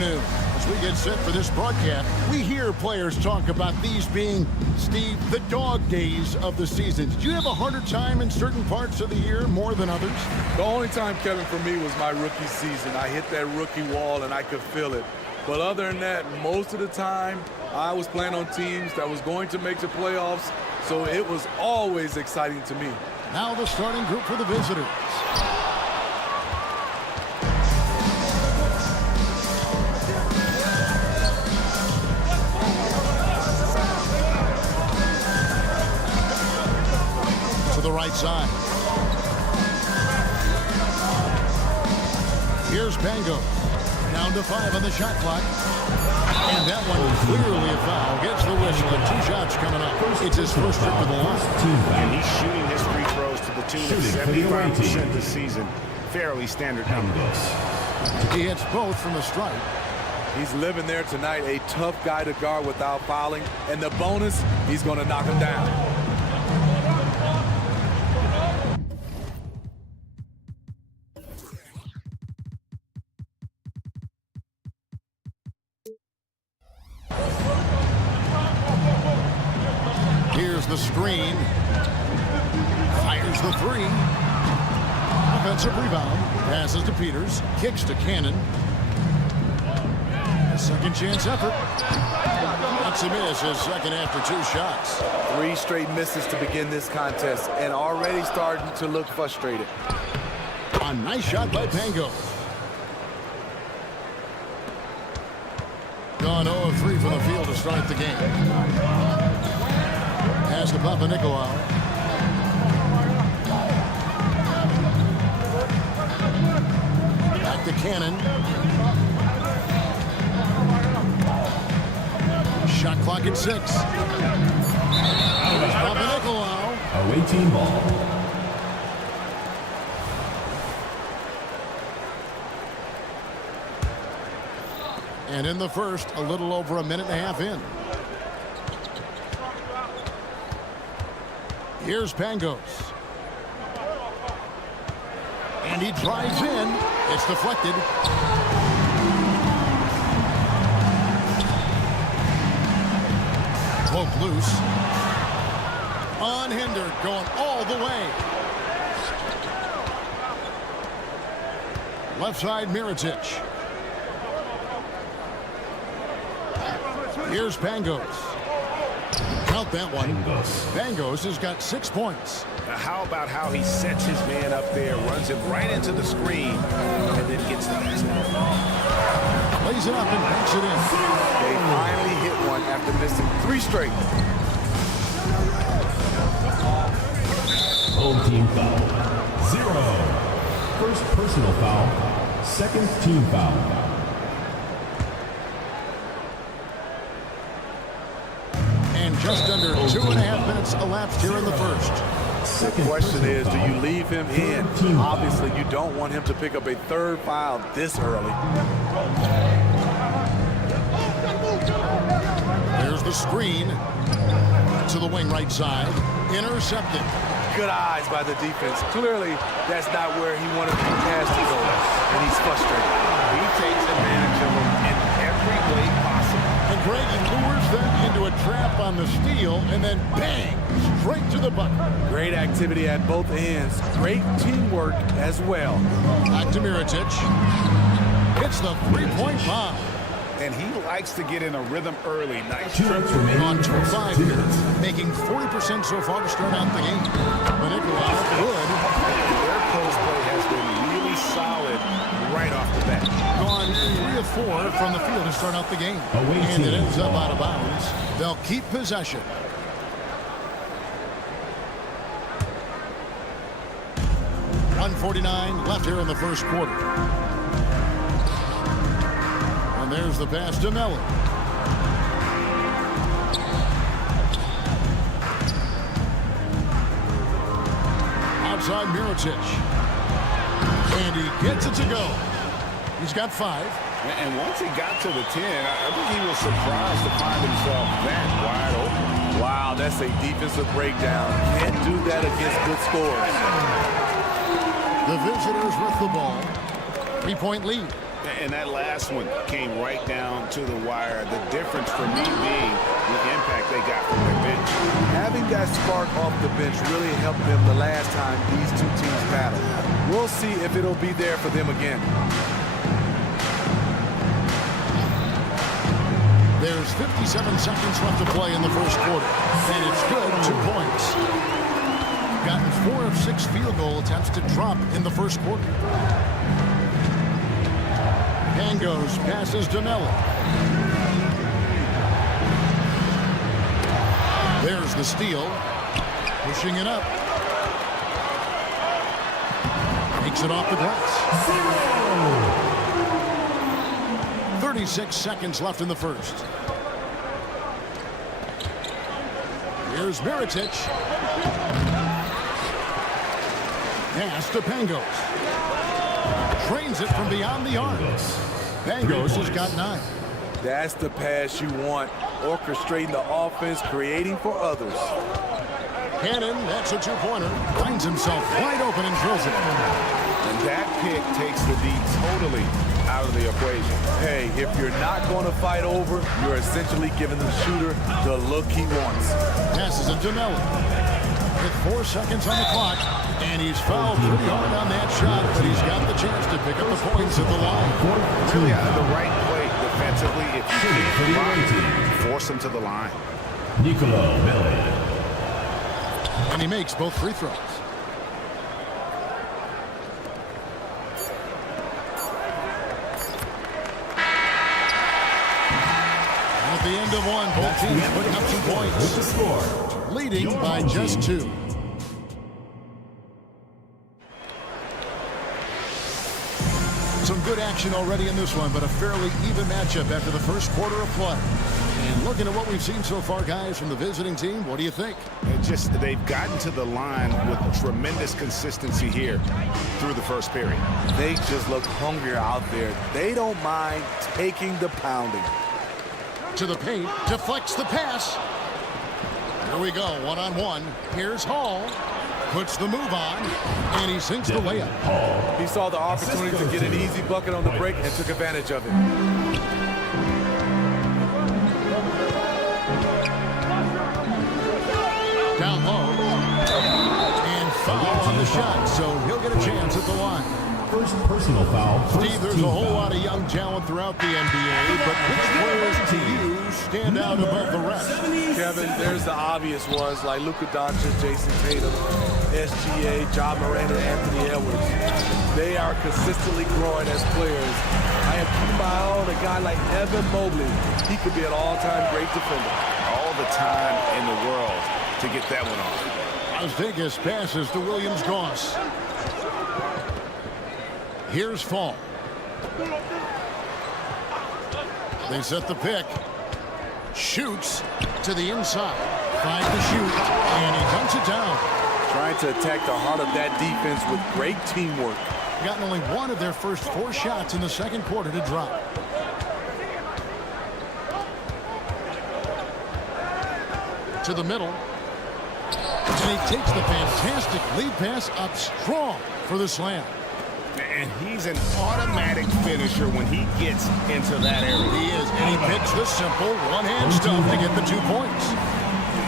afternoon. As we get set for this broadcast, we hear players talk about these being, Steve, the dog days of the season. Did you have a harder time in certain parts of the year more than others? The only time, Kevin, for me was my rookie season. I hit that rookie wall and I could feel it. But other than that, most of the time, I was playing on teams that was going to make the playoffs, so it was always exciting to me. Now the starting group for the visitors. To the right side. Here's Bango. Down to 5 on the shot clock. And that one clearly a foul. Gets the whistle and 2 shots coming up. It's his first trip to the line. And he's shooting his free throws to the tune of 75% this season. Fairly standard numbers. He hits both from the stripe. He's living there tonight, a tough guy to guard without fouling. And the bonus, he's going to knock him down. Here's the screen. Fires the 3. Offensive rebound. Passes to Peters. Kicks to Cannon. A second chance effort. That's a miss. His second after 2 shots. 3 straight misses to begin this contest and already starting to look frustrated. A nice shot by Pango. Gone 0 of 3 from the field to start the game. Pass to Papa Nicolau. Back to Cannon. Shot clock at 6. Papa Nicolau. Away team ball. And in the first, a little over a minute and a half in. Here's Pangos. And he drives in. It's deflected. Poke loose. Unhindered, going all the way. Left side, Mirotic. Here's Pangos. Count that one. Pangos has got 6 points. Now how about how he sets his man up there, runs him right into the screen, and then gets the basket. Lays it up and banks it in. They finally hit one after missing 3 straight. Home team foul. 0. First personal foul. Second team foul. Just under 2.5 minutes elapsed here in the first. The question is, do you leave him in? Obviously, you don't want him to pick up a 3rd foul this early. There's the screen to the wing right side. Intercepted. Good eyes by the defense. Clearly, that's not where he wanted the pass to go, and he's frustrated. He takes advantage of him in every way possible. And Greg, he lures them into a trap on the steal, and then bang, straight to the bucket. Great activity at both ends. Great teamwork as well. Back to Mirotic. Hits the 3-point bomb. And he likes to get in a rhythm early. Nice 2 minutes remaining. On 2-5 here, making 40% so far to start out the game. Nicolau good. Their post play has been really solid right off the bat. Gone 3 of 4 from the field to start out the game. And it ends up out of bounds. They'll keep possession. .149 left here in the first quarter. And there's the pass to Mellon. Outside Mirotic. And he gets it to go. He's got 5. And once he got to the 10, I think he was surprised to find himself that wide open. Wow, that's a defensive breakdown. Can't do that against good scores. The visitors with the ball. 3-point lead. And that last one came right down to the wire. The difference for me being the impact they got from their bench. Having that spark off the bench really helped them the last time these two teams battled. We'll see if it'll be there for them again. There's 57 seconds left to play in the first quarter. And it's good, 2 points. Gotten 4 of 6 field goal attempts to drop in the first quarter. Pangos passes to Milan. There's the steal. Pushing it up. Makes it off the glass. 36 seconds left in the first. Here's Mirotic. Pass to Pangos. Trains it from beyond the arc. Pangos has got 9. That's the pass you want. Orchestrating the offense, creating for others. Cannon, that's a 2-pointer. Finds himself wide open and drills it. And that pick takes the D totally out of the equation. Hey, if you're not going to fight over, you're essentially giving the shooter the look he wants. Passes it to Milan. With 4 seconds on the clock. And he's fouled pretty hard on that shot, but he's got the chance to pick up the points at the line. Really out of the right play defensively. If you can't force him to the line. Milan. And he makes both free throws. At the end of one, both teams putting up 2 points. With the score, Leading by just 2. Some good action already in this one, but a fairly even matchup after the first quarter of play. And looking at what we've seen so far, guys, from the visiting team, what do you think? They've gotten to the line with tremendous consistency here through the first period. They just look hungrier out there. They don't mind taking the pounding. To the paint, deflects the pass. Here we go, one-on-one. Here's Hall. Puts the move on, and he sinks the layup. He saw the opportunity to get an easy bucket on the break and took advantage of it. Down low. And foul on the shot, so he'll get a chance at the line. First personal foul. Steve, there's a whole lot of young talent throughout the NBA, but which players to you stand out above the rest? Kevin, there's the obvious ones like Luka Doncic, Jason Tatum, SGA, Ja Morant, and Anthony Edwards. They are consistently growing as players. I have keeping my eye on a guy like Evan Mobley. He could be an all-time great defender. All the time in the world to get that one off. Vegas passes to Williams-Goss. Here's Fall. They set the pick. Shoots to the inside. 5 to shoot, and he dunks it down. Trying to attack the heart of that defense with great teamwork. Gotten only 1 of their first 4 shots in the second quarter to drop. To the middle. And he takes the fantastic lead pass up strong for the slam. And he's an automatic finisher when he gets into that area. He is, and he picks the simple one-hand stuff to get the 2 points.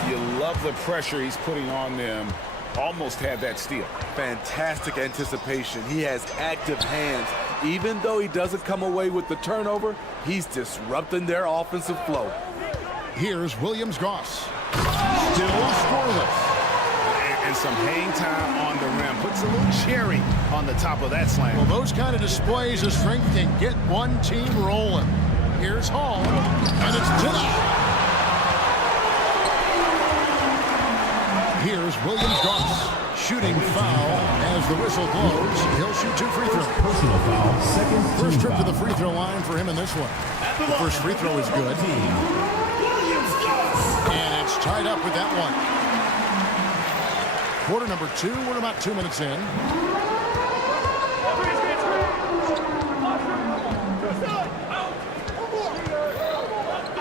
You love the pressure he's putting on them. Almost had that steal. Fantastic anticipation. He has active hands. Even though he doesn't come away with the turnover, he's disrupting their offensive flow. Here's Williams-Goss. Still scoreless. And some hang time on the rim. Puts a little cherry on the top of that slam. Well, those kind of displays of strength can get one team rolling. Here's Hall, and it's denied. Here's Williams-Goss. Shooting foul as the whistle blows. He'll shoot 2 free throws. Personal foul, second First trip to foul. the free throw line for him in this one. The first free throw is good. And it's tied up with that one. Quarter number 2, we're about 2 minutes in.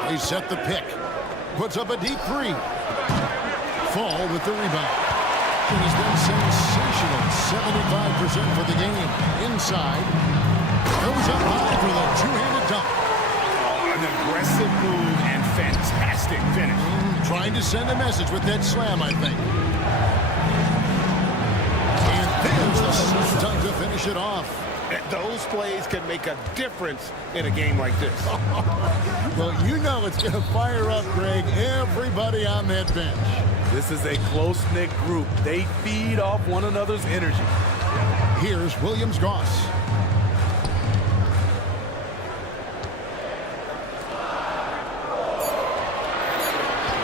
They set the pick. Puts up a deep 3. Fall with the rebound. It has been sensational. 75% for the game. Inside. Goes up high for the two-handed dunk. Oh, an aggressive move and fantastic finish. Trying to send a message with that slam, I think. And there's the slam dunk to finish it off. Those plays can make a difference in a game like this. Well, you know it's going to fire up, Greg, everybody on that bench. This is a close-knit group. They feed off one another's energy. Here's Williams-Goss.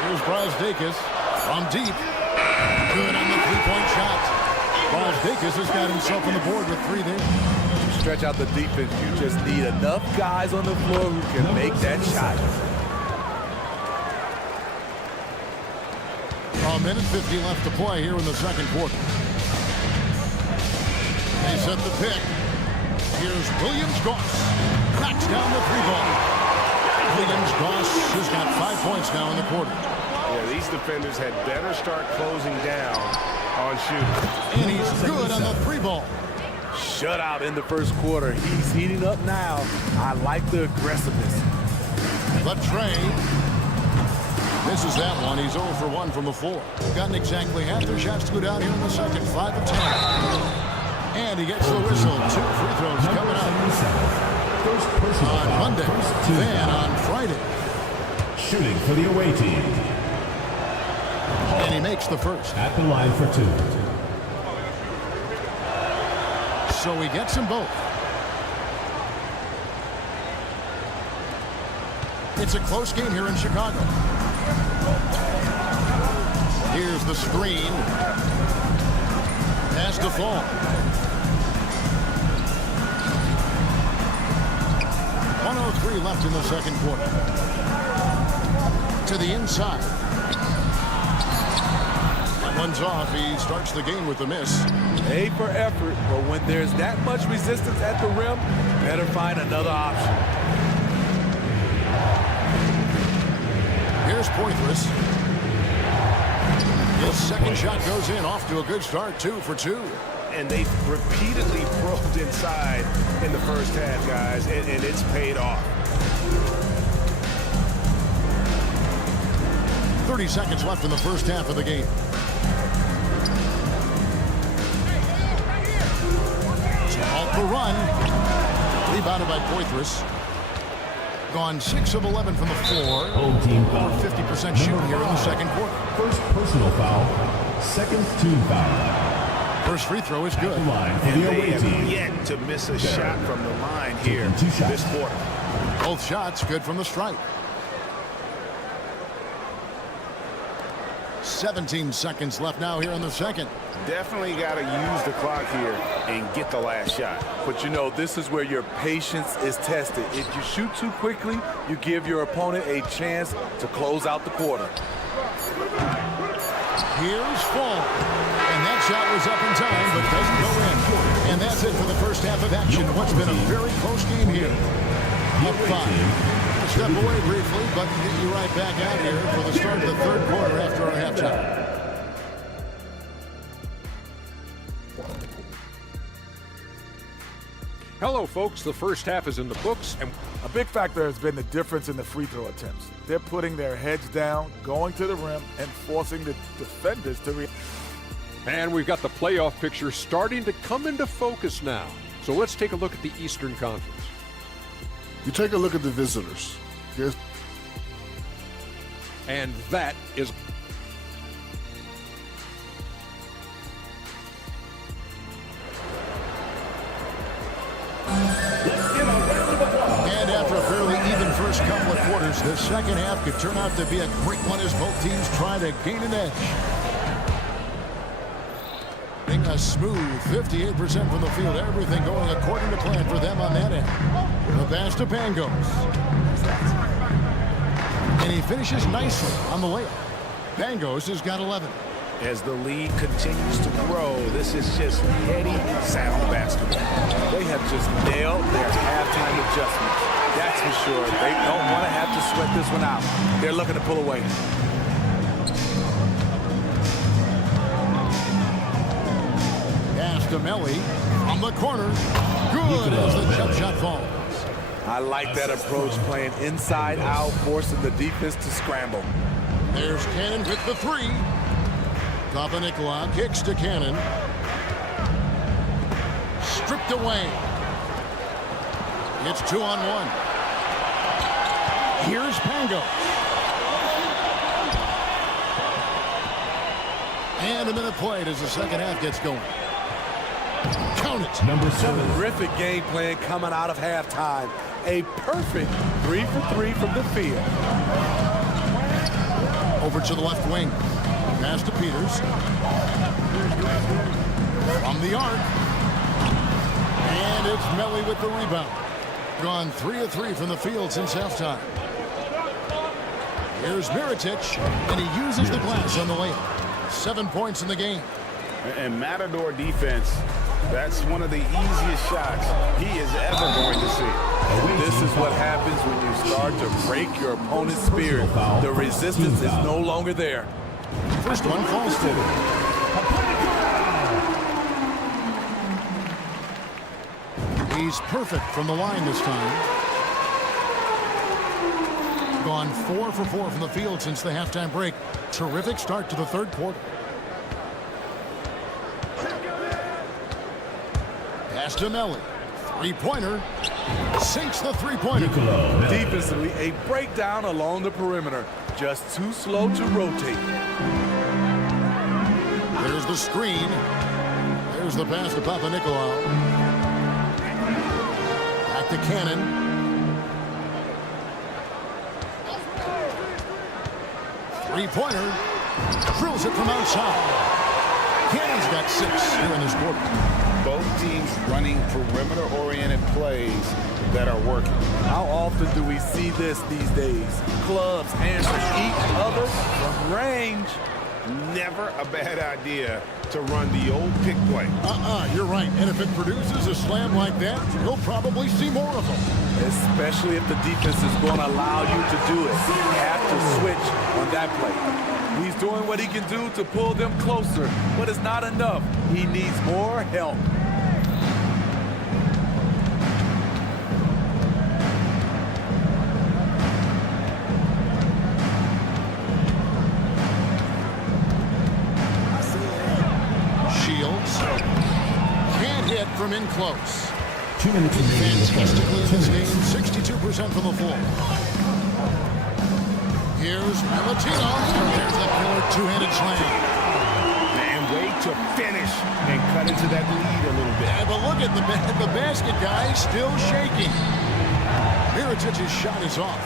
Here's Brasdakis from deep. Good on the three-point shot. Brasdakis has got himself on the board with 3 there. Stretch out the defense. You just need enough guys on the floor who can make that shot. A minute 50 left to play here in the second quarter. They set the pick. Here's Williams-Goss. Knocks down the 3-ball. Williams-Goss has got 5 points now in the quarter. Yeah, these defenders had better start closing down on shooting. And he's good on the 3-ball. Shutout in the first quarter. He's heating up now. I like the aggressiveness. The tray. Misses that one. He's 0 for 1 from the floor. Gotten exactly half their shots to go down here in the second. 5 of 10. And he gets the whistle. 2 free throws coming up. On Monday. Then on Friday. Shooting for the away team. And he makes the first. At the line for 2. So he gets them both. It's a close game here in Chicago. Here's the screen. Pass to fall. 1:03 left in the second quarter. To the inside. That one's off. He starts the game with a miss. A for effort, but when there's that much resistance at the rim, better find another option. Here's Poitras. His second shot goes in, off to a good start, 2 for 2. And they've repeatedly probed inside in the first half, guys, and it's paid off. 30 seconds left in the first half of the game. Off the run. Rebounded by Poitras. Gone 6 of 11 from the floor. Home team foul. Over 50% shooting here in the second quarter. First personal foul. Second team foul. First free throw is good. Line for And the they away have team. yet to miss a shot from the line here Two shots. this quarter. Both shots good from the stripe. 17 seconds left now here in the second. Definitely got to use the clock here and get the last shot. But you know, this is where your patience is tested. If you shoot too quickly, you give your opponent a chance to close out the quarter. Here's Fall. And that shot was up in time, but doesn't go in. And that's it for the first half of action. What's been a very close game here. Up 5. Step away briefly, but get you right back out here for the start of the third quarter after our halftime. Hello, folks. The first half is in the books, and A big factor has been the difference in the free throw attempts. They're putting their heads down, going to the rim, and forcing the defenders to and we've got the playoff picture starting to come into focus now. So let's take a look at the Eastern Conference. You take a look at the visitors. Yes. And that is And after a fairly even first couple of quarters, the second half could turn out to be a great one as both teams try to gain an edge. A smooth 58% from the field. Everything going according to plan for them on that end. The pass to Pangos. And he finishes nicely on the layup. Pangos has got 11. As the league continues to grow, this is just heady, sound basketball. They have just nailed their halftime adjustments. That's for sure. They don't want to have to sweat this one out. They're looking to pull away. Pass to Melly from the corner. Good as the jump shot falls. I like that approach, playing inside out, forcing the defense to scramble. There's Cannon with the three. Papanikolaou kicks to Cannon. Stripped away. It's 2-on-1. Here's Pangos. And a minute played as the second half gets going. Count it. Number 7. Terrific game plan coming out of halftime. A perfect 3 for 3 from the field. Over to the left wing. Pass to Peters. From the arc. And it's Melli with the rebound. Gone 3 of 3 from the field since halftime. Here's Mirotic, and he uses the glass on the layup. 7 points in the game. And Matador defense, that's one of the easiest shots he is ever going to see. This is what happens when you start to break your opponent's spirit. The resistance is no longer there. First one falls forward. He's perfect from the line this time. Gone 4 for 4 from the field since the halftime break. Terrific start to the third quarter. Pass to Melli. Three-pointer. Sinks the three-pointer. Defensively, a breakdown along the perimeter. Just too slow to rotate. There's the screen. There's the pass to Papanikolaou. Back to Cannon. Three-pointer. Drills it from outside. Cannon's got 6 here in this quarter. Both teams running perimeter-oriented plays that are working. How often do we see this these days? Clubs answer each other from range. Never a bad idea to run the old pick play. You're right. And if it produces a slam like that, you'll probably see more of them. Especially if the defense is going to allow you to do it. You have to switch on that play. He's doing what he can do to pull them closer, but it's not enough. He needs more help. Shields can't hit from in close. 2 minutes remaining. Fantastically in this game, 62% from the floor. Here's Milatino. There's the killer two-handed slam. And wait to finish and cut into that lead a little bit. Yeah, but look at the basket guy still shaking. Mirotic's shot is off.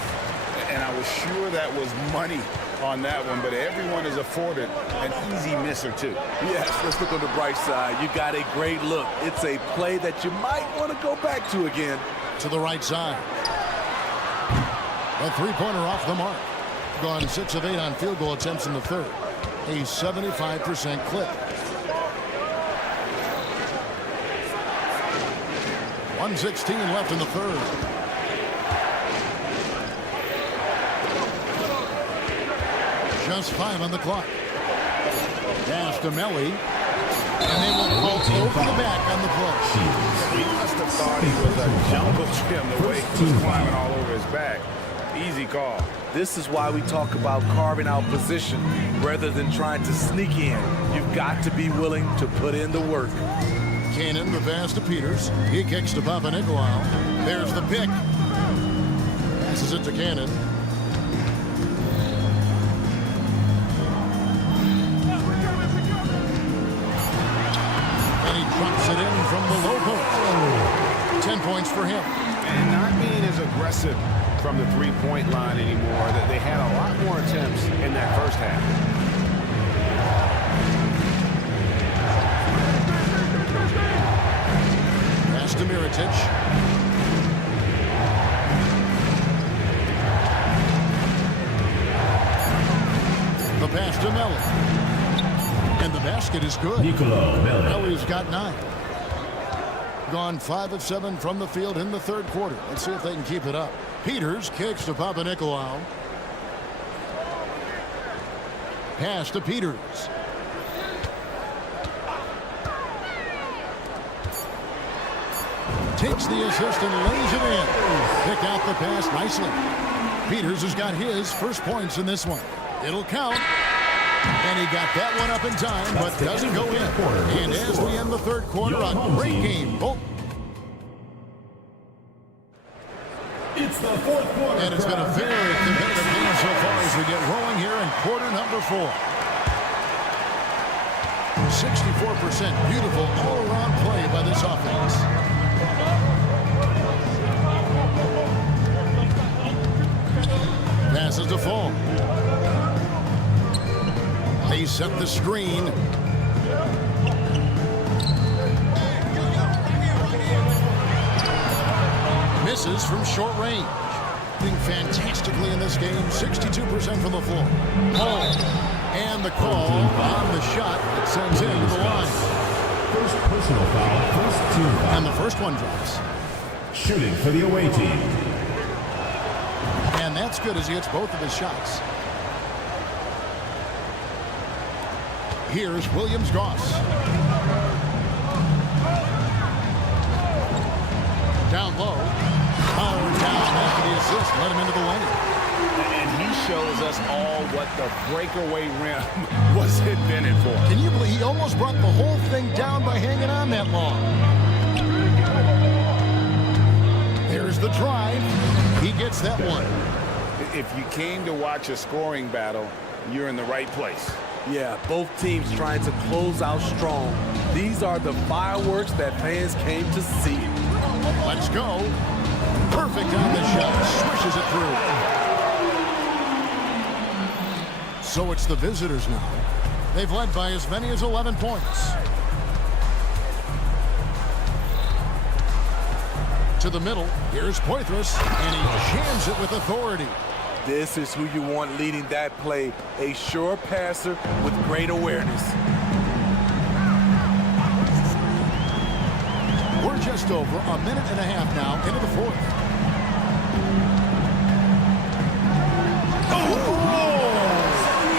And I was sure that was money on that one, but everyone is afforded an easy miss or two. Yes, let's look on the bright side. You got a great look. It's a play that you might want to go back to again. To the right side. A three-pointer off the mark. Gone 6 of 8 on field goal attempts in the third. A 75% clip. 1:16 left in the third. Just 5 on the clock. Pass to Melli. And they will call over the back on the push. He must have thought he was a jungle gym the way he was climbing all over his back. Easy call. This is why we talk about carving out position rather than trying to sneak in. You've got to be willing to put in the work. Cannon, the pass to Peters. He kicks to Papanikolaou. There's the pick. Passes it to Cannon. And he drops it in from the low post. 10 points for him. And not being as aggressive from the three-point line anymore. That they had a lot more attempts in that first half. Pass to Mirotic. The pass to Melli. And the basket is good. Melli's got 9. Gone 5 of 7 from the field in the third quarter. Let's see if they can keep it up. Peters kicks to Papanikolaou. Pass to Peters. takes the assist and lays it in. Pick out the pass nicely. Peters has got his first points in this one. It'll count. And he got that one up in time, but doesn't go in. And as we end the third quarter, a great game. It's the fourth quarter. And it's been a very competitive game so far as we get rolling here in quarter number 4. 64% beautiful all-around play by this offense. Passes to Fall. They set the screen. Misses from short range. Doing fantastically in this game. 62% from the floor. And the call on the shot that sends him to the line. First personal foul, first team foul. And the first one drops. Shooting for the away team. And that's good as he hits both of his shots. Here's Williams-Goss. Down low. Power down after the assist. Let him into the lane. And he shows us all what the breakaway rim was invented for. Can you believe he almost brought the whole thing down by hanging on that long? There's the drive. He gets that one. If you came to watch a scoring battle, you're in the right place. Yeah, both teams trying to close out strong. These are the fireworks that fans came to see. Let's go. Perfect on the shot. Swishes it through. So it's the visitors now. They've led by as many as 11 points. To the middle. Here's Poitras, and he jams it with authority. This is who you want leading that play. A sure passer with great awareness. We're just over a minute and a half now into the fourth.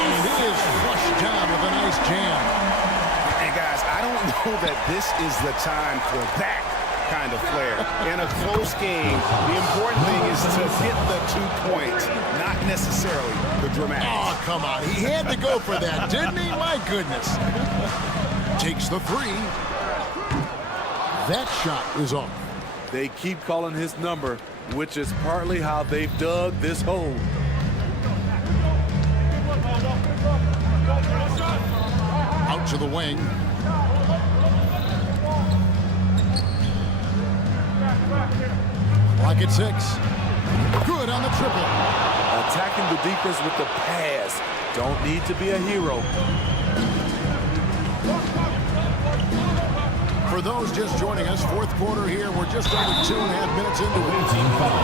And it is flushed down with a nice jam. And guys, I don't know that this is the time for that kind of flair. In a close game, the important thing is to get the 2 points, not necessarily the dramatics. Oh, come on. He had to go for that, didn't he? My goodness. Takes the three. That shot is off. They keep calling his number, which is partly how they've dug this hole. Out to the wing. Lock at 6. Good on the triple. Attacking the defense with the pass. Don't need to be a hero. For those just joining us, fourth quarter here. We're just under 2.5 minutes into Away it. team foul.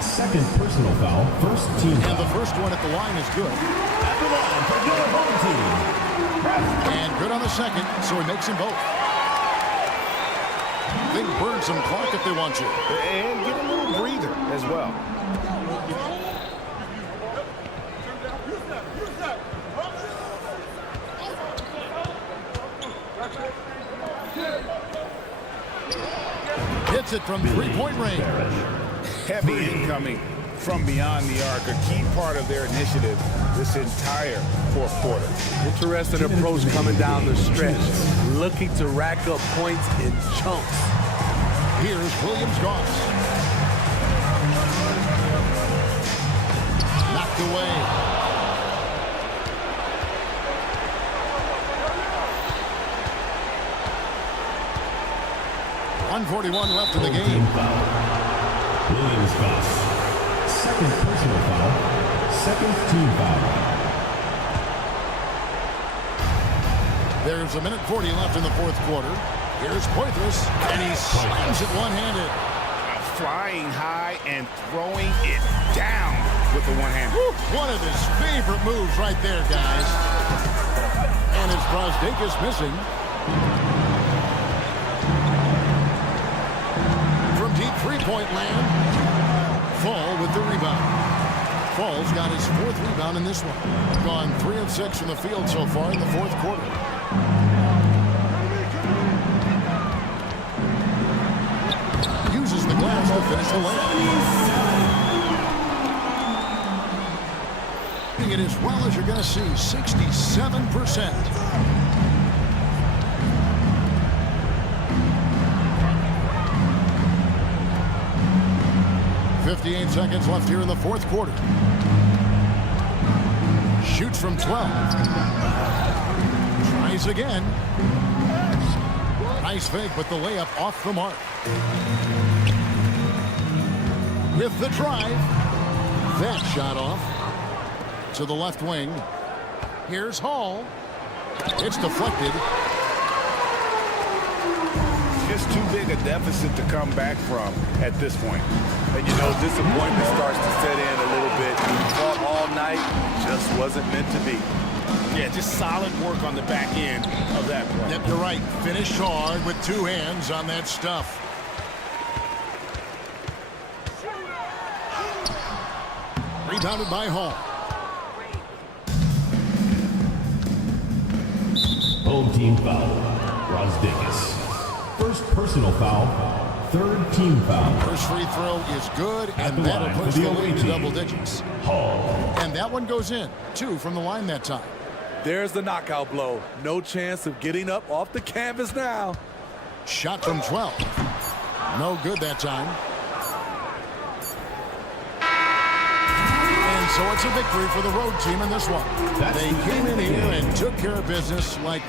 Second personal foul, first team And foul. the first one at the line is good. At the line for your home team. And good on the second, so he makes them both. They can burn some clock if they want to. And get a little breather as well. Hits it from three-point range. Heavy incoming from beyond the arc, a key part of their initiative this entire fourth quarter. Interesting approach coming down the stretch. Looking to rack up points in chunks. Here's Williams-Goss. Knocked away. 1:41 left in the game. Williams-Goss. Second personal foul, second team foul. There's a minute 40 left in the fourth quarter. Here's Poitras, and he slams it one-handed. Flying high and throwing it down with the one hand. One of his favorite moves right there, guys. And it's Brosdakis missing. From deep three-point land, Fall with the rebound. Fall's got his fourth rebound in this one. Gone 3 of 6 from the field so far in the fourth quarter. finish the layup. It as well as you're going to see, 67%. 58 seconds left here in the fourth quarter. Shoots from 12. Tries again. Nice fake, but the layup off the mark. With the drive. That shot off. To the left wing. Here's Hall. It's deflected. Just too big a deficit to come back from at this point. And you know, disappointment starts to set in a little bit. Fought all night, just wasn't meant to be. Yeah, just solid work on the back end of that play. Yep, you're right. Finished hard with two hands on that stuff. Rebounded by Hall. Home team foul. Rozdegas. First personal foul. Third team foul. First free throw is good, At and the that'll line push for the the lead away to team. double digits. Hall. And that one goes in. 2 from the line that time. There's the knockout blow. No chance of getting up off the canvas now. Shot from 12. No good that time. And so it's a victory for the road team in this one. They came in here and took care of business like...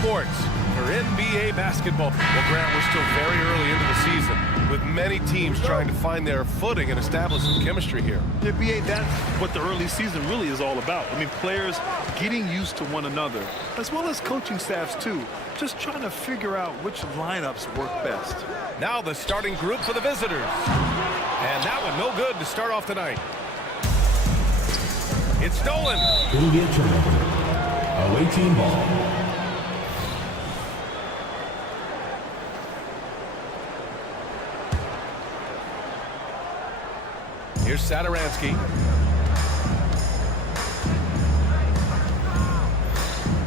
Sports for NBA basketball. Well, Grant, we're still very early into the season, with many teams trying to find their footing and establish some chemistry here. The NBA, that's what the early season really is all about. I mean, players getting used to one another, as well as coaching staffs, too. Just trying to figure out which lineups work best. Now the starting group for the visitors. And that one no good to start off tonight. It's stolen. It'll be a turnover. Away team ball. Here's Sadaransky.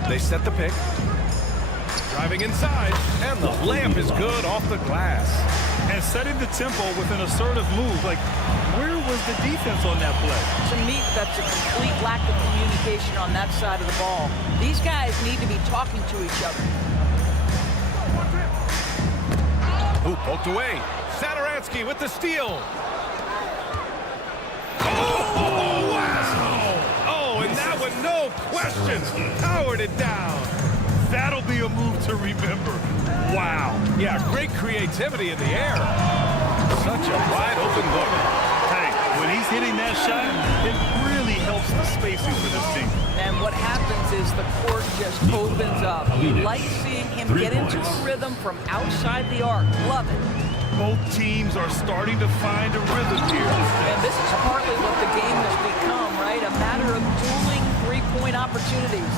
They set the pick. Driving inside, and the layup is good off the glass. And setting the tempo with an assertive move. Like, where was the defense on that play? To me, that's a complete lack of communication on that side of the ball. These guys need to be talking to each other. Ooh, poked away. Sadaransky with the steal. Oh, wow! Oh, and that one, no question, powered it down. That'll be a move to remember. Wow. Yeah, great creativity in the air. Such a wide open look. Hey, when he's hitting that shot, it really helps the spacing for this team. And what happens is the court just opens up. You like seeing him get into a rhythm from outside the arc. Love it. Both teams are starting to find a rhythm here. And this is partly what the game has become, right? A matter of dueling three-point opportunities.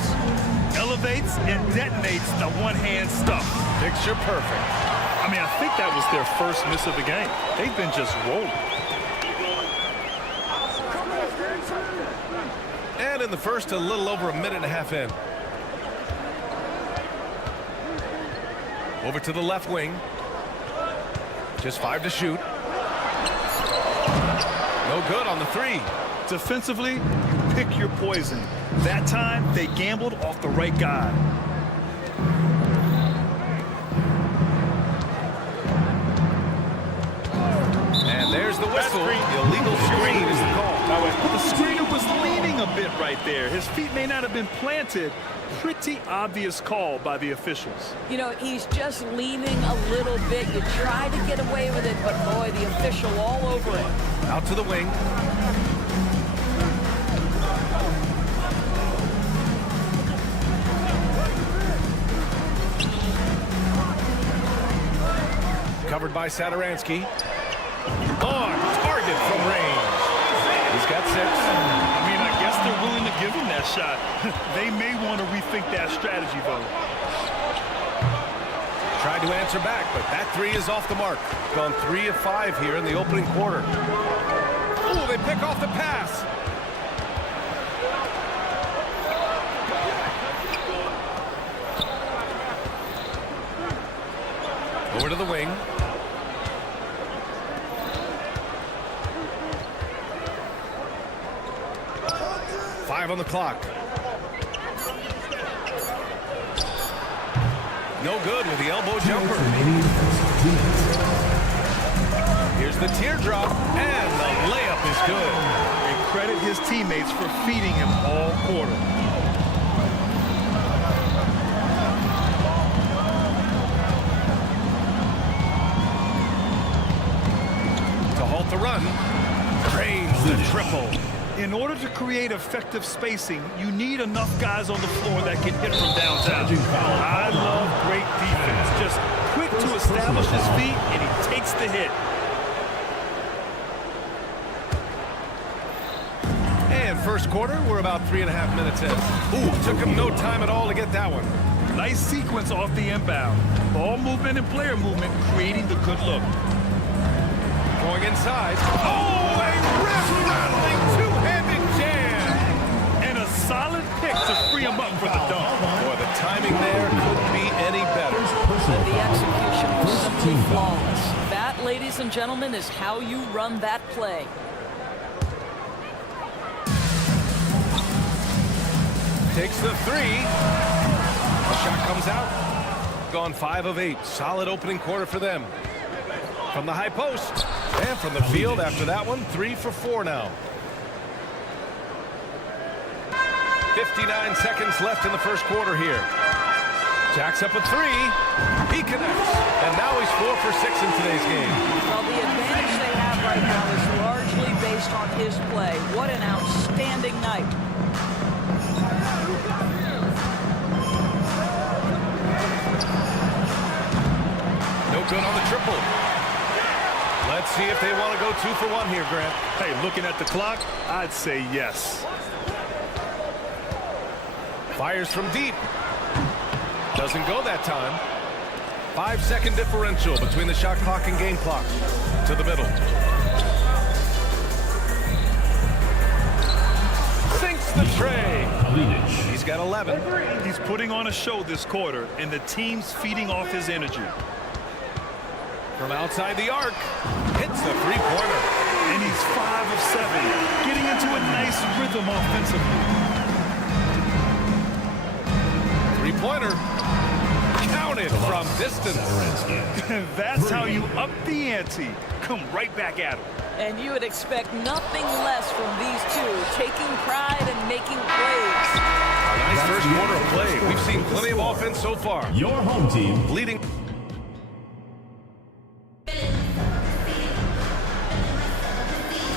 Elevates and detonates the one-hand stuff. Picture perfect. I mean, I think that was their first miss of the game. They've been just rolling. And in the first, a little over a minute and a half in. Over to the left wing. Just 5 to shoot. No good on the 3. Defensively, you pick your poison. That time, they gambled off the right guy. And there's the whistle. Illegal screen is the call. The screener was leaning a bit right there. His feet may not have been planted. Pretty obvious call by the officials. You know, he's just leaning a little bit. You try to get away with it, but boy, the official all over it. Out to the wing. Covered by Sadaransky. On target from range. He's got 6. I mean, I guess they're willing to give him that shot. They may want to rethink that strategy, though. Tried to answer back, but that 3 is off the mark. Gone 3 of 5 here in the opening quarter. Oh, they pick off the pass. Over to the wing. Five on the clock. No good with the elbow jumper. Here's the teardrop, and the layup is good. And credit his teammates for feeding him all quarter. To halt the run, drains the triple. In order to create effective spacing, you need enough guys on the floor that can hit from downtown. I love great defense. Just quick to establish his feet, and he takes the hit. And first quarter, we're about 3.5 minutes in. Ooh, took him no time at all to get that one. Nice sequence off the inbound. Ball movement and player movement creating the good look. Going inside. Oh, a wrist-rattling two-handed jam. And a solid pick to free him up for the dunk. Boy, the timing there couldn't be any better. The execution was simply flawless. That, ladies and gentlemen, is how you run that play. Takes the 3. The shot comes out. Gone 5 of 8. Solid opening quarter for them. From the high post. And from the field after that one, 3 for 4 now. 59 seconds left in the first quarter here. Jacks up a 3. He connects. And now he's 4 for 6 in today's game. Well, the advantage they have right now is largely based on his play. What an outstanding night. No good on the triple. Let's see if they want to go 2 for 1 here, Grant. Hey, looking at the clock, I'd say yes. Fires from deep. Doesn't go that time. 5-second differential between the shot clock and game clock. To the middle. Sinks the tray. He's got 11. He's putting on a show this quarter, and the team's feeding off his energy. From outside the arc, hits the three-pointer. And he's 5 of 7, getting into a nice rhythm offensively. Three-pointer, counted from distance. That's how you up the ante. Come right back at him. And you would expect nothing less from these two, taking pride and making plays. A nice first quarter of play. We've seen plenty of offense so far. Your home team Leading.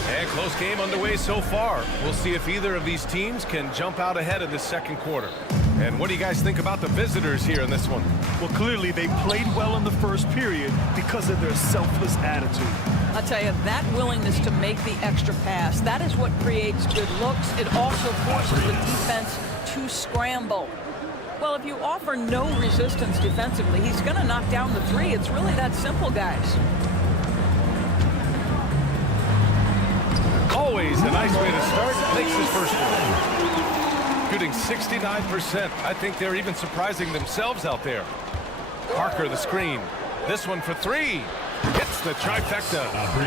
And Close game underway so far. We'll see if either of these teams can jump out ahead in this second quarter. And what do you guys think about the visitors here in this one? Well, clearly they played well in the first period because of their selfless attitude. I'll tell you, that willingness to make the extra pass, that is what creates good looks. It also forces the defense to scramble. Well, if you offer no resistance defensively, he's going to knock down the three. It's really that simple, guys. Always a nice way to start. Makes his first one. Shooting 69%. I think they're even surprising themselves out there. Parker, the screen. This one for three. Hits the trifecta.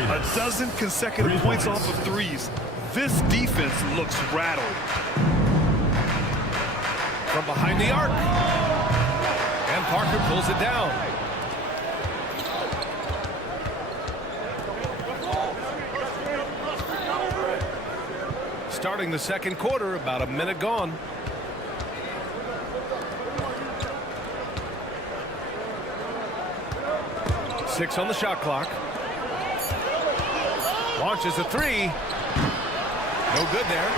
A dozen consecutive points off of threes. This defense looks rattled. From behind the arc. And Parker pulls it down. Starting the second quarter, about a minute gone. Six on the shot clock. Launches a three. No good there.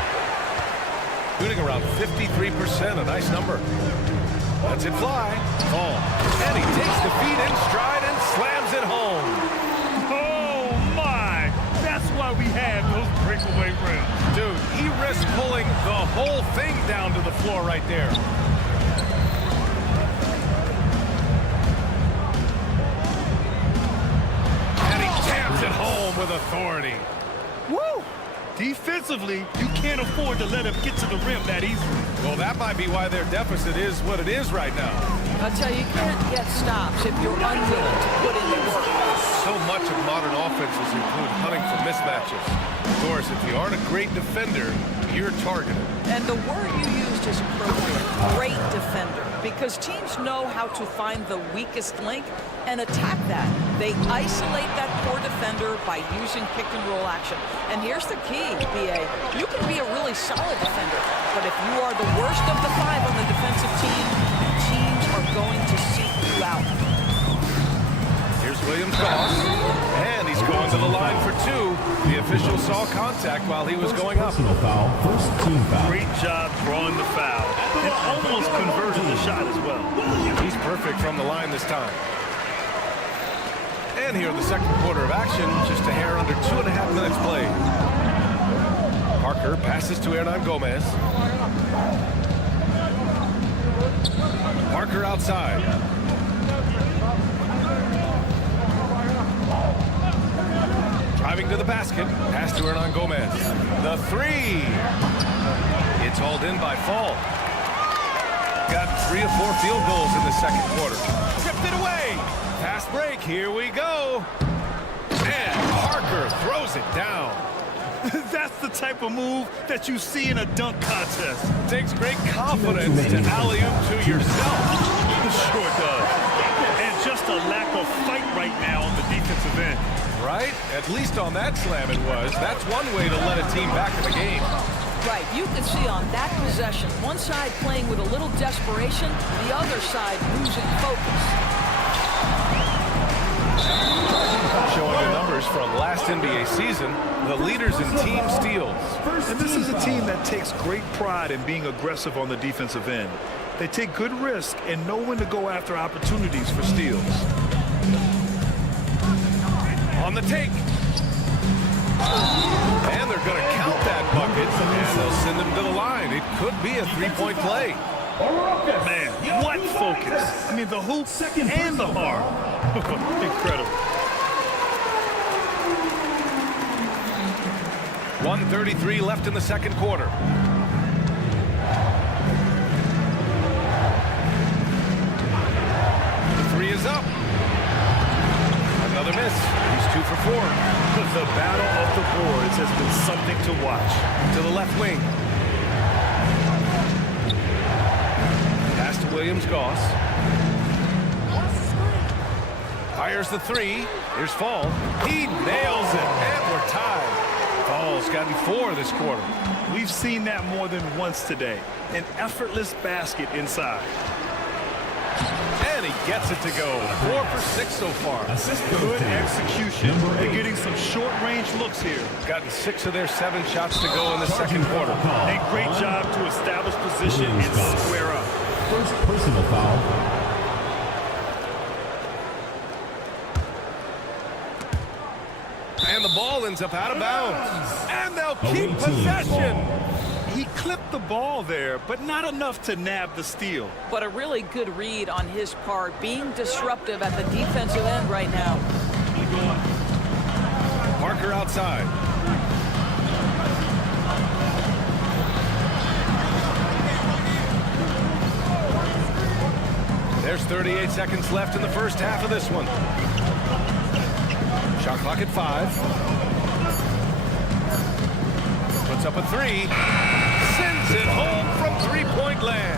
Shooting around 53%, a nice number. Lets it fly. Ball. And he takes the feet in stride and slams it home. Oh, my. That's why we have those breakaway rims. Dude, he risked pulling the whole thing down to the floor right there. And he jams it home with authority. Woo! Defensively, you can't afford to let him get to the rim that easily. Well, that might be why their deficit is what it is right now. I'll tell you, you can't get stops if you're unwilling to put in the work. So much of modern offenses include hunting for mismatches. Of course, if you aren't a great defender, you're targeted. And the word you used is appropriate, great defender, because teams know how to find the weakest link and attack that. They isolate that poor defender by using pick-and-roll action. And here's the key, BA. You can be a really solid defender, but if you are the worst of the five on the defensive team, teams are going to seek you out. Here's Williams-Goss, and he's going to the line for two. The official saw contact while he was going up. Personal foul, first team foul. Great job drawing the foul. And almost converting the shot as well. He's perfect from the line this time. And here in the second quarter of action, just a hair under 2.5 minutes played. Parker passes to Hernan Gomez. Parker outside. Driving to the basket. Pass to Hernan Gomez. The three. It's hauled in by Fall. Got 3 or 4 field goals in the second quarter. Tipped it away. Fast break. Here we go. And Parker throws it down. That's the type of move that you see in a dunk contest. Takes great confidence to alley-oop to yourself. Sure does. And just a lack of fight right now on the defensive end. Right? At least on that slam it was. That's one way to let a team back in the game. Right, you can see on that possession, one side playing with a little desperation, the other side losing focus. Showing the numbers from last NBA season, the leaders in team steals. And this is a team that takes great pride in being aggressive on the defensive end. They take good risk and know when to go after opportunities for steals. On the take. And they're going to count that bucket, and they'll send them to the line. It could be a three-point play. Man, what focus. I mean, the hoop and the arm. Incredible. 1:33 left in the second quarter. The three is up. Another miss. He's 2 for 4. The battle of the boards has been something to watch. To the left wing. Pass to Williams-Goss. Fires the three. Here's Fall. He nails it, and we're tied. Fall's gotten 4 this quarter. We've seen that more than once today. An effortless basket inside. And And he gets it to go. 4 for 6 so far. Good execution. They're getting some short-range looks here. Gotten 6 of their 7 shots to go in the second quarter. A great job to establish position and square up. First personal foul. And the ball ends up out of bounds. And they'll keep possession. He clipped the ball there, but not enough to nab the steal. But a really good read on his part, being disruptive at the defensive end right now. Parker outside. There's 38 seconds left in the first half of this one. Shot clock at 5. Puts up a 3. Sends it home from three-point land.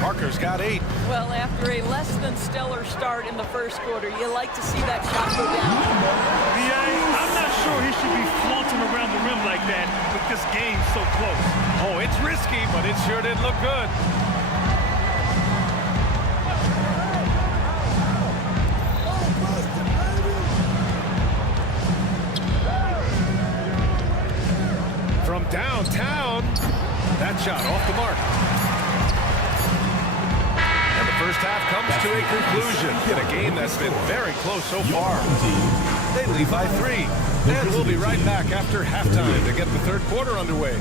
Parker's got 8. Well, after a less than stellar start in the first quarter, you like to see that shot go down. I'm not sure he should be flaunting around the rim like that with this game so close. Oh, it's risky, but it sure did look good. From downtown, that shot off the mark. And the first half comes to a conclusion in a game that's been very close so far. They lead by 3. And we'll be right back after halftime to get the third quarter underway.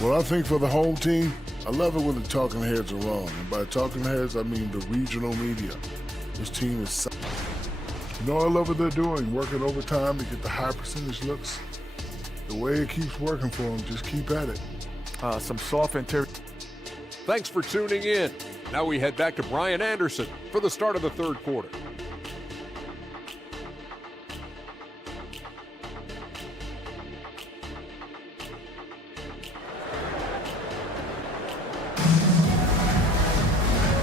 Well, I think for the home team, I love it when the talking heads are wrong. And by talking heads, I mean the regional media. This team is... You know, I love what they're doing, working overtime to get the high percentage looks. The way it keeps working for them, just keep at it. Some soft interior. Thanks for tuning in. Now we head back to Brian Anderson for the start of the third quarter.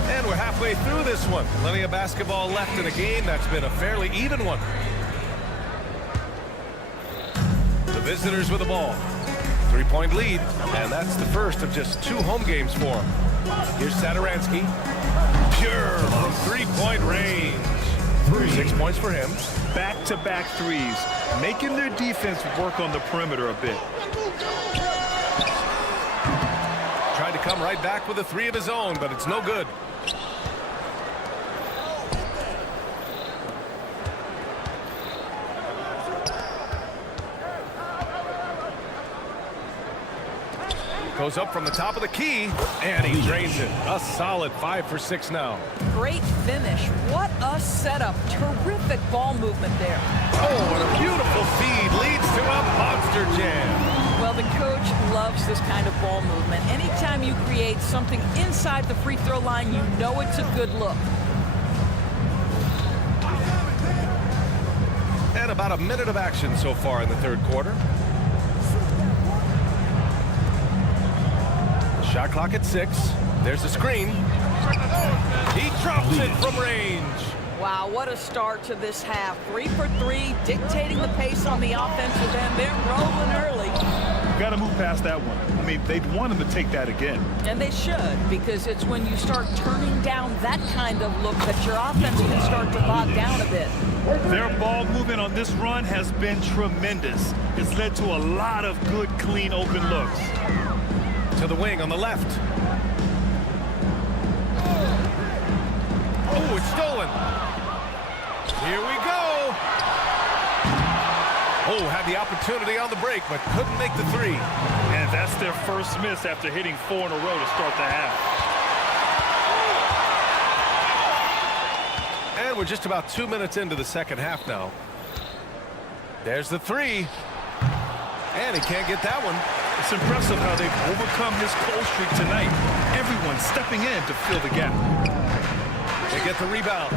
And we're halfway through this one. Plenty of basketball left in a game that's been a fairly even one. The visitors with the ball. 3-point lead, and that's the first of just 2 home games for them. Here's Satoransky. Pure from 3-point range. 6 points for him. Back-to-back threes, making their defense work on the perimeter a bit. Tried to come right back with a 3 of his own, but it's no good. Goes up from the top of the key, and he drains it. A solid 5 for 6 now. Great finish. What a setup. Terrific ball movement there. Oh, and a beautiful feed leads to a monster jam. Well, the coach loves this kind of ball movement. Anytime you create something inside the free throw line, you know it's a good look. And about a minute of action so far in the third quarter. Shot clock at 6. There's a screen. He drops it from range. Wow, what a start to this half. 3 for 3, dictating the pace on the offensive end. They're rolling early. You got to move past that one. I mean, they'd want him to take that again. And they should, because it's when you start turning down that kind of look that your offense can start to bog down a bit. Their ball movement on this run has been tremendous. It's led to a lot of good, clean, open looks. To the wing on the left. Oh, it's stolen. Here we go. Oh, had the opportunity on the break, but couldn't make the 3. And that's their first miss after hitting 4 in a row to start the half. And we're just about 2 minutes into the second half now. There's the 3. And he can't get that one. It's impressive how they've overcome this cold streak tonight. Everyone stepping in to fill the gap. They get the rebound.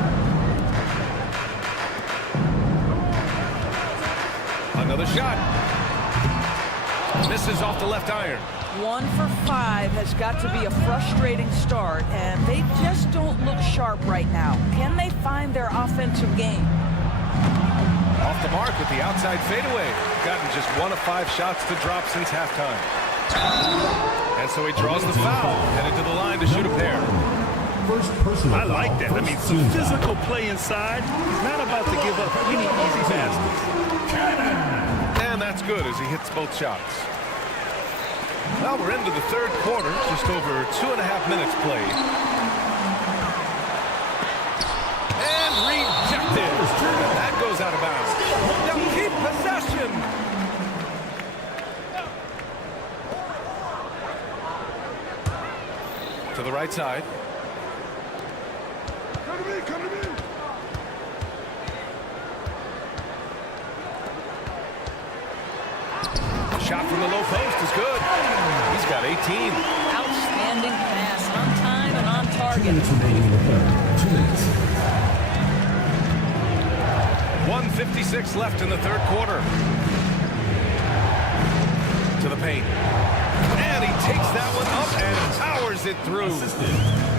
Another shot. Misses off the left iron. 1 for 5 has got to be a frustrating start, and they just don't look sharp right now. Can they find their offensive game? Off the mark with the outside fadeaway. Gotten just 1 of 5 shots to drop since halftime. And so he draws the foul, headed to the line to shoot a pair. I like that. I mean, some physical play inside. He's not about to give up any easy baskets. And that's good as he hits both shots. Well, we're into the third quarter, just over 2.5 minutes played. And rejected. That goes out of bounds. They'll keep possession. To the right side. Come to me, come to me. The shot from the low post is good. He's got 18. Outstanding pass, on time and on target. 2 minutes remaining in the third. 2 minutes. 1:56 left in the third quarter. To the paint. And he takes that one up and powers it through.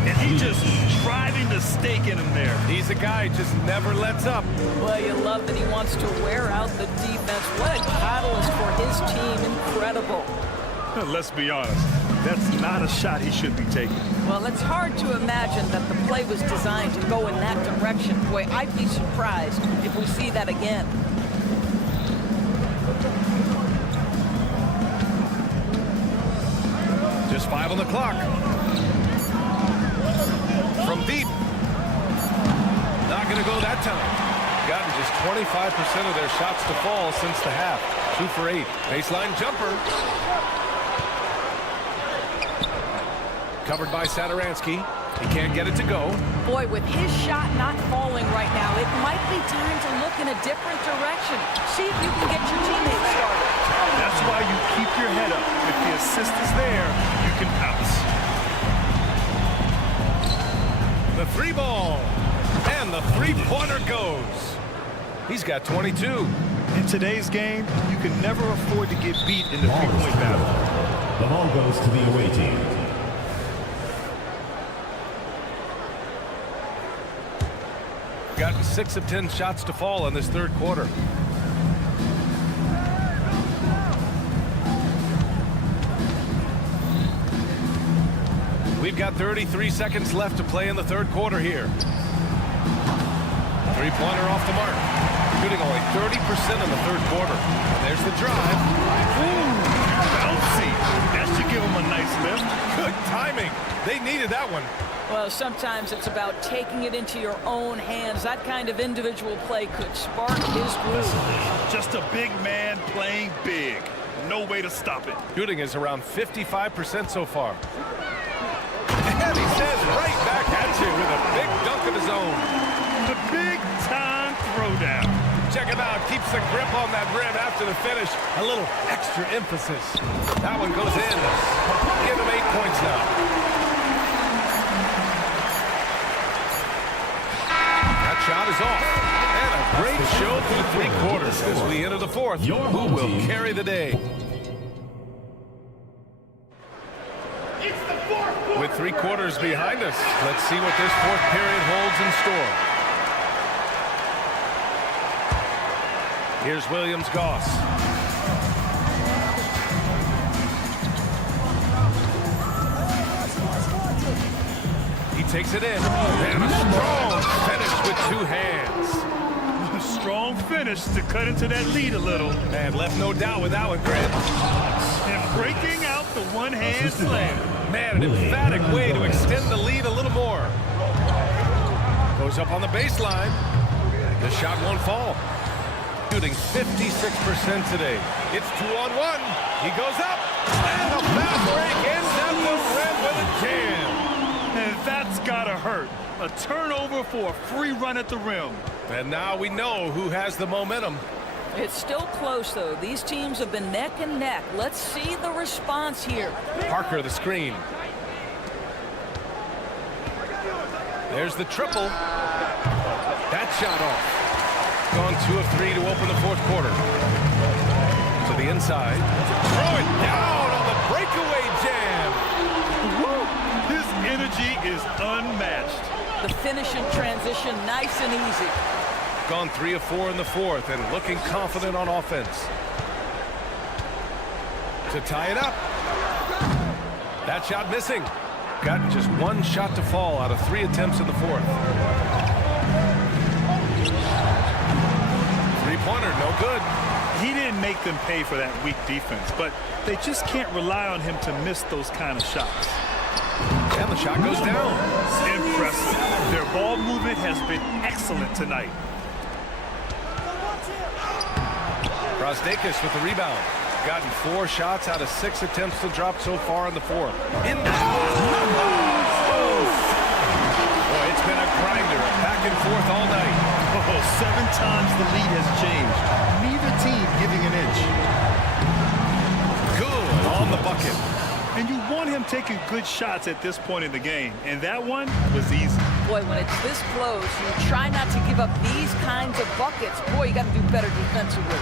And he's just driving the stake in him there. He's a guy who just never lets up. Well, you love that he wants to wear out the defense. What a catalyst for his team. Incredible. Let's be honest. That's not a shot he should be taking. Well, it's hard to imagine that the play was designed to go in that direction. Boy, I'd be surprised if we see that again. Just 5 on the clock. From deep. Not going to go that time. Gotten just 25% of their shots to fall since the half. 2 for 8. Baseline jumper. Covered by Saturansky. He can't get it to go. Boy, with his shot not falling right now, it might be time to look in a different direction. See if you can get your teammates started. That's why you keep your head up. If the assist is there, you can pounce. The 3 ball. And the 3-pointer goes. He's got 22. In today's game, you can never afford to get beat in the 3-point battle. The ball goes to the away team. Gotten 6 of 10 shots to fall in this third quarter. We've got 33 seconds left to play in the third quarter here. 3-pointer off the mark. Shooting only 30% in the third quarter. And there's the drive. Ooh, bouncy. That should give him a nice lift. Good timing. They needed that one. Well, sometimes it's about taking it into your own hands. That kind of individual play could spark his groove. Just a big man playing big. No way to stop it. Shooting is around 55% so far. And he says right back at you with a big dunk of his own. The big-time throwdown. Check him out. Keeps the grip on that rim after the finish. A little extra emphasis. That one goes in. Give him 8 points now. That shot is off. And a great show through 3 quarters as we enter the fourth. Who will carry the day? With 3 quarters behind us, let's see what this fourth period holds in store. Here's Williams-Goss. He takes it in. And a strong finish with 2 hands. A strong finish to cut into that lead a little. Man, left no doubt with that one, Grant. And breaking out the one-hand slam. Man, an emphatic way to extend the lead a little more. Goes up on the baseline. The shot won't fall. Shooting 56% today. It's 2-on-1. He goes up. And the fast break ends at the rim with a jam. And that's gotta hurt. A turnover for a free run at the rim. And now we know who has the momentum. It's still close, though. These teams have been neck and neck. Let's see the response here. Parker, the screen. There's the triple. That shot off. Gone 2 of 3 to open the fourth quarter. To the inside. Throw it down on the breakaway jam. Woo! His energy is unmatched. The finish in transition, nice and easy. gone 3 of 4 in the fourth and looking confident on offense. To tie it up. That shot missing. Got just one shot to fall out of 3 attempts in the fourth. Three-pointer, no good. He didn't make them pay for that weak defense, but they just can't rely on him to miss those kind of shots. And the shot goes down. Impressive. Their ball movement has been excellent tonight. Brasdeikis with the rebound. Gotten 4 shots out of 6 attempts to drop so far in the fourth. In the boy, it's been a grinder, back and forth all night. 7 times the lead has changed. Neither team giving an inch. Good on the bucket. And you want him taking good shots at this point in the game, and that one was easy. Boy, when it's this close, you try not to give up these kinds of buckets. Boy, you got to do better defensively.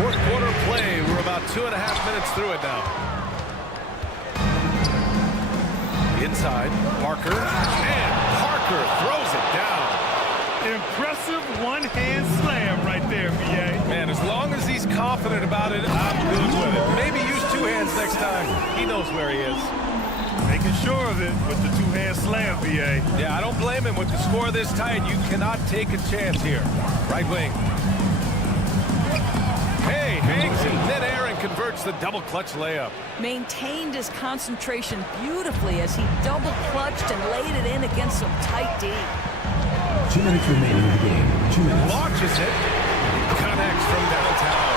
Fourth quarter play. We're about 2.5 minutes through it now. Inside, Parker, and Parker throws it down. Impressive one-hand slam right there, B.A. Man, as long as he's confident about it, I'm good with it. Maybe use 2 hands next time. He knows where he is. Making sure of it with the 2-hand slam, B.A. Yeah, I don't blame him. With the score this tight, you cannot take a chance here. Right wing. Hey, hangs in midair and converts the double clutch layup. Maintained his concentration beautifully as he double clutched and laid it in against some tight D. 2 minutes remaining in the game. 2 minutes. Launches it. Connects from downtown.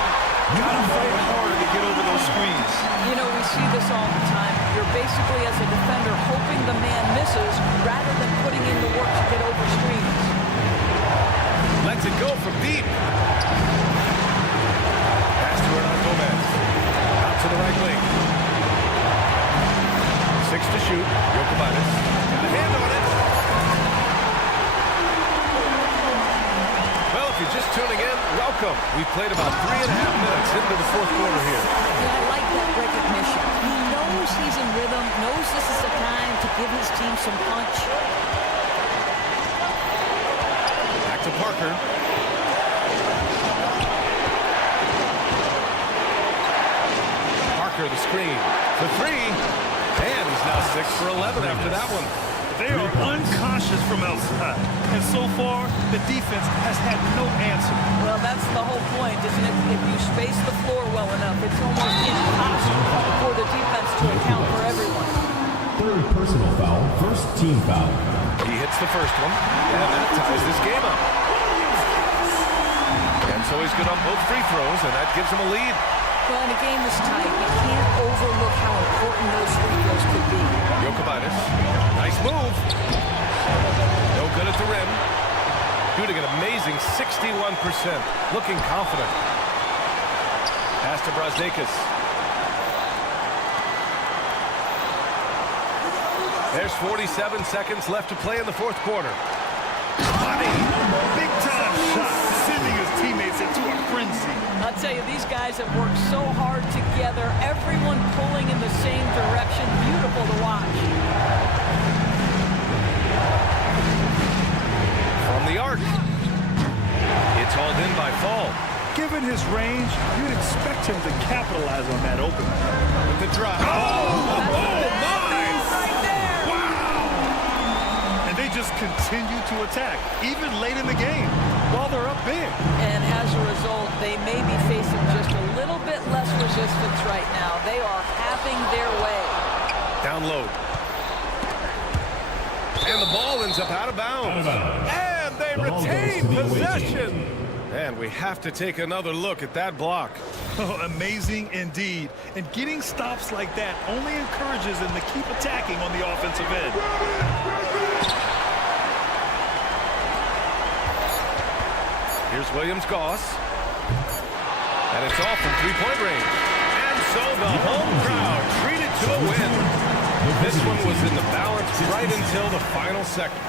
Gotta fight harder to get over those screens. You know, we see this all the time. You're basically, as a defender, hoping the man misses rather than putting in the work to get over screens. Lets it go from deep. Pass to Hernan Gomez. Out to the right wing. 6 to shoot. Jokic. Got a hand on it. Well, if you're just tuning in, welcome. We've played about 3.5 minutes into the fourth quarter here. Yeah, I like that recognition. He knows he's in rhythm, knows this is the time to give his team some punch. Back to Parker. Parker, the screen. The 3. And he's now 6 for 11 after that one. They are unconscious from outside. And so far, the defense has had no answer. Well, that's the whole point, isn't it? If you space the floor well enough, it's almost impossible for the defense to account for everyone. Third personal foul, first team foul. He hits the first one, and that ties this game up. And so he's good on both free throws, and that gives him a lead. Well, in a game this tight, you can't overlook how important those free throws could be. Jokic. Nice move. No good at the rim. Shooting an amazing 61%. Looking confident. Pass to Brasdeikis. There's 47 seconds left to play in the fourth quarter. Body. Big time shot. Sending his teammates into a frenzy. I'll tell you, these guys have worked so hard together. Everyone pulling in the same direction. Beautiful to watch. From the arc. It's hauled in by Fall. Given his range, you'd expect him to capitalize on that opening. With the drive. Oh my! Right there. Wow! And they just continue to attack, even late in the game, while they're up big. And as a result, they may be facing just a little bit less resistance right now. They are having their way. Down low. And the ball ends up out of bounds. And they retain possession. And we have to take another look at that block. Oh, amazing indeed. And getting stops like that only encourages them to keep attacking on the offensive end. Here's Williams-Goss. And it's off from three-point range. And so the home crowd treated to a win. This one was in the balance right until the final second.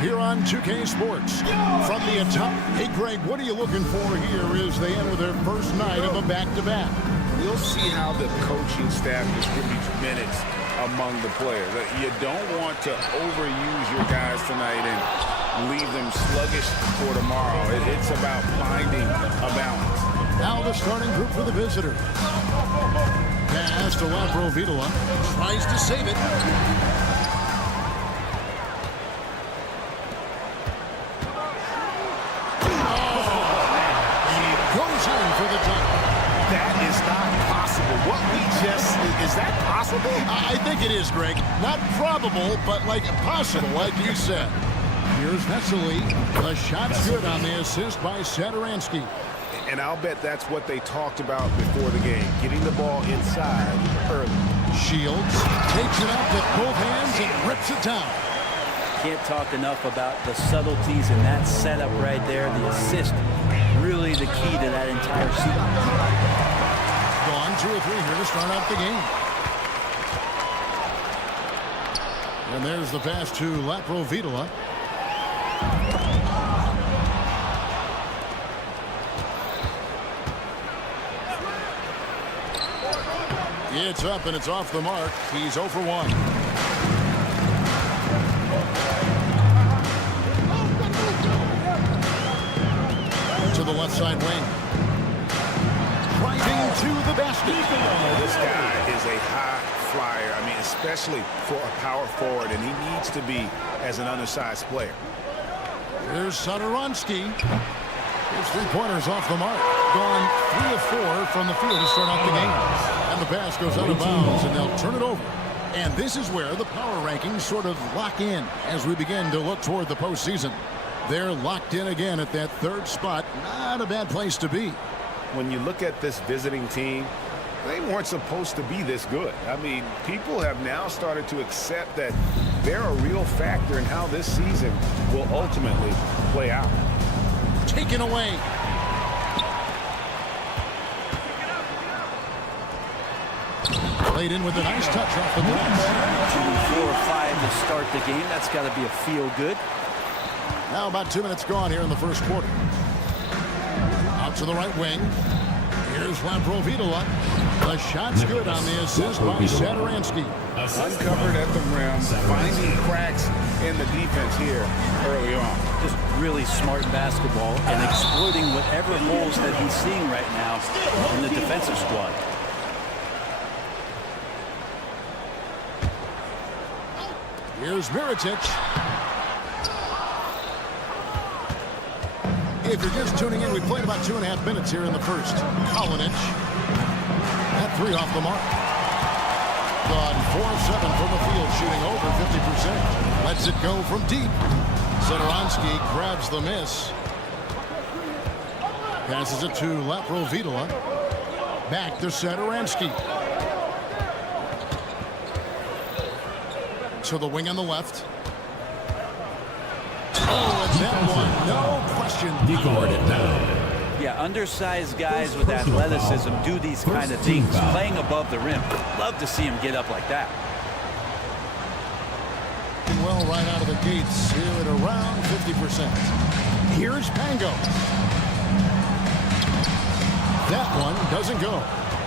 Here on 2K Sports. From the top. Hey, Greg, what are you looking for here as they enter their first night of a back-to-back? We'll see how the coaching staff distributes minutes among the players. You don't want to overuse your guys tonight and leave them sluggish for tomorrow. It's about finding a balance. Now the starting group for the visitors. Pass to Laprovitola. Tries to save it. Is that possible? I think it is, Greg. Not probable, but like possible, like you said. Here's Vesely. The shot's good on the assist by Satoransky. And I'll bet that's what they talked about before the game, getting the ball inside early. Shields takes it up with both hands and rips it down. Can't talk enough about the subtleties in that setup right there. The assist, really the key to that entire sequence. Gone 2 or 3 here to start out the game. And there's the pass to Laprovitola. It's up and it's off the mark. He's 0 for 1. To the left side wing. Driving to the basket. This guy is a high flyer. I mean, especially for a power forward, and he needs to be as an undersized player. Here's Satoransky. His 3-pointers off the mark. Gone 3 of 4 from the field to start out the game. And the pass goes out of bounds, and they'll turn it over. And this is where the power rankings sort of lock in as we begin to look toward the postseason. They're locked in again at that 3rd spot. Not a bad place to be. When you look at this visiting team, they weren't supposed to be this good. I mean, people have now started to accept that they're a real factor in how this season will ultimately play out. Taken away. Played in with a nice touch off the glass. 4 or 5 to start the game. That's got to be a feel-good. Now about 2 minutes gone here in the first quarter. Out to the right wing. Here's Laprovitola. The shot's good on the assist by Satoransky. Uncovered at the rim, finding cracks in the defense here early on. Just really smart basketball and exploiting whatever holes that he's seeing right now in the defensive squad. Here's Mirotic. If you're just tuning in, we played about 2.5 minutes here in the first. Kalinic. That 3 off the mark. Gone 4 of 7 from the field, shooting over 50%. Lets it go from deep. Satoransky grabs the miss. Passes it to Laprovitola. Back to Satoransky. To the wing on the left. Oh, and that one, no question. Decored it down. Yeah, undersized guys with athleticism do these kind of things, playing above the rim. Love to see him get up like that. well right out of the gates here at around 50%. Here's Pango. That one doesn't go.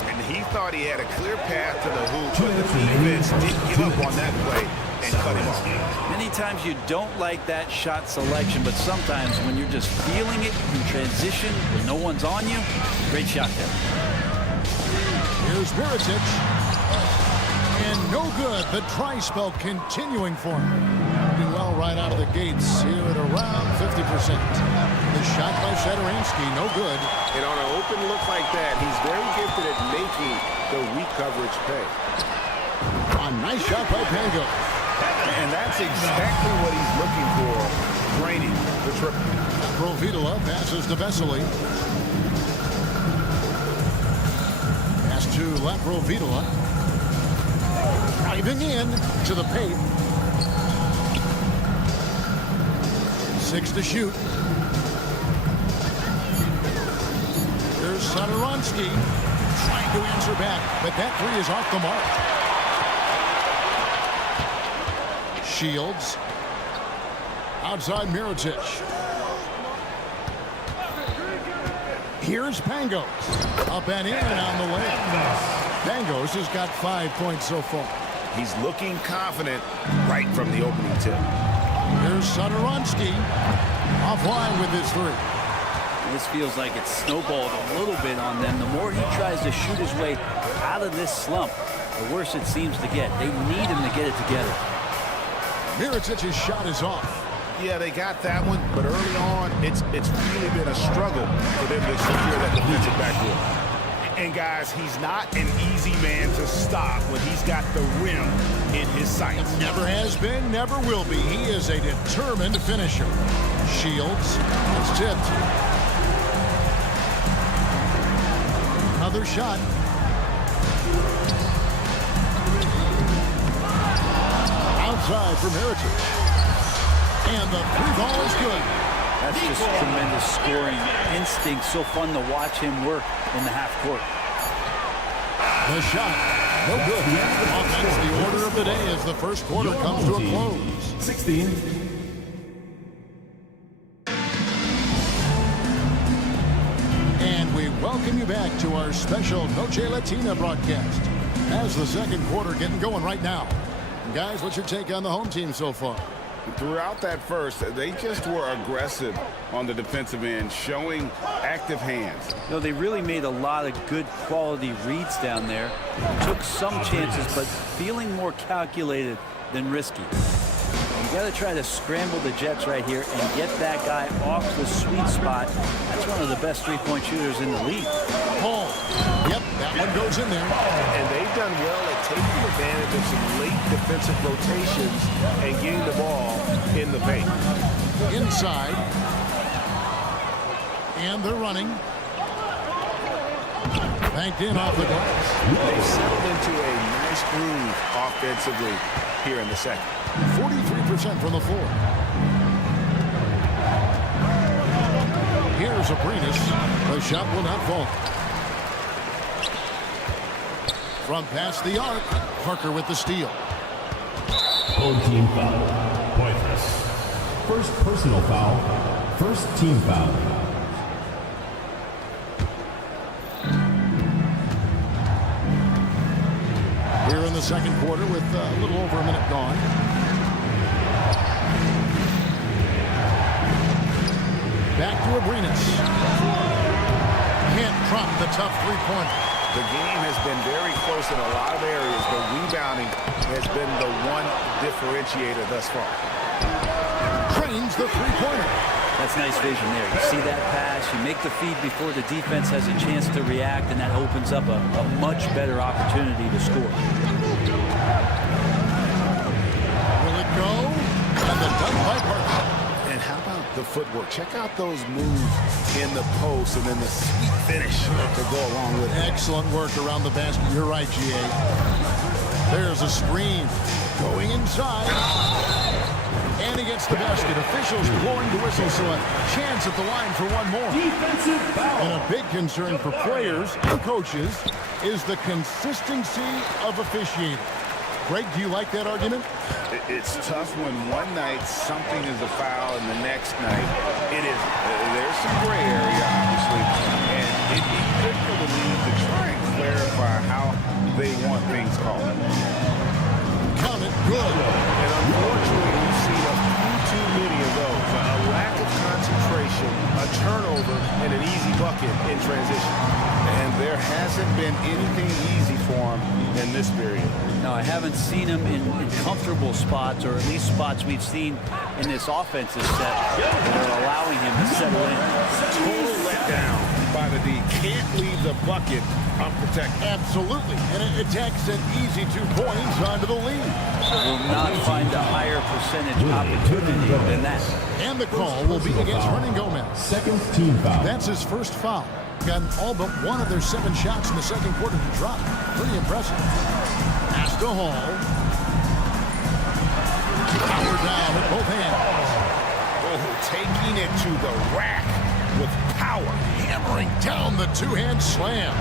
And he thought he had a clear path to the hoop, but the defense didn't give up on that play and cut him off. Many times you don't like that shot selection, but sometimes when you're just feeling it in transition when no one's on you, great shot there. Here's Mirotic. And no good. The try spell continuing for him. Doing well right out of the gates here at around 50%. The shot by Shederinsky, no good. And on an open look like that, he's very gifted at making the weak coverage pay. A nice shot by Pango. And that's exactly what he's looking for, draining the triple. Provitola passes to Vesely. Pass to Laprovitola. Driving in to the paint. 6 to shoot. Here's Sadoronsky trying to answer back, but that three is off the mark. Shields. Outside Mirotic. Here's Pangos. Up and in on the way. Pangos has got 5 points so far. He's looking confident right from the opening tip. Here's Sadoronsky. Offline with his three. This feels like it's snowballed a little bit on them. The more he tries to shoot his way out of this slump, the worse it seems to get. They need him to get it together. Mirotic's shot is off. Yeah, they got that one, but early on, it's really been a struggle for them to secure that defensive backboard. And guys, he's not an easy man to stop when he's got the rim in his sights. Never has been, never will be. He is a determined finisher. Shields. It's tipped. Another shot. Outside from Mirotic. And the three ball is good. That's just tremendous scoring instinct. So fun to watch him work in the half court. The shot, no good. Offense, the order of the day as the first quarter comes to a close. 16. And we welcome you back to our special Noche Latina broadcast. As the second quarter getting going right now. Guys, what's your take on the home team so far? Throughout that first, they just were aggressive on the defensive end, showing active hands. You know, they really made a lot of good quality reads down there. Took some chances, but feeling more calculated than risky. You got to try to scramble the Jets right here and get that guy off the sweet spot. That's one of the best three-point shooters in the league. Paul. Yep, that one goes in there. And they've done well at taking advantage of some late defensive rotations and getting the ball in the paint. Inside. And they're running. Banked in off the glass. They've settled into a nice groove offensively here in the second. 43% from the floor. Here's Abrinas. The shot will not fall. From past the arc, Parker with the steal. Home team foul. Pointless. First personal foul. First team foul. Here in the second quarter with a little over a minute gone. Back to Abrinas. Can't drop the tough three-pointer. The game has been very close in a lot of areas, but rebounding has been the one differentiator thus far. Trains the three-pointer. That's nice vision there. You see that pass, you make the feed before the defense has a chance to react, and that opens up a much better opportunity to score. Will it go? And the dunk by Parker. And how about the footwork? Check out those moves in the post and then the sweet finish to go along with it. Excellent work around the basket. You're right, GA. There's a screen. Going inside. And he gets the basket. Officials blowing the whistle, so a chance at the line for one more. Defensive foul. And a big concern for players and coaches is the consistency of officiating. Greg, do you like that argument? It's tough when one night something is a foul and the next night it is. There's some gray area, obviously, and it'd be good for the league to try and clarify how they want things called. Count it, good. And unfortunately, we see too many of those. A lack of concentration, a turnover, and an easy bucket in transition. And there hasn't been anything easy for him in this period. No, I haven't seen him in comfortable spots, or at least spots we've seen in this offensive set that are allowing him to settle in. Total letdown by the D. Can't leave the bucket unprotected. Absolutely. And it attacks an easy 2 points onto the lead. Will not find a higher percentage opportunity than that. And the call will be against Hernan Gomez. Second team foul. That's his first foul. Gotten all but one of their 7 shots in the second quarter to drop. Pretty impressive. Pass to Hall. Power down with both hands. Oh, taking it to the rack with power. Hammering down the two-hand slam.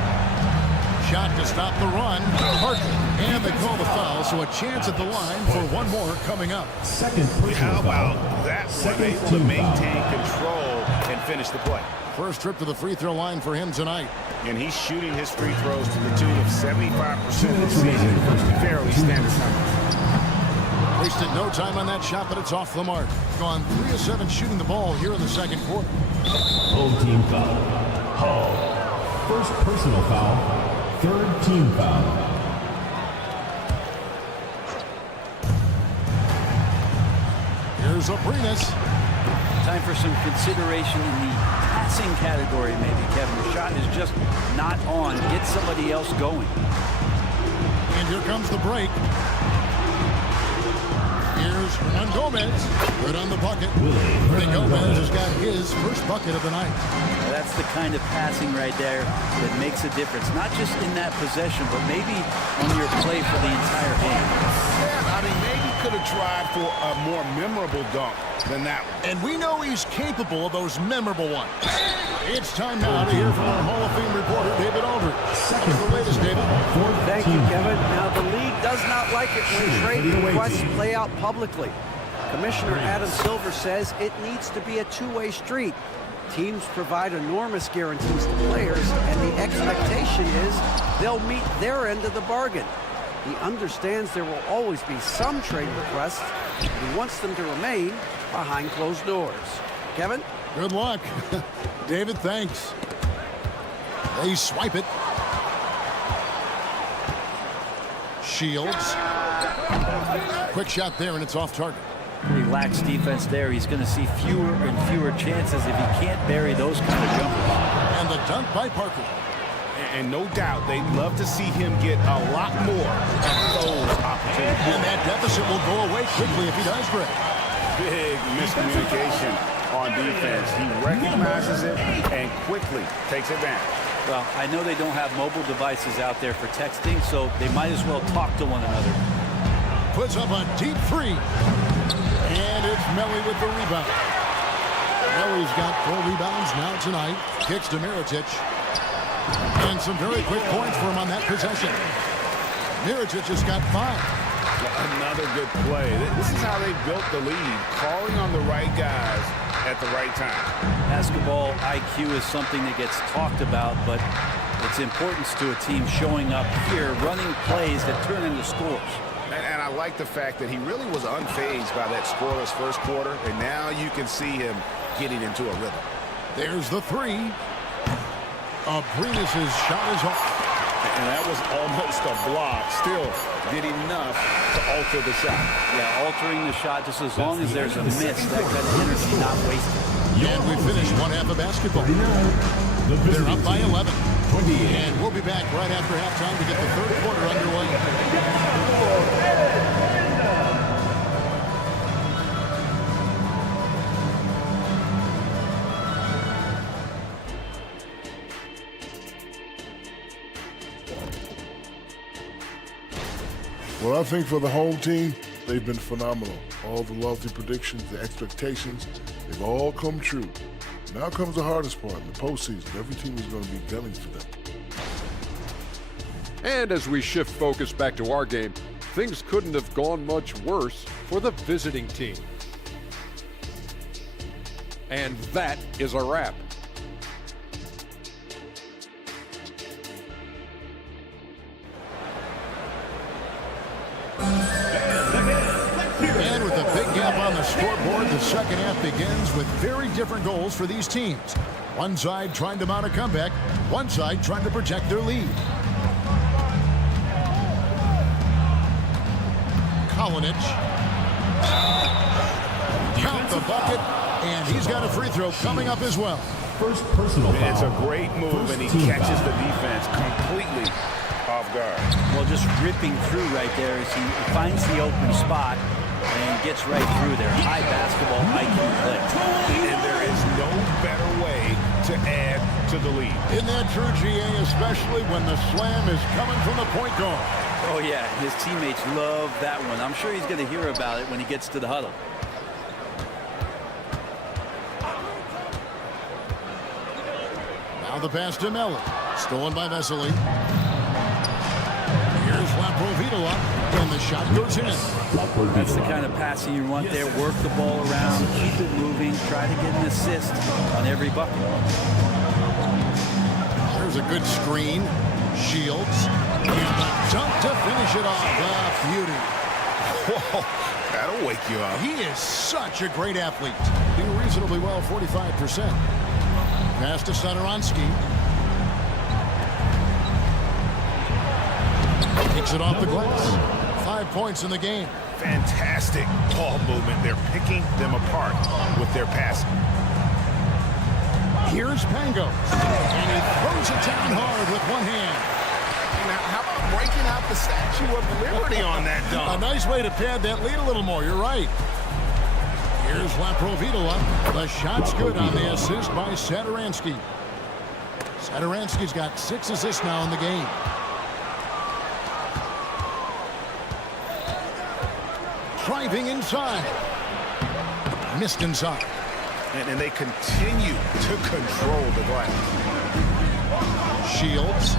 Shot to stop the run. Parker. And they call the foul, so a chance at the line for one more coming up. Second personal How about foul. that one? Second Able to team maintain foul. control and finish the play. First trip to the free throw line for him tonight. And he's shooting his free throws to the tune of 75% this season. Fairly standard number. Wasted no time on that shot, but it's off the mark. Gone 3 of 7 shooting the ball here in the second quarter. Home team foul. Hall. First personal foul. Third team foul. Here's Abrinas. Time for some consideration in the passing category, maybe, Kevin. The shot is just not on. Get somebody else going. And here comes the break. Here's Hernan Gomez. Good on the bucket. Hernan Gomez has got his first bucket of the night. That's the kind of passing right there that makes a difference. Not just in that possession, but maybe on your play for the entire game. Yeah, I mean, maybe could have tried for a more memorable dunk than that one. And we know he's capable of those memorable ones. It's time now to hear from our Hall of Fame reporter, David Aldridge. Second the latest, David. Thank you, Kevin. Now, the league does not like it when trade requests play out publicly. Commissioner Adam Silver says it needs to be a two-way street. Teams provide enormous guarantees to players, and the expectation is they'll meet their end of the bargain. He understands there will always be some trade requests. He wants them to remain behind closed doors. Kevin? Good luck. David, thanks. They swipe it. Shields. Quick shot there, and it's off target. Pretty lax defense there. He's going to see fewer and fewer chances if he can't bury those kind of jumpers. And the dunk by Parker. And no doubt they'd love to see him get a lot more of those opportunities. And that deficit will go away quickly if he does, Greg. Big miscommunication on defense. He recognizes it and quickly takes advantage. Well, I know they don't have mobile devices out there for texting, so they might as well talk to one another. Puts up a deep three. And it's Melly with the rebound. Melly's got 4 rebounds now tonight. Kicks to Mirotic. And some very quick points for him on that possession. Mirotic has got 5. Another good play. This is how they built the lead, calling on the right guys at the right time. Basketball IQ is something that gets talked about, but its importance to a team showing up here, running plays that turn into scores. And I like the fact that he really was unfazed by that scoreless first quarter, and now you can see him getting into a rhythm. There's the 3. Abrinas' shot is off. And that was almost a block. Still did enough to alter the shot. Yeah, altering the shot just as long as there's a miss. That kind of energy not wasted. And we finished one half of basketball. They're up by 11. And we'll be back right after halftime to get the third quarter underway. Well, I think for the home team, they've been phenomenal. All the lofty predictions, the expectations, they've all come true. Now comes the hardest part, in the postseason. Every team is going to be gunning for them. And as we shift focus back to our game, things couldn't have gone much worse for the visiting team. And that is a wrap. And with a big gap on the scoreboard, the second half begins with very different goals for these teams. One side trying to mount a comeback, one side trying to protect their lead. Kalinic. Count the bucket, and he's got a free throw coming up as well. First personal foul. It's a great move, and he catches the defense completely off guard. Well, just ripping through right there as he finds the open spot and gets right through there. High basketball IQ play. And there is no better way to add to the lead. Isn't that true, GA, especially when the slam is coming from the point guard? Oh, yeah, his teammates love that one. I'm sure he's going to hear about it when he gets to the huddle. Now the pass to Milan. Stolen by Vesely. Here's Laprovitola, and the shot goes in. That's the kind of passing you want there. Work the ball around, keep it moving, try to get an assist on every bucket. There's a good screen. Shields. Jump to finish it off. Beauty. Whoa, that'll wake you up. He is such a great athlete. Doing reasonably well, 45%. Pass to Satoransky. Takes it off the glass. 5 points in the game. Fantastic ball movement. They're picking them apart with their passing. Here's Pangos. And he throws it down hard with one hand. Now, how about breaking out the Statue of Liberty on that dunk? A nice way to pad that lead a little more. You're right. Here's Laprovitola. The shot's good on the assist by Satoransky. Satoransky's got 6 assists now in the game. Driving inside. Missed inside. And they continue to control the glass. Shields.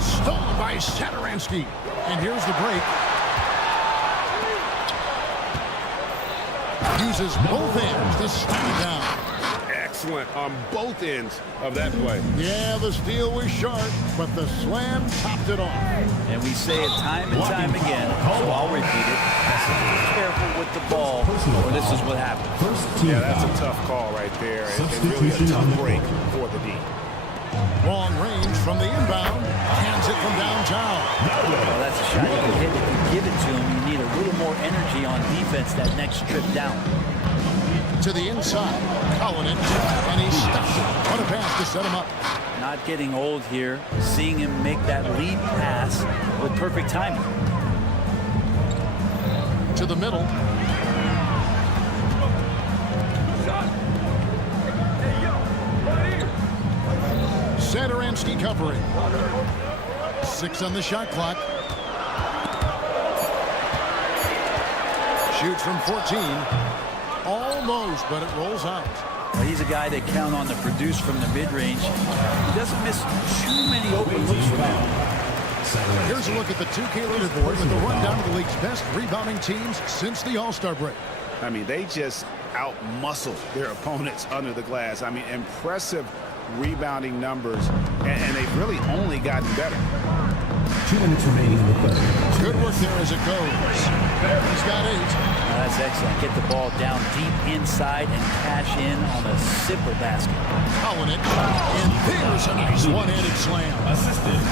Stolen by Satoransky. And here's the break. Uses both ends to slow it down. Excellent on both ends of that play. Yeah, the steal was sharp, but the slam topped it off. And we say it time and time again, so I'll repeat it. Be careful with the ball, or this is what happens. Yeah, that's a tough call right there. And really a tough break for the D. Long range from the inbound. Hands it from downtown. Well, that's a shot you can hit. If you give it to him, you need a little more energy on defense that next trip down. To the inside. Kalinic. And he stops it. What a pass to set him up. Not getting old here. Seeing him make that lead pass with perfect timing. To the middle. Satoransky covering. 6 on the shot clock. Shoots from 14. Almost, but it rolls out. Well, he's a guy they count on to produce from the mid-range. He doesn't miss too many open looks from him. Here's a look at the 2K leaderboard with the rundown of the league's best rebounding teams since the All-Star break. I mean, they just out-muscle their opponents under the glass. I mean, impressive rebounding numbers, and they've really only gotten better. 2 minutes remaining in the quarter. Good work there as it goes. He's got 8. That's excellent. Get the ball down deep inside and cash in on a simple basket. Kalinic. And there's a nice one-handed slam. Assisted.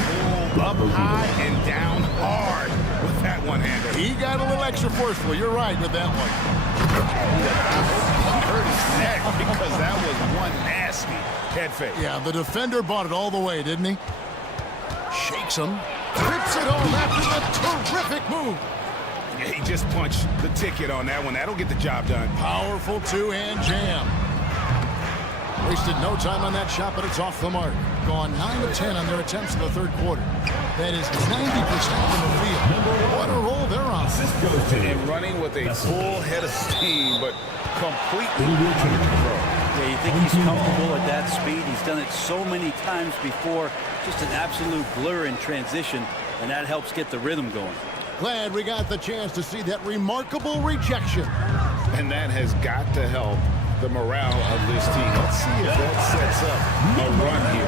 Up high and down hard with that one-hander. He got a little extra forceful. You're right with that one. He hurt his neck because that was one nasty head fake. Yeah, the defender bought it all the way, didn't he? Shakes him. Rips it home after a terrific move. Yeah, he just punched the ticket on that one. That'll get the job done. Powerful two-hand jam. Wasted no time on that shot, but it's off the mark. Gone 9 of 10 on their attempts in the third quarter. That is 90% from the field. What a roll they're on. And running with a full head of steam, but completely under control. Yeah, you think he's comfortable at that speed. He's done it so many times before. Just an absolute blur in transition, and that helps get the rhythm going. Glad we got the chance to see that remarkable rejection. And that has got to help the morale of this team. Let's see if that sets up a run here.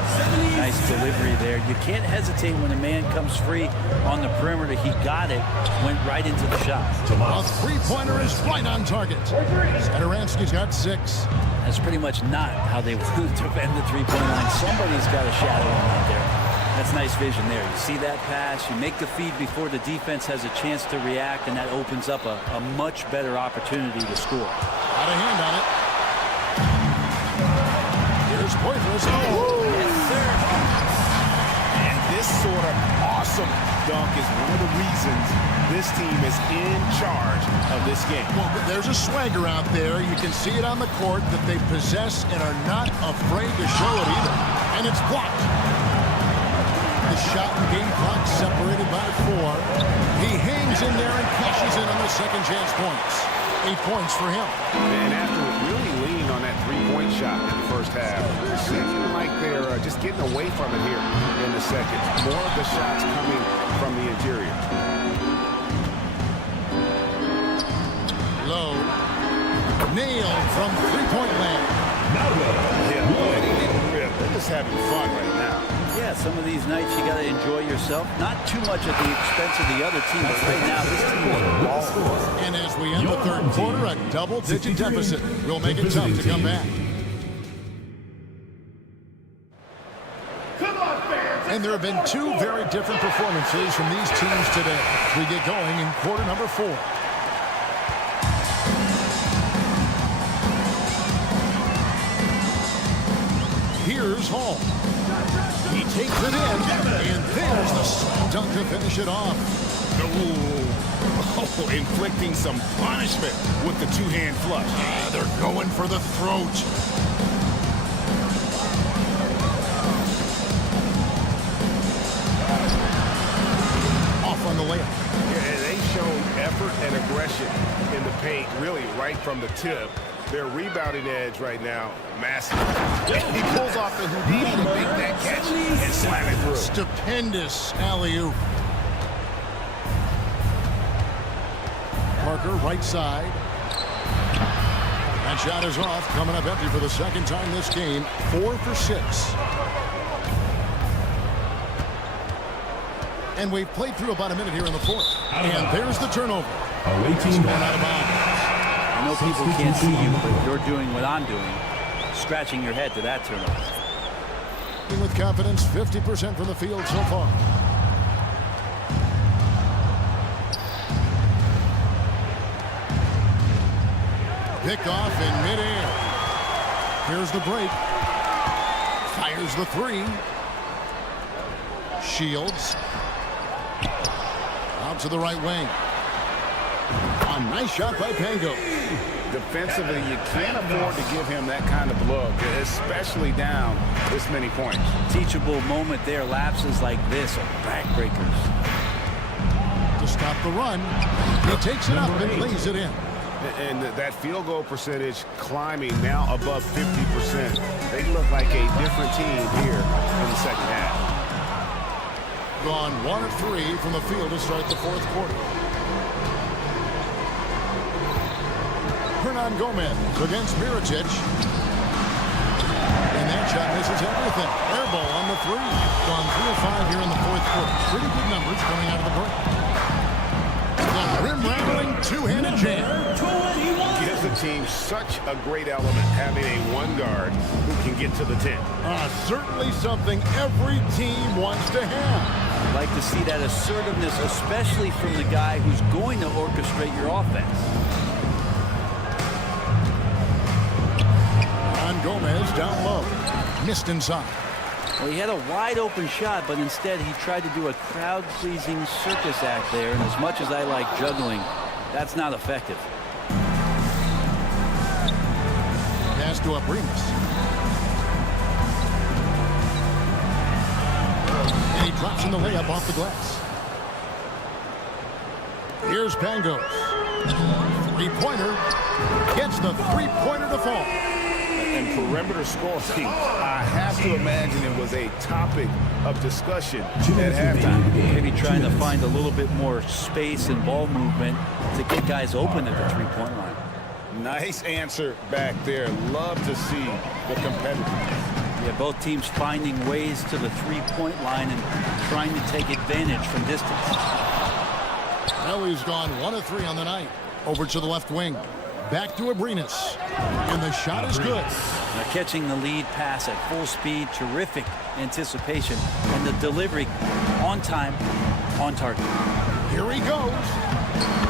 Nice delivery there. You can't hesitate when a man comes free on the perimeter. He got it, went right into the shot. A three-pointer is right on target. Satoransky's got 6. That's pretty much not how they want to defend the three-point line. Somebody's got a shadow on out there. That's nice vision there. You see that pass, you make the feed before the defense has a chance to react, and that opens up a much better opportunity to score. Out of hand on it. Here's Poitras. Oh! Yes, sir. And this sort of awesome dunk is one of the reasons this team is in charge of this game. Well, there's a swagger out there. You can see it on the court that they possess and are not afraid to show it either. And it's blocked. The shot and game clock separated by 4. He hangs in there and cashes in on the second chance points. 8 points for him. And after really leaning on that three-point shot in the first half, it seems like they're just getting away from it here in the second. More of the shots coming from the interior. Low. Nailed from three-point land. They're just having fun right now. Yeah, some of these nights you got to enjoy yourself. Not too much at the expense of the other team, but right now this team is ball. And as we end the third quarter, a double-digit deficit will make it tough to come back. And there have been 2 very different performances from these teams today. We get going in quarter number 4. Here's Hall. He takes it in, and there's the slam dunk to finish it off. Oh, inflicting some punishment with the two-hand flush. They're going for the throat. Off on the layup. Yeah, they've shown effort and aggression in the paint, really right from the tip. Their rebounding edge right now, massive. He pulls off the Houdini to make that catch and slam it through. Stupendous alley-oop. Parker, right side. That shot is off, coming up empty for the second time this game. 4 for 6. And we've played through about a minute here in the fourth. And there's the turnover. It's going out of bounds. I know people can't see you, but you're doing what I'm doing, scratching your head to that turnover. With confidence, 50% from the field so far. Picked off in midair. Here's the break. Fires the 3. Shields. Out to the right wing. A nice shot by Pango. Defensively, you can't afford to give him that kind of look, especially down this many points. Teachable moment there. Lapses like this are backbreakers. To stop the run, he takes it up and lays it in. And that field goal percentage climbing now above 50%. They look like a different team here in the second half. Gone 1 of 3 from the field to start the fourth quarter. Hernan Gomez against Mirotic. And that shot misses everything. Air ball on the 3. Gone 3 of 5 here in the fourth quarter. Pretty good numbers coming out of the break. The rim-rattling two-handed jam. Gives the team such a great element having a one guard who can get to the 10. Certainly something every team wants to have. I'd like to see that assertiveness, especially from the guy who's going to orchestrate your offense. Gomez down low. Missed inside. Well, he had a wide open shot, but instead he tried to do a crowd-pleasing circus act there. And as much as I like juggling, that's not effective. Pass to Abrimas. And he drops in the layup off the glass. Here's Pangos. Three-pointer. Gets the three-pointer to fall. A and perimeter scoring, I have to imagine it was a topic of discussion at halftime. Maybe trying to find a little bit more space and ball movement to get guys open at the three-point line. Nice answer back there. Love to see the competitiveness. Yeah, both teams finding ways to the three-point line and trying to take advantage from distance. Well, he's gone 1 of 3 on the night. Over to the left wing. Back to Abrinas. And the shot is good. Now catching the lead pass at full speed, terrific anticipation, and the delivery on time, on target. Here he goes.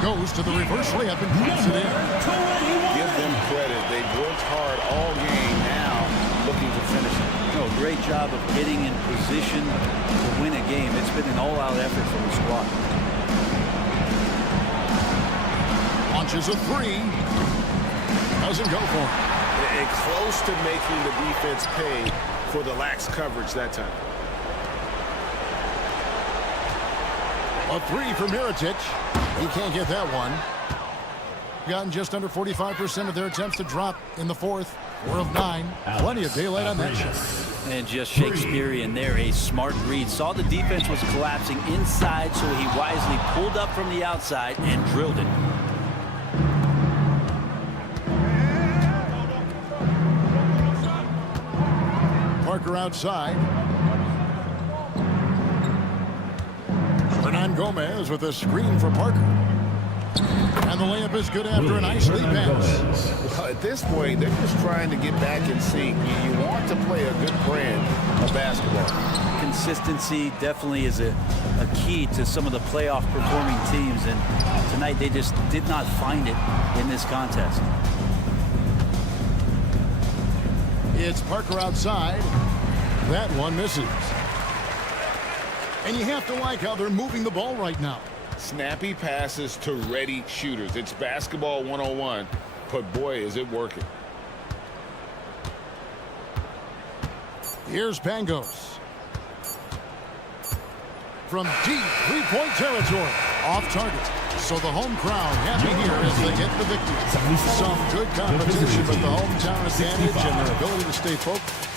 Goes to the reverse layup and puts it in. Give them credit. They've worked hard all game, now looking to finish it. No, great job of getting in position to win a game. It's been an all-out effort from the squad. Launches a 3. Doesn't go for it. And close to making the defense pay for the lax coverage that time. A 3 from Mirotic. He can't get that one. Gotten just under 45% of their attempts to drop in the fourth. 4 of 9. Plenty of daylight on that shot. And just Shakespearean there, a smart read. Saw the defense was collapsing inside, so he wisely pulled up from the outside and drilled it. Parker outside. Hernan Gomez with a screen for Parker. And the layup is good after a nice lead pass. Well, at this point, they're just trying to get back in sync. You want to play a good brand of basketball. Consistency definitely is a key to some of the playoff performing teams, and tonight they just did not find it in this contest. It's Parker outside. That one misses. And you have to like how they're moving the ball right now. Snappy passes to ready shooters. It's basketball 101, but boy, is it working. Here's Pangos. From deep three-point territory. Off target. So the home crowd happy here as they get the victory. Some good competition, but the hometown advantage and their ability to stay focused.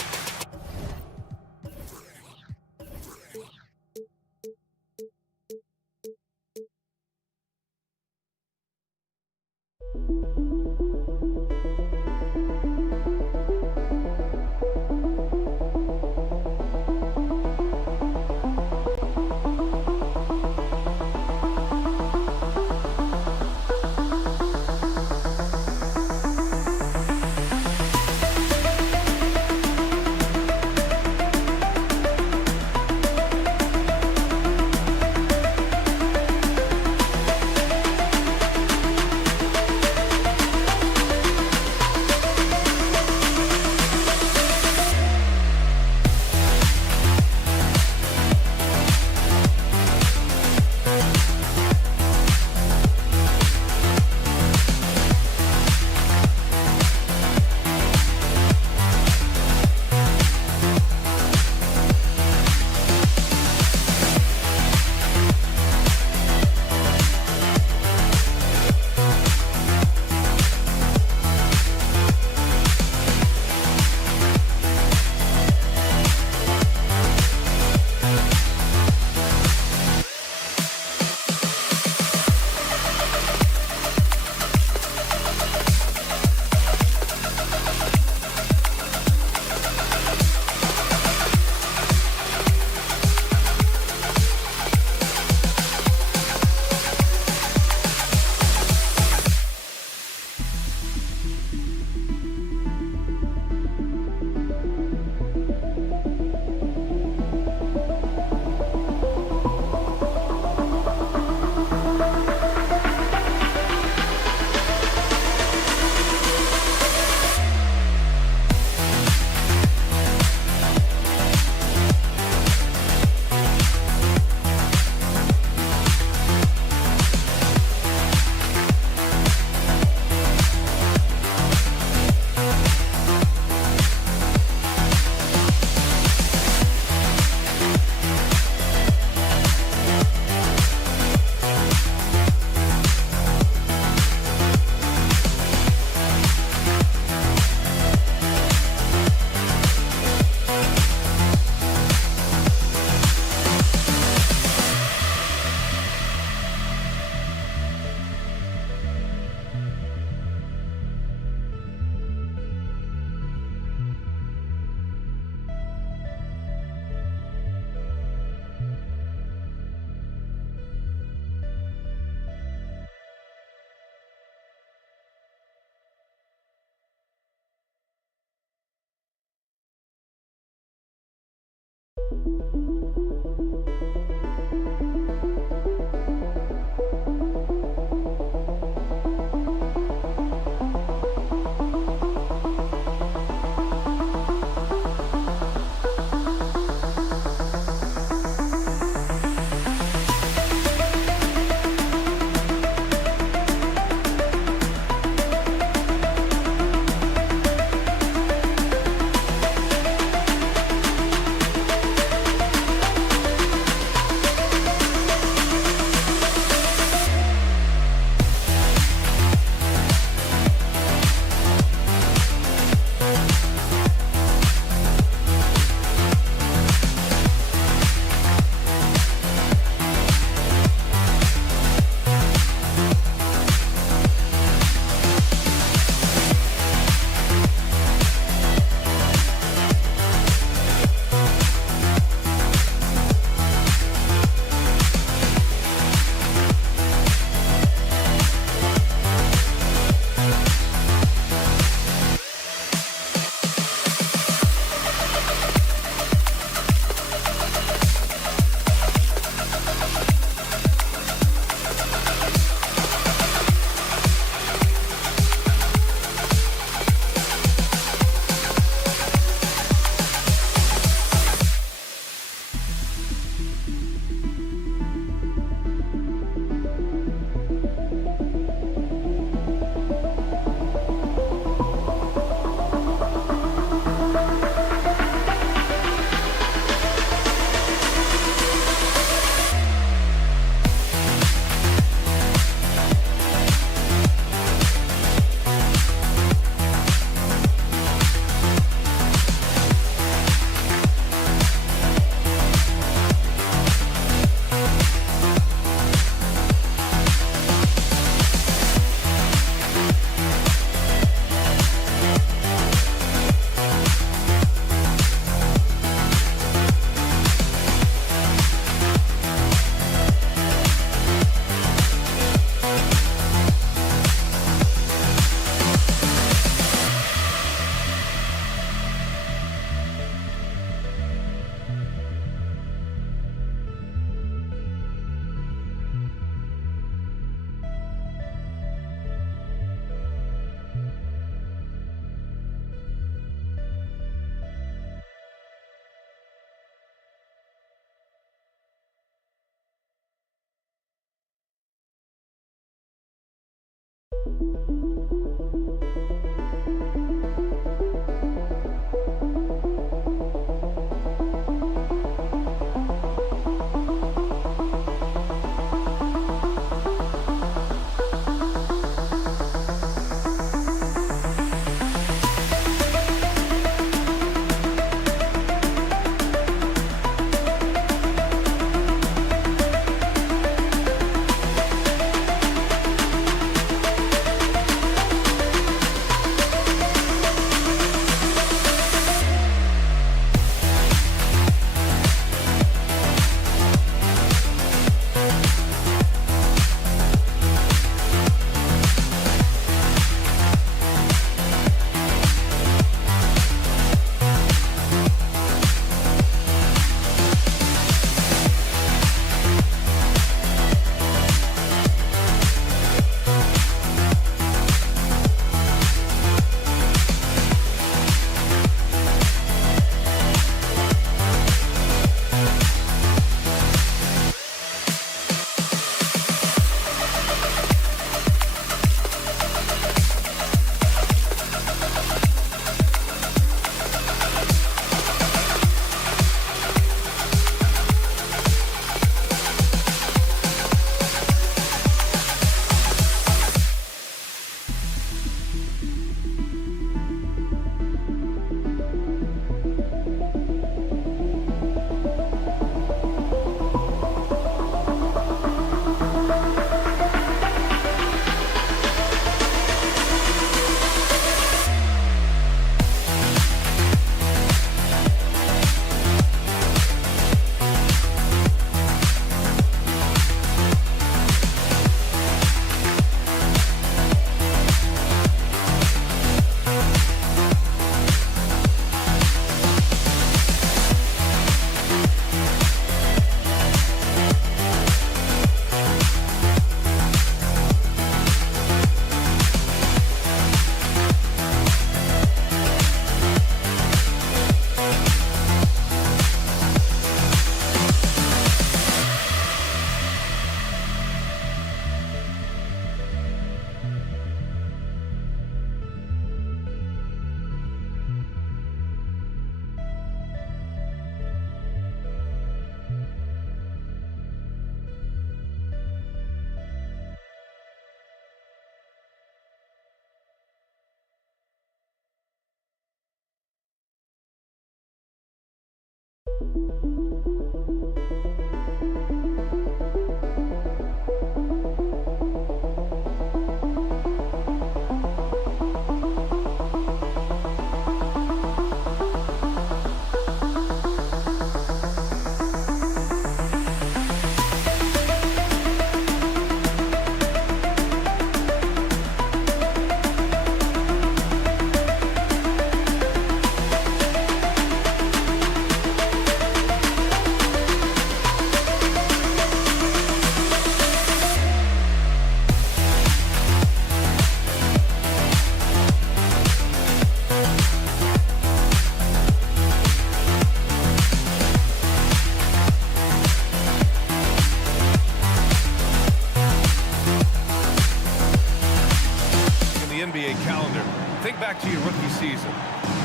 Think back to your rookie season.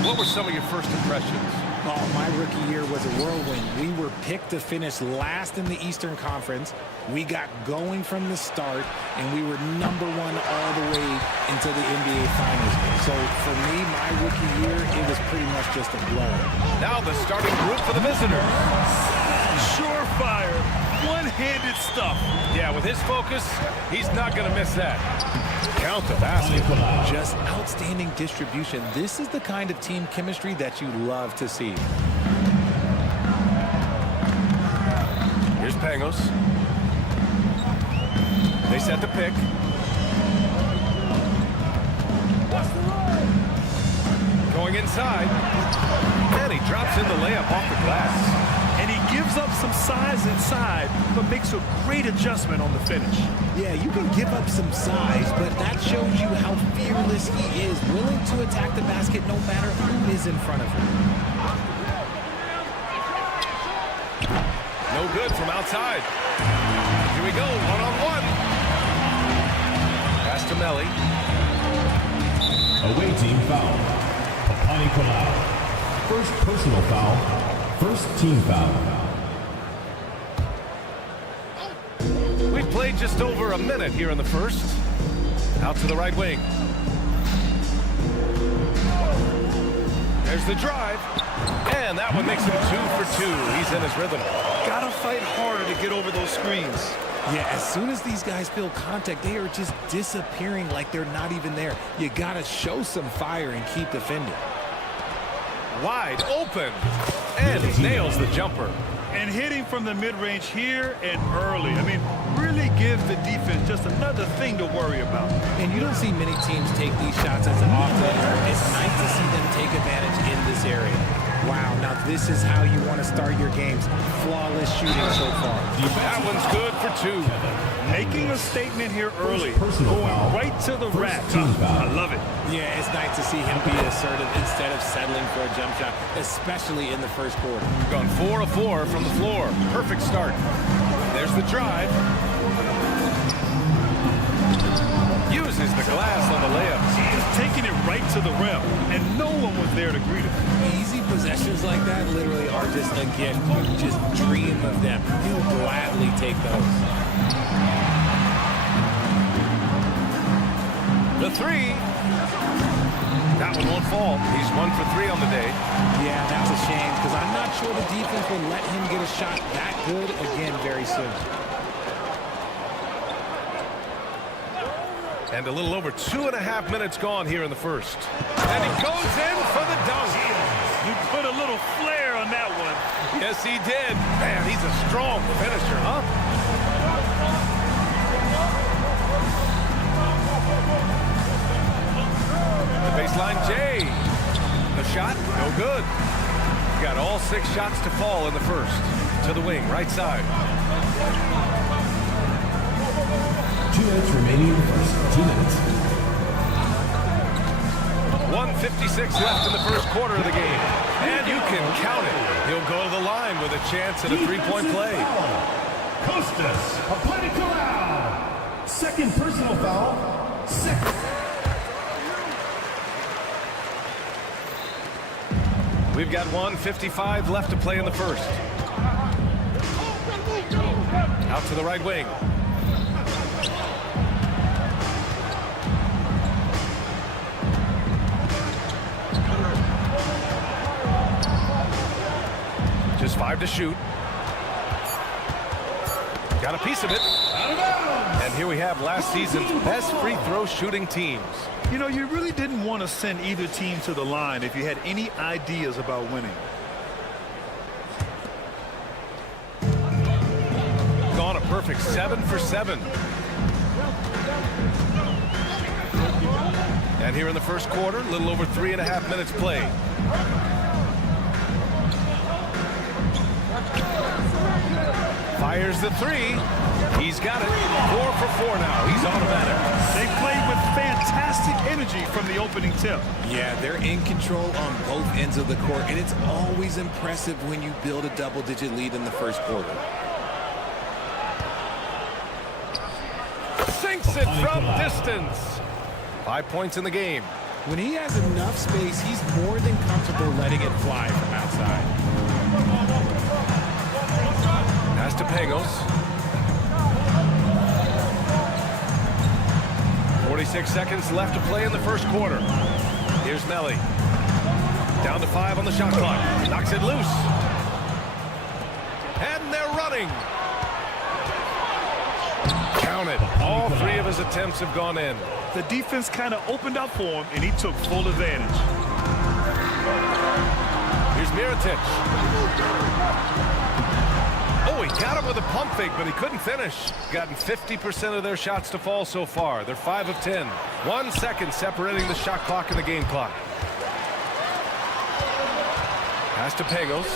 What were some of your first impressions? Oh, my rookie year was a whirlwind. We were picked to finish last in the Eastern Conference. We got going from the start, and we were #1 all the way into the NBA Finals. So for me, my rookie year, it was pretty much just a blowout. Now the starting group for the visitors. Surefire, one-handed stuff. Yeah, with his focus, he's not going to miss that. Count the basket. Just outstanding distribution. This is the kind of team chemistry that you love to see. Here's Pangos. They set the pick. Going inside. And he drops in the layup off the glass. And he gives up some size inside, but makes a great adjustment on the finish. Yeah, you can give up some size, but that shows you how fearless he is, willing to attack the basket no matter who is in front of him. No good from outside. Here we go, one-on-one. Pass to Melli. Away team foul. Papanicolau. First personal foul. First team foul. We've played just over a minute here in the first. Out to the right wing. There's the drive. And that one makes him 2 for 2. He's in his rhythm. Gotta fight harder to get over those screens. Yeah, as soon as these guys feel contact, they are just disappearing like they're not even there. You gotta show some fire and keep defending. Wide open. And he nails the jumper. And hitting from the mid-range here and early. I mean, really gives the defense just another thing to worry about. And you don't see many teams take these shots as often. It's nice to see them take advantage in this area. Wow, now this is how you want to start your games. Flawless shooting so far. That one's good for 2. Making a statement here early. Going right to the rack. I love it. Yeah, it's nice to see him be assertive instead of settling for a jump shot, especially in the first quarter. Gone 4 of 4 from the floor. Perfect start. There's the drive. Uses the glass on the layup. Just taking it right to the rim, and no one was there to greet him. Easy possessions like that literally are just a gift. You just dream of them. You'll gladly take those. The 3. That one won't fall. He's 1 for 3 on the day. Yeah, that's a shame because I'm not sure the defense will let him get a shot that good again very soon. And a little over 2.5 minutes gone here in the first. And he goes in for the dunk. He put a little flair on that one. Yes, he did. Man, he's a strong finisher, huh? The baseline J. The shot, no good. Got all 6 shots to fall in the first. To the wing, right side. 2 minutes remaining in the first. 2 minutes. 1:56 left in the first quarter of the game. And you can count it. He'll go to the line with a chance at a 3-point play. Kostas Papanikolaou. Second personal foul. Second. We've got 1:55 left to play in the first. Out to the right wing. Just 5 5 to shoot. Got a piece of it. And here we have last season's best free throw shooting teams. You know, you really didn't want to send either team to the line if you had any ideas about winning. Gone a perfect 7 for 7. And here in the first quarter, a little over 3.5 minutes played. Fires the 3. He's got it. 4 for 4 now. He's automatic. They played with fantastic energy from the opening tip. Yeah, they're in control on both ends of the court, and it's always impressive when you build a double-digit lead in the first quarter. Sinks it from distance. 5 points in the game. When he has enough space, he's more than comfortable letting it fly from outside. Pass to Pangos. 46 seconds left to play in the first quarter. Here's Melly. Down to 5 on the shot clock. Knocks it loose. And they're running. Count it. All 3 of his attempts have gone in. The defense kind of opened up for him, and he took full advantage. Here's Mirotic. Oh, he got him with a pump fake, but he couldn't finish. Gotten 50% of their shots to fall so far. They're 5 of 10. 1 second separating the shot clock and the game clock. Pass to Pagos.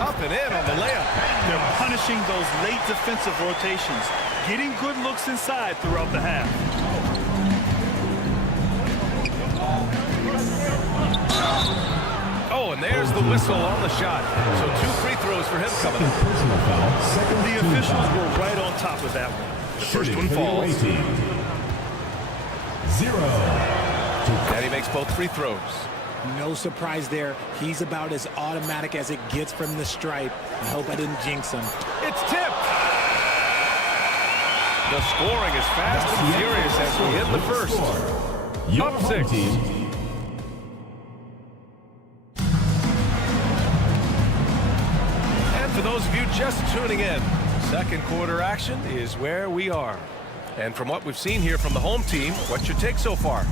Up and in on the layup. They're punishing those late defensive rotations, getting good looks inside throughout the half. Oh, and there's the whistle on the shot. So 2 free throws for him coming up. Personal foul. Second The officials were right on top of that one. The first one falls. 0. And he makes both free throws. No surprise there. He's about as automatic as it gets from the stripe. I hope I didn't jinx him. It's tipped. The scoring is fast and furious as we hit the first. Up 6. And for those of you just tuning in, second quarter action is where we are. And from what we've seen here from the home team, what's your take so far?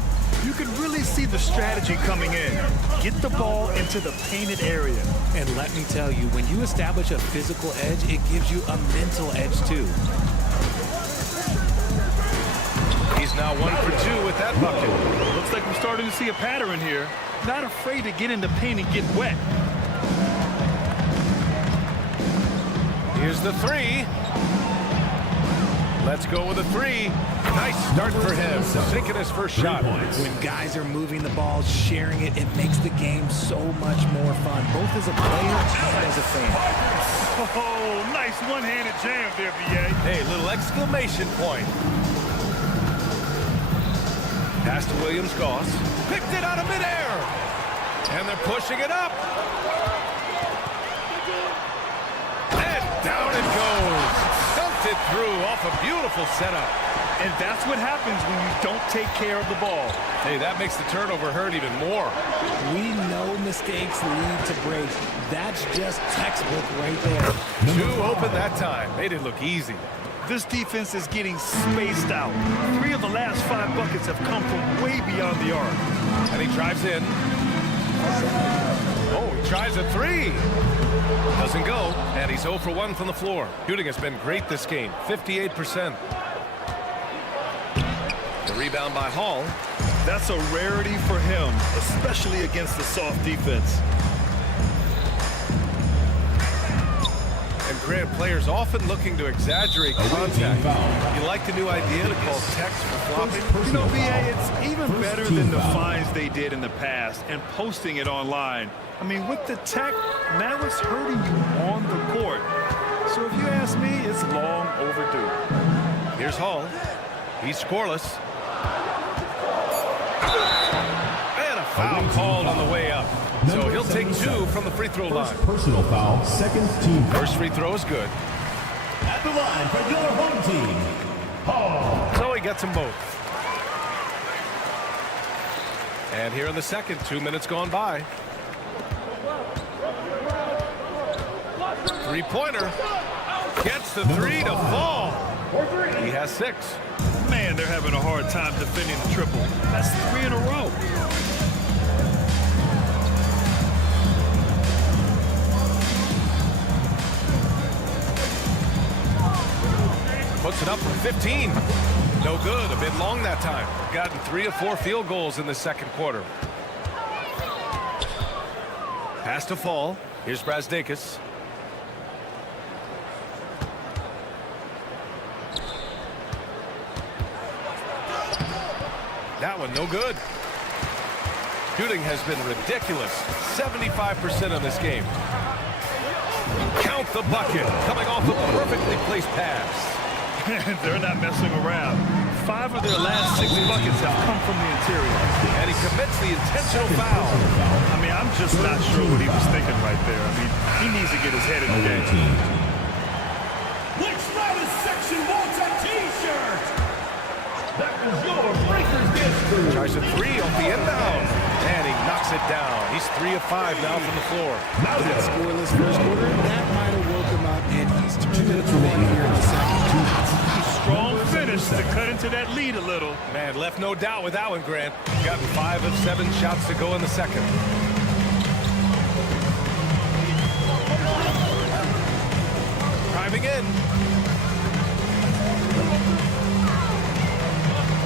You can really see the strategy coming in. Get the ball into the painted area. And let me tell you, when you establish a physical edge, it gives you a mental edge too. He's now 1 for 2 with that bucket. Looks like we're starting to see a pattern here. Not afraid to get in the paint and get wet. Here's the 3. Let's go with a 3. Nice start for him. Sinking his first shot. When guys are moving the ball, sharing it, it makes the game so much more fun, both as a player and as a fan. Oh, nice one-handed jam there, B.A. Hey, little exclamation point. Pass to Williams-Goss. Picked it out of midair. And they're pushing it up. And down it goes. Dumped it through off a beautiful setup. And that's what happens when you don't take care of the ball. Hey, that makes the turnover hurt even more. We know mistakes lead to breaks. That's just textbook right there. 2 open that time. Made it look easy. This defense is getting spaced out. 3 of the last 5 buckets have come from way beyond the arc. And he drives in. Oh, he tries a 3. Doesn't go, and he's 0 for 1 from the floor. Shooting has been great this game, 58%. The rebound by Hall. That's a rarity for him, especially against the soft defense. And Grant, players often looking to exaggerate contact. You like the new idea to call text for flopping? You know, B.A., it's even better than the fines they did in the past and posting it online. I mean, with the tech, now it's hurting you on the court. So if you ask me, it's long overdue. Here's Hall. He's scoreless. And a foul called on the way up. So he'll take 2 from the free throw line. Personal foul, second team. First free throw is good. At the line for your home team, Hall. So he gets them both. And here in the second, 2 minutes gone by. Three-pointer. Gets the three to fall. He has 6. Man, they're having a hard time defending the triple. That's 3 in a row. Puts it up from 15. No good. A bit long that time. Gotten 3 of 4 field goals in the second quarter. Pass to Fall. Here's Brazdakis. That one no good. Shooting has been ridiculous. 75% on this game. Count the bucket. Coming off a perfectly placed pass. They're not messing around. 5 of their last 6 buckets have come from the interior. And he commits the intentional foul. I mean, I'm just not sure what he was thinking right there. I mean, he needs to get his head in the game. Which Riders section wants a t-shirt? That was your Breakers District. Tries a 3 off the inbound. And he knocks it down. He's 3 of 5 now from the floor. That scoreless first quarter, that might have woke him up, and he's turned it around here in the second. Strong finish to cut into that lead a little. Man, left no doubt with that one, Grant. Gotten 5 of 7 shots to go in the second. Driving in.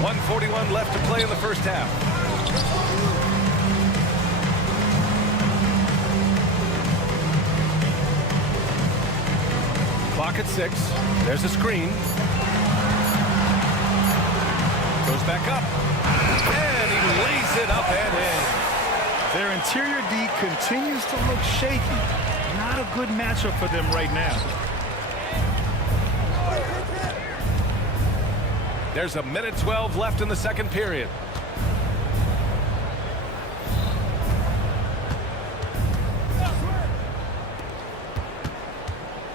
1:41 left to play in the first half. Clock at 6. There's a screen. Goes back up. And he lays it up and in. Their interior D continues to look shaky. Not a good matchup for them right now. There's a minute 12 left in the second period.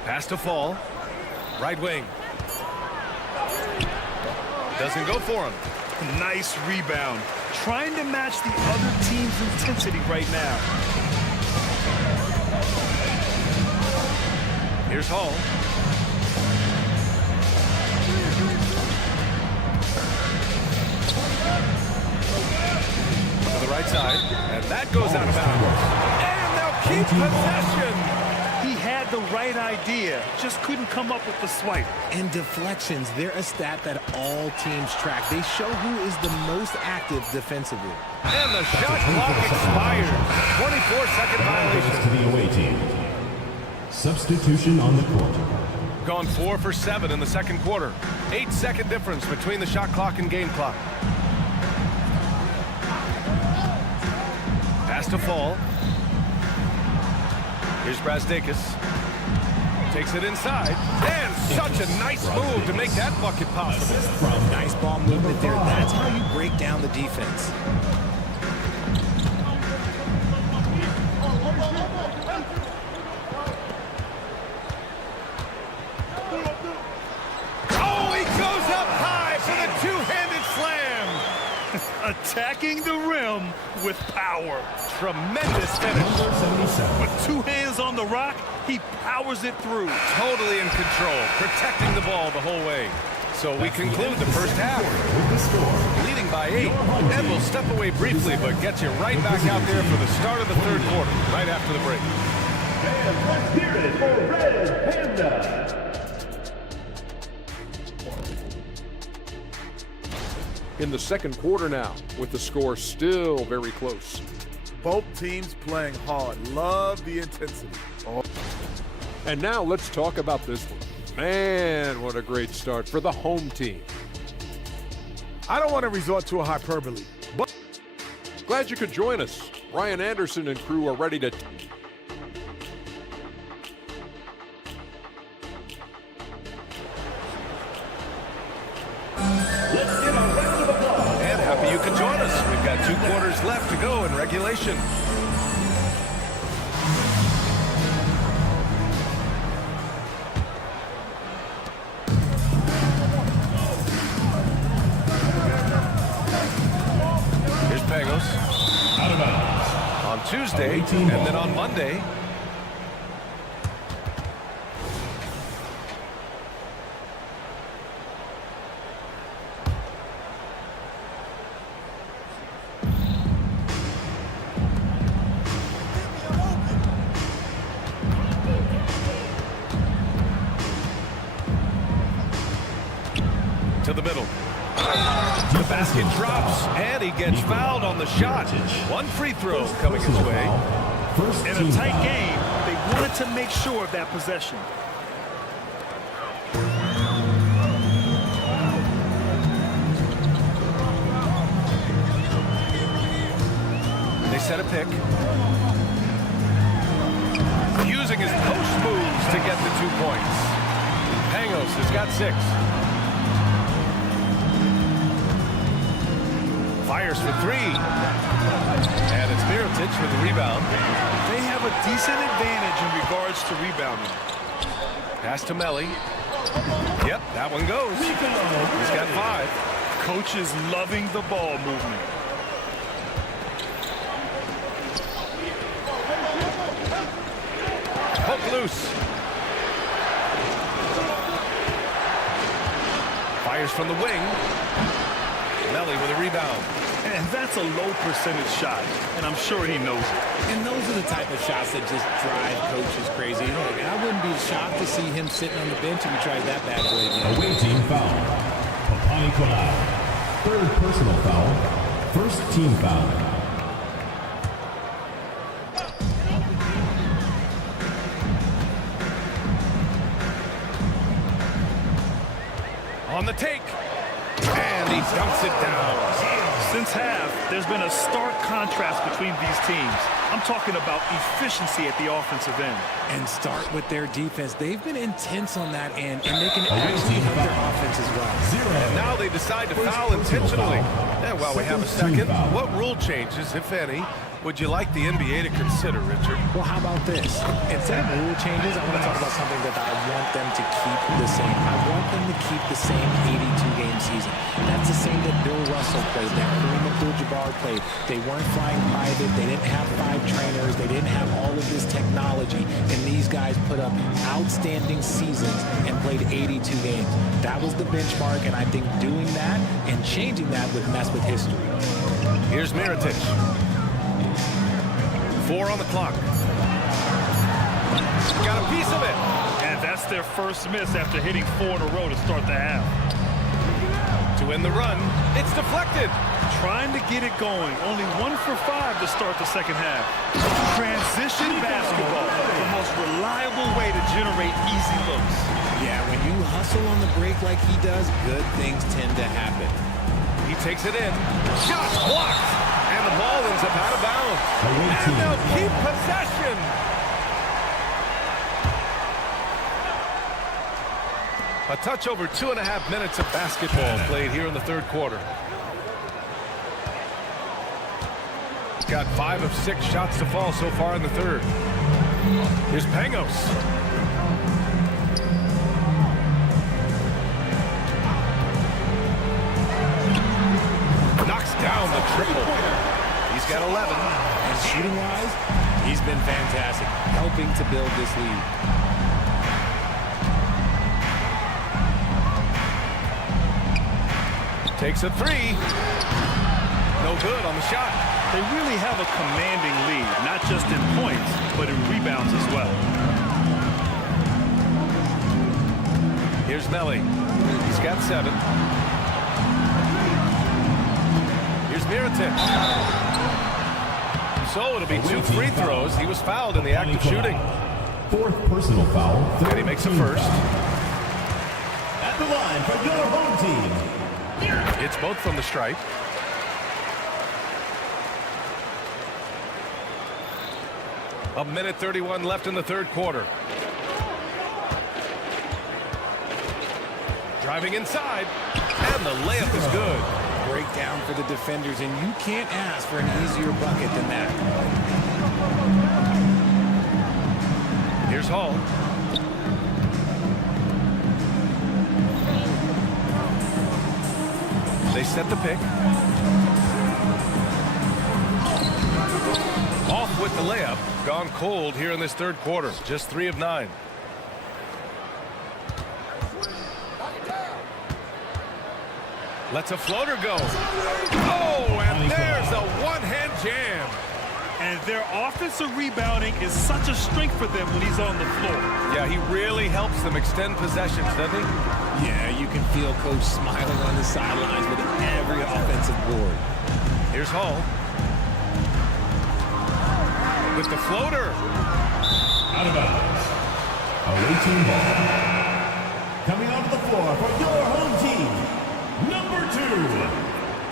Pass to Fall. Right wing. Doesn't go for him. Nice rebound. Trying to match the other team's intensity right now. Here's Hall. To the right side. And that goes out of bounds. And they'll keep possession. He had the right idea, just couldn't come up with the swipe. And deflections, they're a stat that all teams track. They show who is the most active defensively. And the shot clock expires. 24-second violation. To the away team. Substitution on the court. Gone 4 for 7 in the second quarter. 8-second difference between the shot clock and game clock. Pass to Fall. Here's Brazdakis. Takes it inside. And such a nice move to make that bucket possible. From nice ball movement there. That's how you break down the defense. Oh, he goes up high for the two-handed slam. Attacking the rim with power. Tremendous finish. With 2 hands on the rock, he powers it through. Totally in control, protecting the ball the whole way. So we conclude the first half. Leading by 8. And we'll step away briefly, but get you right back out there for the start of the third quarter, right after the break. And let's hear it for Red Panda. In the second quarter now, with the score still very close. Both teams playing hard. Love the intensity. Oh. And now let's talk about this one. Man, what a great start for the home team. I don't want to resort to a hyperbole, but glad you could join us. Ryan Anderson and crew are ready to And happy you could join us. We've got 2 quarters left to go in regulation. Here's Pagos. Out of bounds. On Tuesday, and then on Monday. to the middle. The basket drops, and he gets fouled on the shot. One free throw coming his way. In a tight game, they wanted to make sure of that possession. They set a pick. Using his post moves to get the 2 points. Pangos has got 6. Fires for 3. And it's Mirotic with the rebound. They have a decent advantage in regards to rebounding. Pass to Melly. Yep, that one goes. He's got 5. Coach is loving the ball movement. Hook loose. Fires from the wing. Melly with a rebound. And that's a low percentage shot, and I'm sure he knows it. And those are the type of shots that just drive coaches crazy. Look, I wouldn't be shocked to see him sitting on the bench if he tried that bad boy again. Away team foul. Papani. Third personal foul. First team foul. On the take. And he dumps it down. Since half, there's been a stark contrast between these teams. I'm talking about efficiency at the offensive end. And start with their defense. They've been intense on that end, and they can actually help their offense as well. And now they decide to foul intentionally. And while we have a second, what rule changes, if any, would you like the NBA to consider, Richard? Well, how about this? Instead of rule changes, I want to talk about something that I want them to keep the same. I want them to keep the same 82-game season. That's the same that Bill Russell played, that Kareem Abdul-Jabbar played. They weren't flying private. They didn't have 5 trainers. They didn't have all of this technology. And these guys put up outstanding seasons and played 82 games. That was the benchmark, and I think doing that and changing that would mess with history. Here's Mirotic. 4 on the clock. Got a piece of it. And that's their first miss after hitting 4 in a row to start the half. To end the run, it's deflected. Trying to get it going. Only 1 for 5 to start the second half. Transition basketball, the most reliable way to generate easy looks. Yeah, when you hustle on the break like he does, good things tend to happen. He takes it in. Shot blocked. And the ball ends up out of bounds. And they'll keep possession. A touch over 2.5 minutes of basketball played here in the third quarter. He's got 5 of 6 shots to fall so far in the third. Here's Pangos. Knocks down the triple. He's got 11. And shooting-wise, he's been fantastic, helping to build this lead. Takes a 3. No good on the shot. They really have a commanding lead, not just in points, but in rebounds as well. Here's Melly. He's got 7. Here's Mirotic. So it'll be 2 free throws. He was fouled in the act of shooting. Fourth personal foul. And he makes a first. At the line for your home team. It's both from the stripe. A minute 31 left in the third quarter. Driving inside. And the layup is good. Breakdown for the defenders, and you can't ask for an easier bucket than that. Here's Hall. They set the pick. Off with the layup. Gone cold here in this third quarter. Just 3 of 9. Lets a floater go. Oh, and there's a one-hand jam. And their offensive rebounding is such a strength for them when he's on the floor. Yeah, he really helps them extend possessions, doesn't he? Yeah, you can feel Coach smiling on the sidelines with every offensive board. Here's Hall. With the floater. Out of bounds. Awaiting ball. Coming onto the floor for your home team, number 2,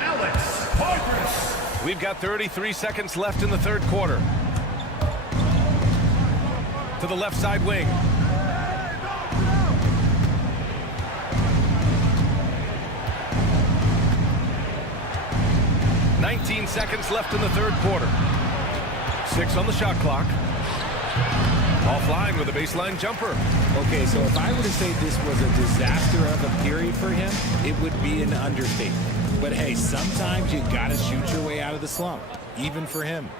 Alex Parkers. We've got 33 seconds left in the third quarter. To the left side wing. "19 seconds left in the third quarter. 6 on the shot clock. Offline with a baseline jumper. Okay, so if I were to say this was a disaster of a period for him, it would be an understatement. But hey, sometimes you gotta shoot your way out of the slump, even for him.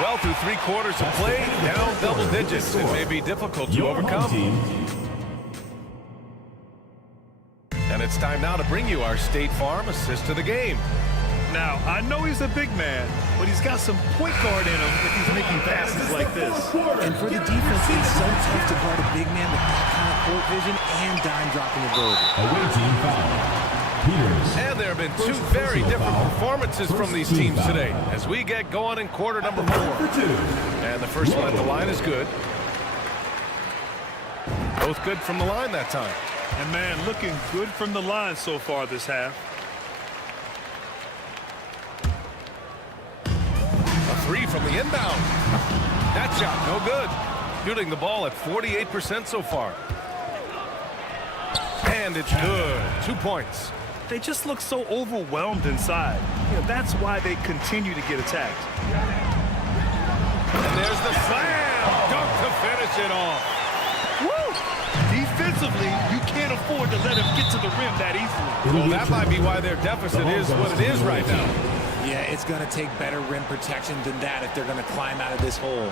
Well, through 3 quarters of play, down double digits. It may be difficult to overcome. And it's time now to bring you our State Farm assist of the game. Now, I know he's a big man, but he's got some point guard in him if he's making passes like this. And for the defense, it's so tough to guard a big man with that kind of court vision and dime dropping ability. Awaiting foul. Peters. And there have been 2 very different performances from these teams today as we get going in quarter number 4. And the first one at the line is good. Both good from the line that time. And man, looking good from the line so far this half. A 3 from the inbound. That shot, no good. Shooting the ball at 48% so far. And it's good. 2 points. They just look so overwhelmed inside. You know, that's why they continue to get attacked. And there's the slam. Dunk to finish it off. Woo! Defensively, you can't afford to let him get to the rim that easily. Well, that might be why their deficit is what it is right now. Yeah, it's going to take better rim protection than that if they're going to climb out of this hole.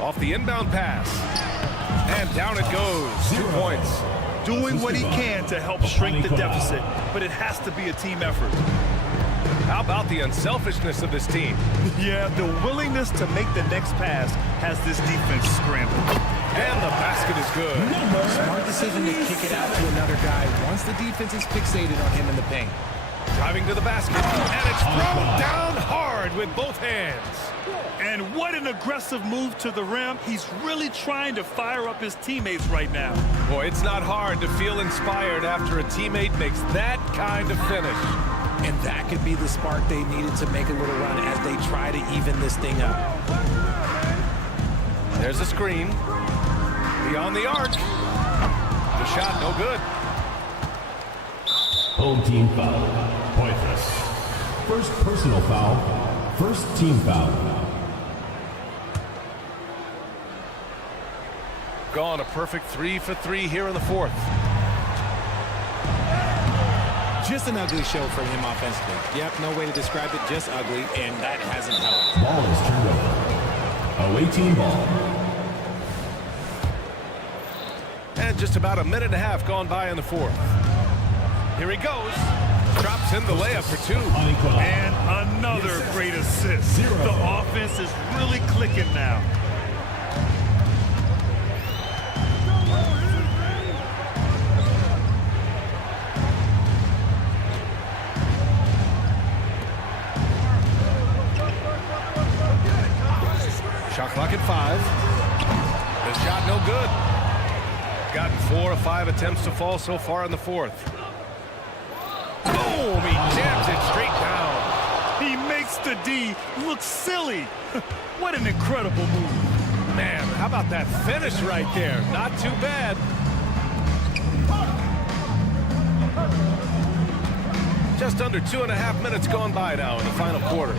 Off the inbound pass. And down it goes. 2 points. Doing what he can to help shrink the deficit, but it has to be a team effort. How about the unselfishness of this team? Yeah, the willingness to make the next pass has this defense scrambled. And the basket is good. Smart decision to kick it out to another guy once the defense is fixated on him in the paint. Driving to the basket, and it's thrown down hard with both hands. And what an aggressive move to the rim. He's really trying to fire up his teammates right now. Boy, it's not hard to feel inspired after a teammate makes that kind of finish. And that could be the spark they needed to make a little run as they try to even this thing up. There's a screen. Beyond the arc. The shot, no good. Home team foul. Pointless. First personal foul. First team foul. Gone a perfect 3 for 3 here in the fourth. Just an ugly show for him offensively. Yep, no way to describe it, just ugly, and that hasn't helped. Ball is turned over. Awaiting ball. And just about a minute and a half gone by in the fourth. Here he goes. Drops in the layup for 2. And another great assist. The offense is really clicking now. Shot clock at 5. The shot no good. Gotten 4 of 5 attempts to fall so far in the fourth. Boom! He jams it straight down. He makes the D look silly. What an incredible move. Man, how about that finish right there? Not too bad. Just under 2.5 minutes gone by now in the final quarter.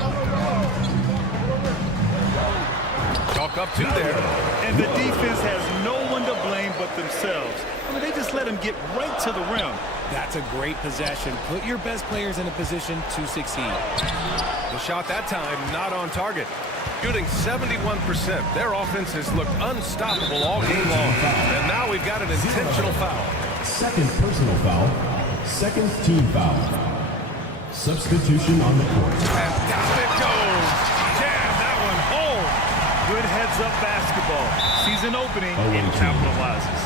Chalk up 2 there. And the defense has no one to blame but themselves. I mean, they just let him get right to the rim. That's a great possession. Put your best players in a position to succeed. The shot that time not on target. Shooting 71%. Their offense has looked unstoppable all game long. And now we've got an intentional foul. Second personal foul. Second team foul. Substitution on the court. And down it goes. Jam that one home. Good heads-up basketball. sees an opening and capitalizes.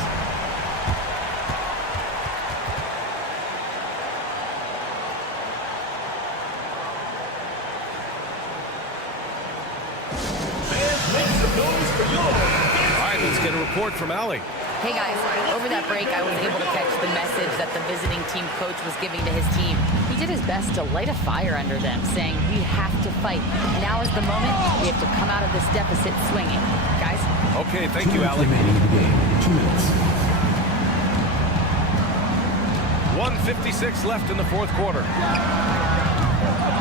All right, let's get a report from Allie. Hey guys, over that break I was able to catch the message that the visiting team coach was giving to his team. He did his best to light a fire under them, saying we have to fight. Now is the moment. We have to come out of this deficit swinging. Guys? Okay, thank you, Allie. 2 minutes. 1:56 left in the fourth quarter.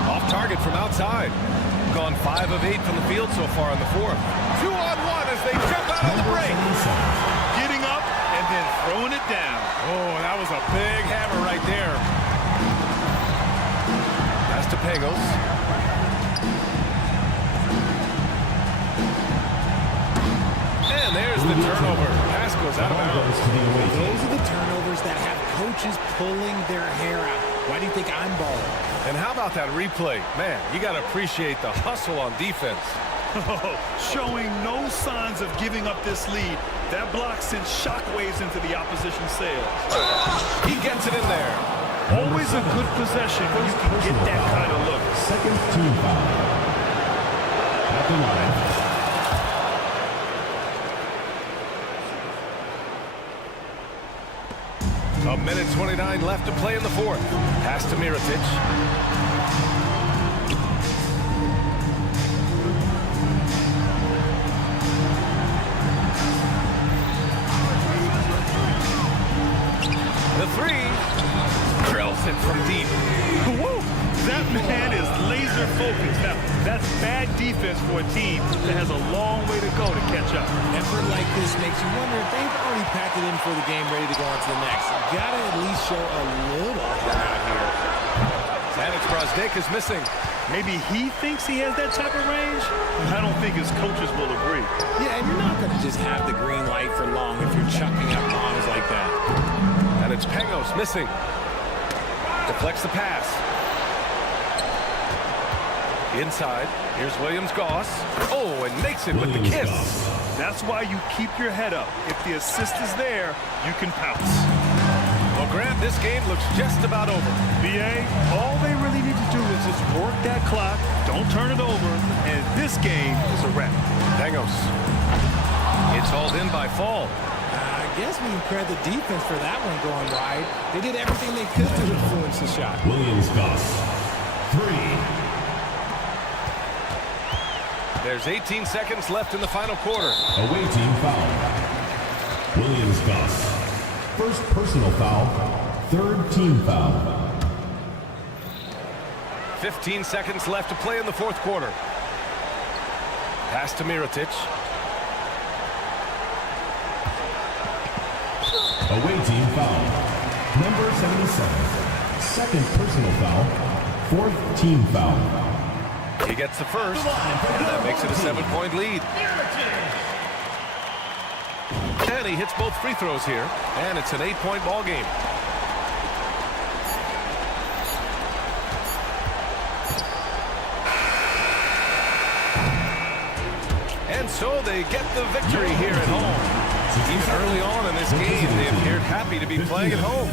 Off target from outside. Gone 5 of 8 from the field so far in the fourth. 2-on-1 as they jump out on the break. Getting up and then throwing it down. Oh, that was a big hammer right there. Pass to Pagos. And there's the turnover. Pass goes out of bounds. Those are the turnovers that have coaches pulling their hair out. Why do you think I'm balling? And how about that replay? Man, you got to appreciate the hustle on defense. Showing no signs of giving up this lead. That block sends shockwaves into the opposition sails. He gets it in there. Always a good possession when you can get that kind of look. Second team foul. At the line. A minute 29 left to play in the fourth. Pass to Mirotic. The three. Drills it from deep. Woo! That man is laser focused. Now, that's bad defense for a team that has a long way to go to catch up. Effort like this makes you wonder if they've already packed it in for the game, ready to go on to the next. Gotta at least show a little out here. Sanic Brosnik is missing. Maybe he thinks he has that type of range. I don't think his coaches will agree. Yeah, and you're not going to just have the green light for long if you're chucking out bombs like that. And it's Pagos missing. Deflects the pass. Inside, here's Williams-Goss. Oh, and makes it with the kiss. That's why you keep your head up. If the assist is there, you can pounce. Well, Grant, this game looks just about over. BA, all they really need to do is just work that clock, don't turn it over, and this game is a wrap. Pagos. It's hauled in by Fall. I guess we can credit the defense for that one going wide. They did everything they could to influence the shot. Williams-Goss. 3. There's 18 seconds left in the final quarter. Away team foul. Williams-Goss. First personal foul. Third team foul. 15 seconds left to play in the fourth quarter. Pass to Mirotic. Away team foul. Number 77. Second personal foul. Fourth team foul. He gets the first, and that makes it a 7-point lead. And he hits both free throws here, and it's an 8-point ball game. And so they get the victory here at home. Even early on in this game, they appeared happy to be playing at home.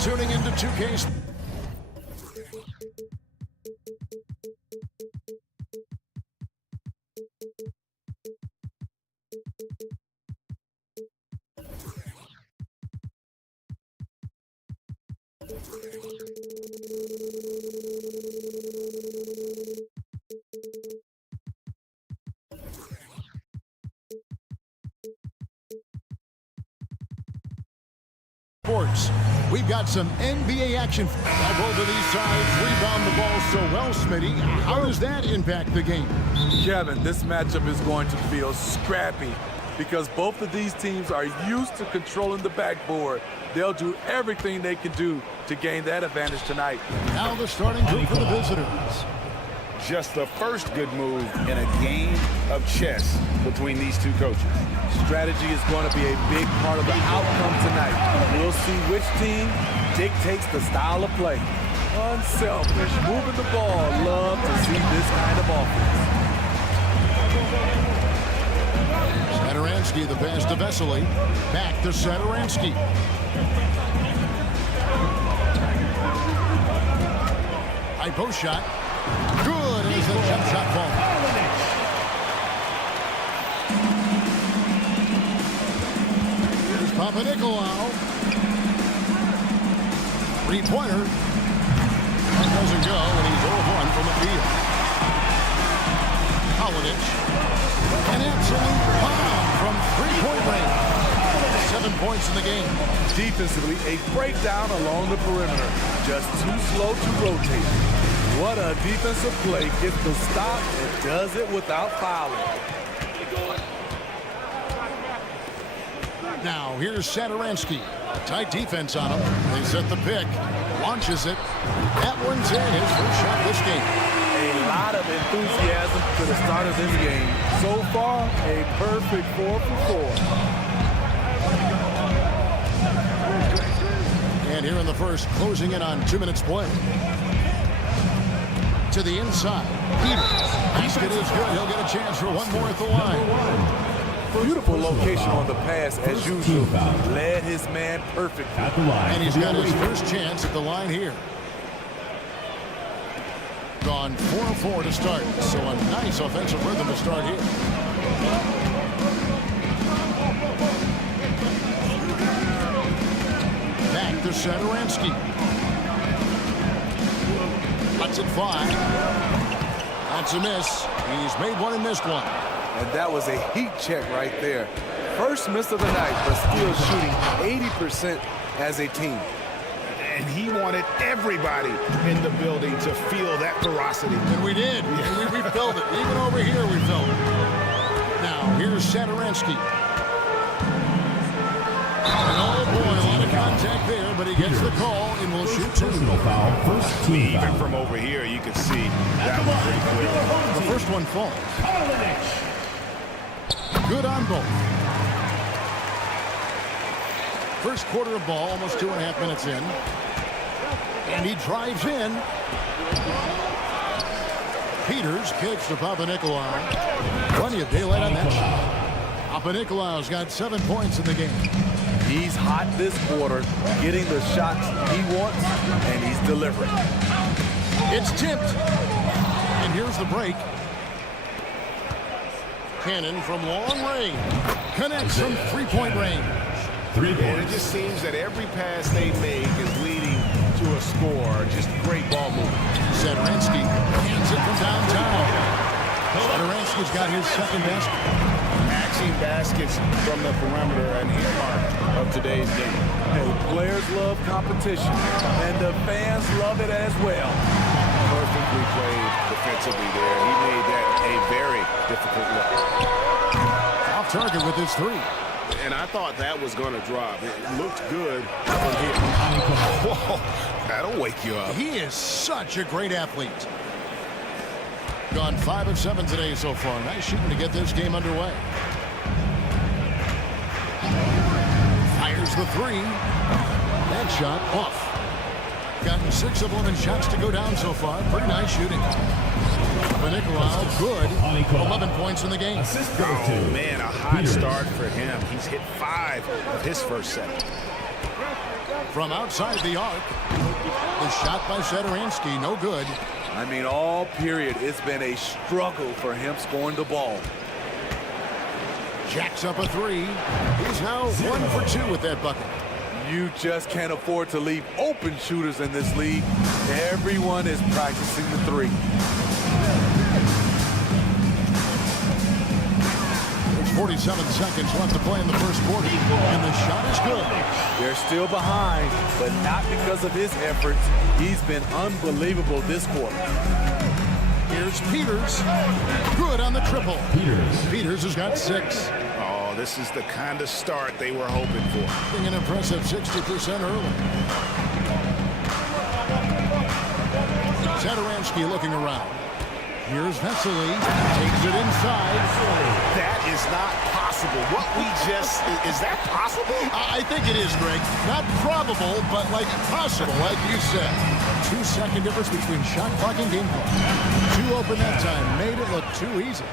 tuning into 2K. Sports. We've got some NBA action. Now both of these sides rebound the ball so well, Smitty. How does that impact the game? Kevin, this matchup is going to feel scrappy because both of these teams are used to controlling the backboard. They'll do everything they can do to gain that advantage tonight. Now the starting group for the visitors. Just the first good move in a game of chess between these two coaches. Strategy is going to be a big part of the outcome tonight. We'll see which team dictates the style of play. Unselfish, moving the ball. Love to see this kind of offense. Satoransky, the pass to Vesely. Back to Satoransky. High post shot. Good as the jump shot ball. Here's Papanikolaou. Three-pointer. That doesn't go, and he's 0-1 from the field. Holiday. An absolute bomb from three-point range. 7 points in the game. Defensively, a breakdown along the perimeter. Just too slow to rotate. What a defensive play. Gets the stop and does it without fouling. Now, here's Satoransky. Tight defense on him. They set the pick. Launches it. That one's in. His first shot this game. A lot of enthusiasm to the start of this game. So far, a perfect 4 for 4. And here in the first, closing in on 2 minutes play. To the inside. Peters. Basket is good. He'll get a chance for one more at the line. Beautiful location on the pass as usual. Led his man perfectly. At the line. And he's got his first chance at the line here. Gone 4 of 4 to start. So a nice offensive rhythm to start here. Back to Satoransky. Lets it fly. That's a miss. He's made one and missed one. And that was a heat check right there. First miss of the night, but still shooting 80% as a team. And he wanted everybody in the building to feel that ferocity. And we did. And we felt it. Even over here, we felt it. Now, here's Satoransky. And oh boy, a lot of contact there, but he gets the call and will shoot two. Foul. First team. Even from over here, you could see that was pretty clear. The first one falls. Good on both. First quarter of ball, almost 2.5 minutes in. And he drives in. Peters kicks to Papanikolaou. Plenty of daylight on that shot. Papanikolaou's got 7 points in the game. He's hot this quarter, getting the shots he wants, and he's delivering. It's tipped. And here's the break. Cannon from long range. Connects from three-point range. 3 points. And it just seems that every pass they make is leading to a score. Just great ball movement. Satoransky hands it from downtown. Satoransky's got his second basket. Axing baskets from the perimeter, an earmark of today's game. Hey, players love competition, and the fans love it as well. Perfectly played defensively there. He made that a very difficult look. Off target with his three. And I thought that was going to drop. It looked good from here. Whoa, that'll wake you up. He is such a great athlete. Gone 5 of 7 today so far. Nice shooting to get this game underway. Fires the three. That shot off. Gotten 6 of 11 shots to go down so far. Pretty nice shooting. Papanikolaou, good. 11 points in the game. Oh, man, a hot start for him. He's hit 5 of his first set. From outside the arc. The shot by Sederansky, no good. I mean, all period, it's been a struggle for him scoring the ball. Jacks up a three. He's now 1 for 2 with that bucket. You just can't afford to leave open shooters in this league. Everyone is practicing the three. There's 47 seconds left to play in the first quarter, and the shot is good. They're still behind, but not because of his efforts. He's been unbelievable this quarter. Here's Peters. Good on the triple. Peters has got 6. Oh, this is the kind of start they were hoping for. An impressive 60% early. Sederansky looking around. Here's Vesely. Takes it inside. That is not possible. What we just... Is that possible? I think it is, Greg. Not probable, but like possible, like you said. 2-second difference between shot clock and game clock. 2 open that time. Made it look too easy.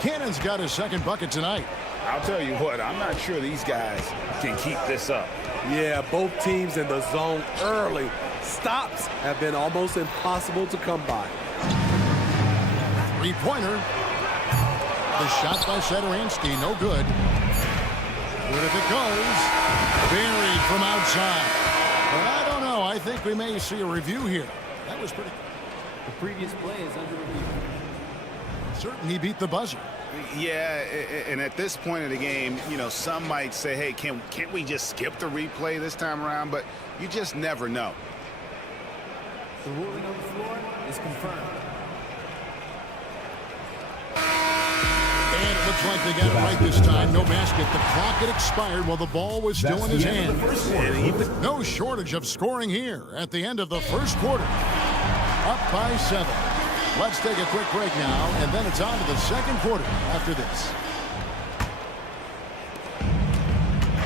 Cannon's got his second bucket tonight. I'll tell you what, I'm not sure these guys can keep this up. Yeah, both teams in the zone early. Stops have been almost impossible to come by. Three-pointer. The shot by Sederansky, no good. Good if it goes. Buried from outside. But I don't know. I think we may see a review here. That was pretty. The previous play is under review. Certain he beat the buzzer. Yeah, and at this point of the game, you know, some might say, hey, can't we just skip the replay this time around? But you just never know. The ruling on the floor is confirmed. And it looks like they got it right this time. No basket. The clock had expired while the ball was still in his hand. No shortage of scoring here at the end of the first quarter. Up by 7. Let's take a quick break now, and then it's on to the second quarter after this.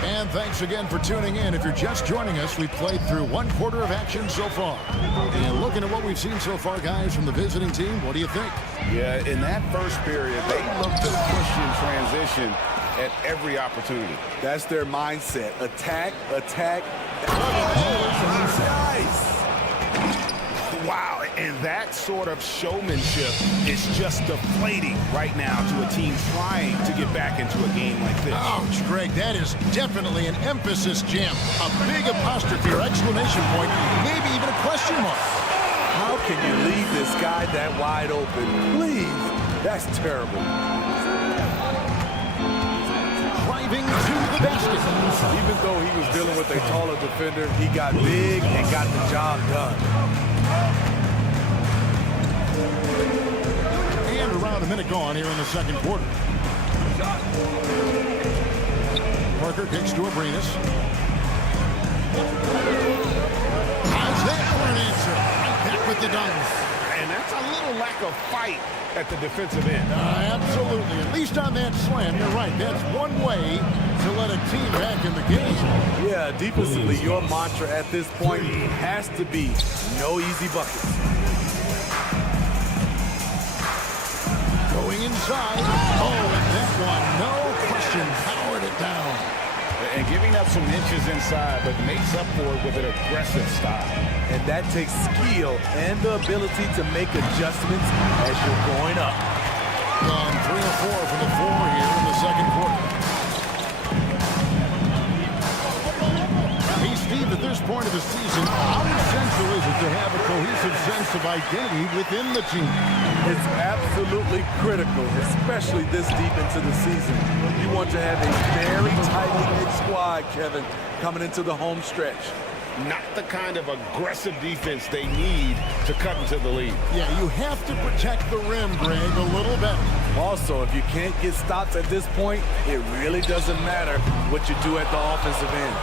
And thanks again for tuning in. If you're just joining us, we played through 1 quarter of action so far. And looking at what we've seen so far, guys, from the visiting team, what do you think? Yeah, in that first period, they looked to push in transition at every opportunity. That's their mindset. Attack, attack. Nice. Wow, and that sort of showmanship is just deflating right now to a team trying to get back into a game like this. Ouch, Greg, that is definitely an emphasis jam. A big apostrophe or exclamation point, maybe even a question mark. How can you leave this guy that wide open? Please, that's terrible. Driving to the basket. Even though he was dealing with a taller defender, he got big and got the job done. And around a minute gone here in the second quarter. Parker kicks to Abrinas. How's that for an answer? Right back with the dunk. And that's a little lack of fight at the defensive end. Absolutely. At least on that slam, you're right. That's one way to let a team back in the game. Yeah, defensively, your mantra at this point has to be no easy buckets. Going inside. Oh, and that one, no question, powered it down. And giving up some inches inside, but makes up for it with an aggressive style. And that takes skill and the ability to make adjustments as you're going up. Gone 3 or 4 from the floor here in the second quarter. Hey, Steve, at this point of the season, how essential is it to have a cohesive sense of identity within the team? It's absolutely critical, especially this deep into the season. You want to have a very tightly knit squad, Kevin, coming into the home stretch. Not the kind of aggressive defense they need to cut into the lead. Yeah, you have to protect the rim, Greg, a little better. Also, if you can't get stops at this point, it really doesn't matter what you do at the offensive end.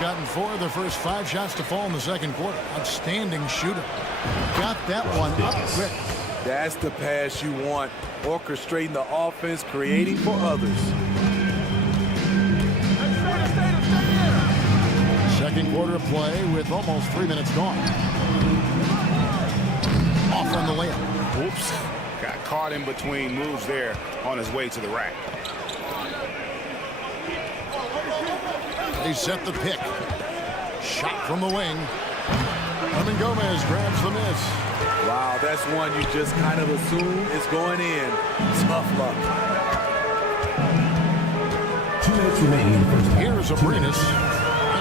Gotten 4 of the first 5 shots to fall in the second quarter. Outstanding shooter. Got that one up quick. That's the pass you want. Orchestrating the offense, creating for others. Second quarter of play with almost 3 minutes gone. Off on the layup. Oops. Got caught in between moves there on his way to the rack. They set the pick. Shot from the wing. Hernan Gomez grabs the miss. Wow, that's one you just kind of assume is going in. Tough luck. 2 minutes remaining in the first half. Here's Abrinas.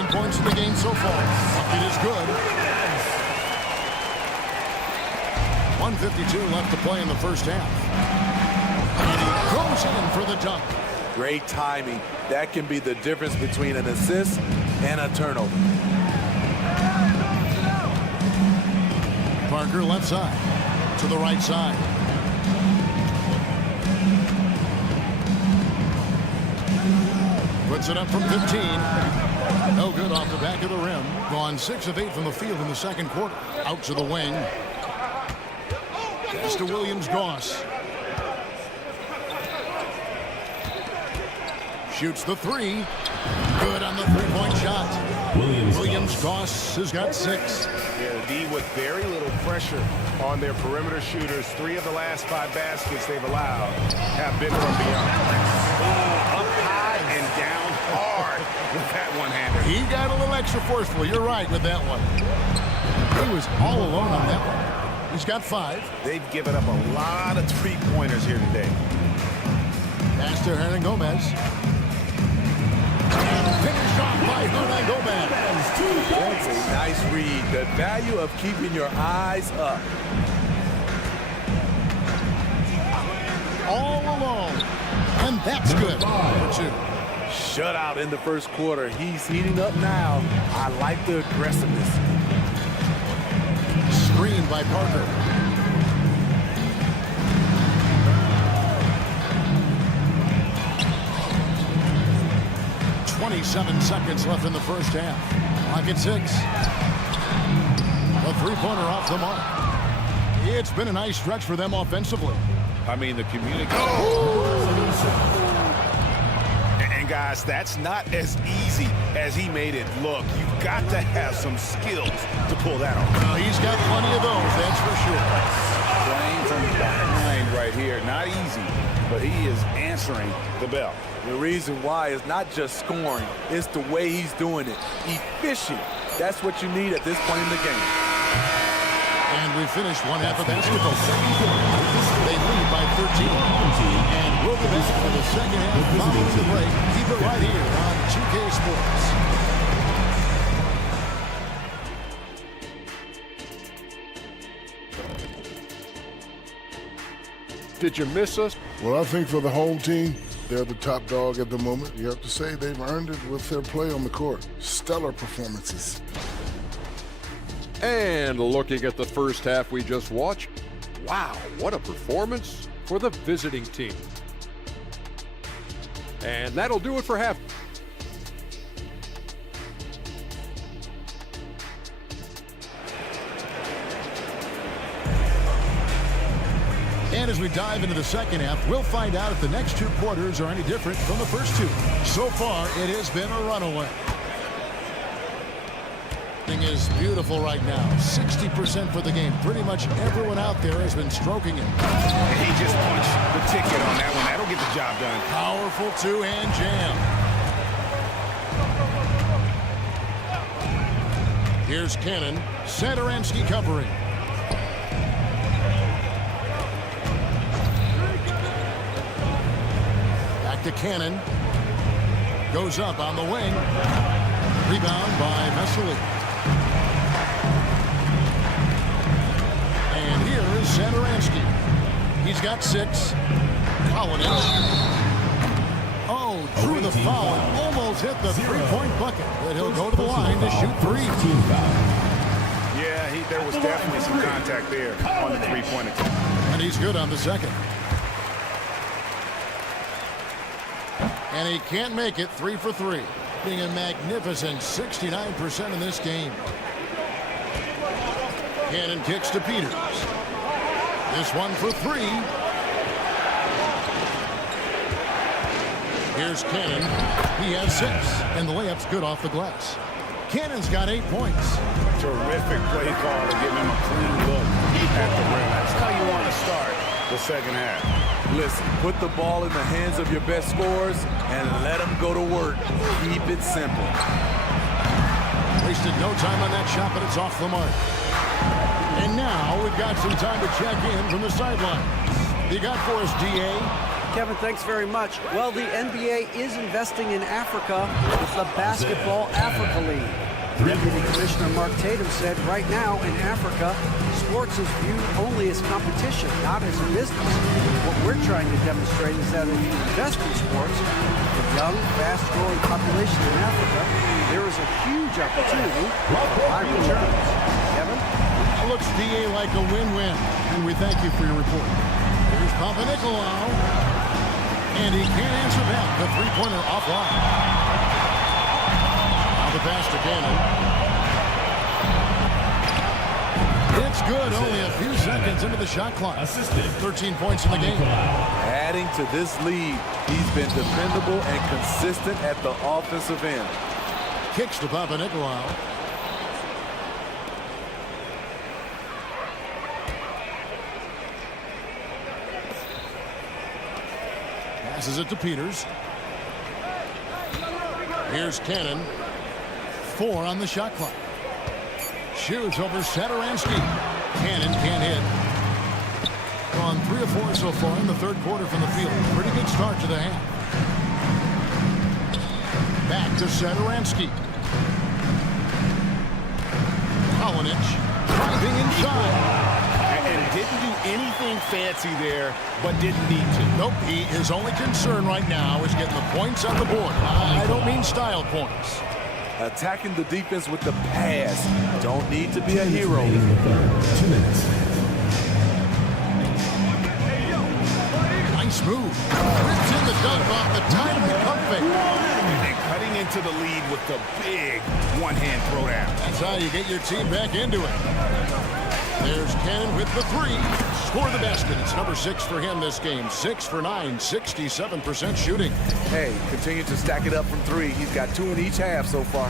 9 points in the game so far. Bucket is good. 1:52 left to play in the first half. And he goes in for the dunk. Great timing. That can be the difference between an assist and a turnover. Parker left side to the right side. Puts it up from 15. No good off the back of the rim. Gone 6 of 8 from the field in the second quarter. Out to the wing. Pass to Williams-Goss. Shoots the 3. Good on the three-point shot. Williams-Goss has got 6. Yeah, the D with very little pressure on their perimeter shooters. 3 of the last 5 baskets they've allowed have been from beyond. Oh, up high and down hard with that one-hander. He got a little extra forceful. You're right with that one. He was all alone on that one. He's got 5. They've given up a lot of three-pointers here today. Pass to Hernan Gomez. Finished off by Hernan Gomez. That's a nice read. The value of keeping your eyes up. All alone. And that's good for 2. Shutout in the first quarter. He's heating up now. I like the aggressiveness. Screen by Parker. .27 seconds left in the first half. Clock at 6. A three-pointer off the mark. It's been a nice stretch for them offensively. I mean, the communication. And guys, that's not as easy as he made it look. You've got to have some skills to pull that off. Well, he's got plenty of those, that's for sure. Playing from behind right here. Not easy, but he is answering the bell. The reason why is not just scoring, it's the way he's doing it. Efficient. That's what you need at this point in the game. And we finished one half of basketball. They lead by 13. And we'll be back for the second half following the break. Keep it right here on 2K Sports. Did you miss us? Well, I think for the home team, they're the top dog at the moment. You have to say they've earned it with their play on the court. Stellar performances. And looking at the first half we just watched, wow, what a performance for the visiting team. And that'll do it for half. And as we dive into the second half, we'll find out if the next 2 quarters are any different from the first 2. So far, it has been a runaway. Thing is beautiful right now. 60% for the game. Pretty much everyone out there has been stroking it. He just punched the ticket on that one. That'll get the job done. Powerful 2-hand jam. Here's Cannon. Satoransky covering. To Cannon. Goes up on the wing. Rebound by Vesely. And here is Satoransky. He's got 6. Collins. Oh, drew the foul and almost hit the three-point bucket. But he'll go to the line to shoot 3. Yeah, there was definitely some contact there on the three-point attempt. And he's good on the second. And he can't make it 3 for 3. Being a magnificent 69% in this game. Cannon kicks to Peters. This one for 3. Here's Cannon. He has 6. And the layup's good off the glass. Cannon's got 8 points. Terrific play call to give him a clean look at the rim. That's how you want to start the second half. Listen, put the ball in the hands of your best scorers and let them go to work. Keep it simple. wasted no time on that shot, but it's off the mark. And now we've got some time to check in from the sideline. You got for us, DA? Kevin, thanks very much. Well, the NBA is investing in Africa with the Basketball Africa League. Deputy Commissioner Mark Tatum said right now in Africa, sports is viewed only as competition, not as a business. What we're trying to demonstrate is that if you invest in sports, the young, fast-growing population in Africa, there is a huge opportunity for high returns. Kevin? That looks, DA, like a win-win, and we thank you for your report. Here's Papanikolaou, and he can't answer back. The three-pointer offline. The pass to Cannon. It's good. Only a few seconds into the shot clock. 13 points in the game. Adding to this lead, he's been dependable and consistent at the offensive end. Kicks to Papanikolaou. Passes it to Peters. Here's Cannon. 4 on the shot clock. Shoots over Satoransky. Cannon can't hit. Gone 3 of 4 so far in the third quarter from the field. Pretty good start to the half. Back to Satoransky. Kolinic driving inside. And didn't do anything fancy there, but didn't need to. Nope, his only concern right now is getting the points on the board. I don't mean style points. Attacking the defense with the pass. Don't need to be a hero. 2 minutes. Nice move. Rips in the dunk off the timely pump fake. And cutting into the lead with the big one-hand throwdown. That's how you get your team back into it. There's Cannon with the 3. Score the basket. It's number 6 for him this game. 6 for 9, 67% shooting. Hey, continue to stack it up from 3. He's got 2 in each half so far.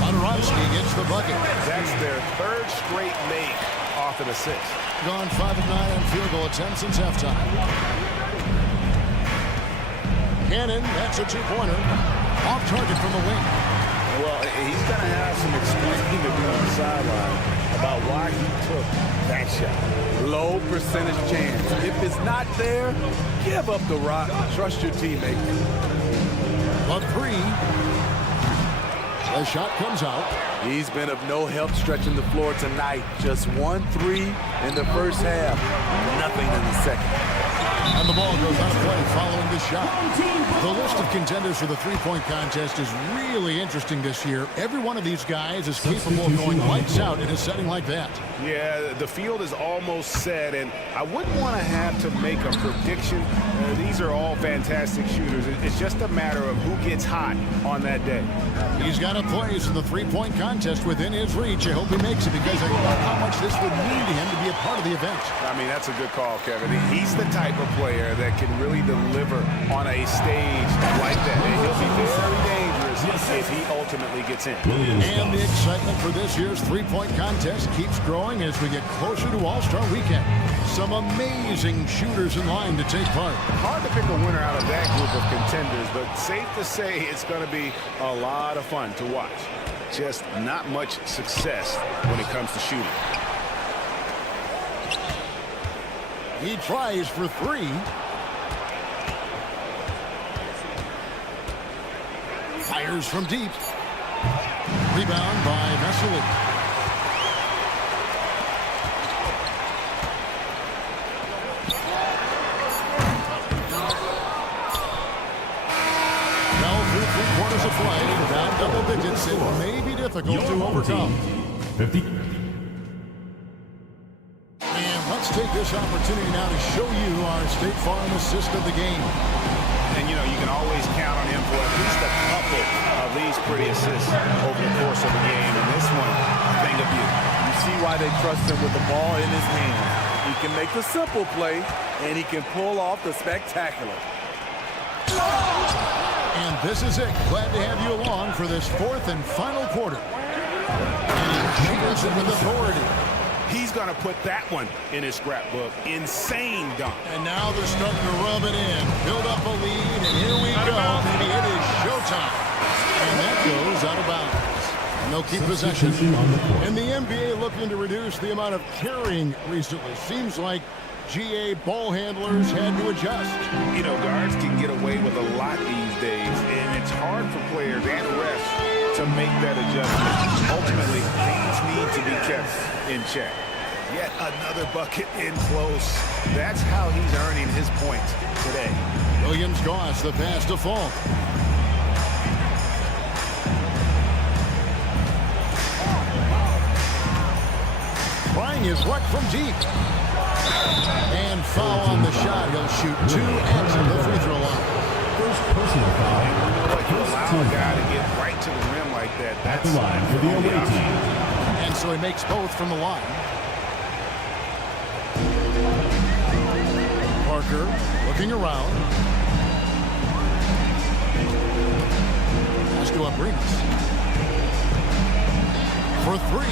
Satoransky gets the bucket. That's their 3rd straight make off of the 6. Gone 5 of 9 on field goal attempts since halftime. Cannon, that's a 2-pointer. Off target from the wing. Well, he's going to have some explaining to do on the sideline about why he took that shot. Low percentage chance. If it's not there, give up the rock. Trust your teammate. A 3. The shot comes out. He's been of no help stretching the floor tonight. Just 1 3 in the first half. Nothing in the second. And the ball goes out of play following the shot. The list of contenders for the three-point contest is really interesting this year. Every one of these guys is capable of going lights out in a setting like that. Yeah, the field is almost set, and I wouldn't want to have to make a prediction. These are all fantastic shooters. It's just a matter of who gets hot on that day. He's got a place in the three-point contest within his reach. I hope he makes it because I know how much this would mean to him to be a part of the event. I mean, that's a good call, Kevin. He's the type of player that can really deliver on a stage like that. And he'll be very dangerous if he ultimately gets in. And the excitement for this year's three-point contest keeps growing as we get closer to All-Star Weekend. Some amazing shooters in line to take part. Hard to pick a winner out of that group of contenders, but safe to say it's going to be a lot of fun to watch. Just not much success when it comes to shooting. He tries for 3. Fires from deep. Rebound by Vesely. Now through 3 quarters of play, down double digits, it may be difficult to overcome. 50. Let's take this opportunity now to show you our State Farm assist of the game. And, you know, you can always count on him for at least a couple of these pretty assists over the course of the game. And this one, a thing of beauty. You see why they trust him with the ball in his hands. He can make the simple play, and he can pull off the spectacular. And this is it. Glad to have you along for this 4th and final quarter. And he shoots it with authority. He's going to put that one in his scrapbook. Insane dunk. And now they're starting to rub it in. Build up a lead, and here we go. Maybe it is showtime. And that goes out of bounds. they'll keep possession. And the NBA looking to reduce the amount of carrying recently. Seems like GA ball handlers had to adjust. You know, guards can get away with a lot these days, and it's hard for players and refs to make that adjustment. Ultimately, things need to be kept in check. Yet another bucket in close. That's how he's earning his points today. Williams-Goss, the pass to Fall. Trying his luck from deep. And foul on the shot. He'll shoot 2 at the free throw line. First personal foul. But you allow a guy to get right to the rim like that. At the line for the away team. And so he makes both from the line. Parker looking around. Pass to Abrinas. For 3.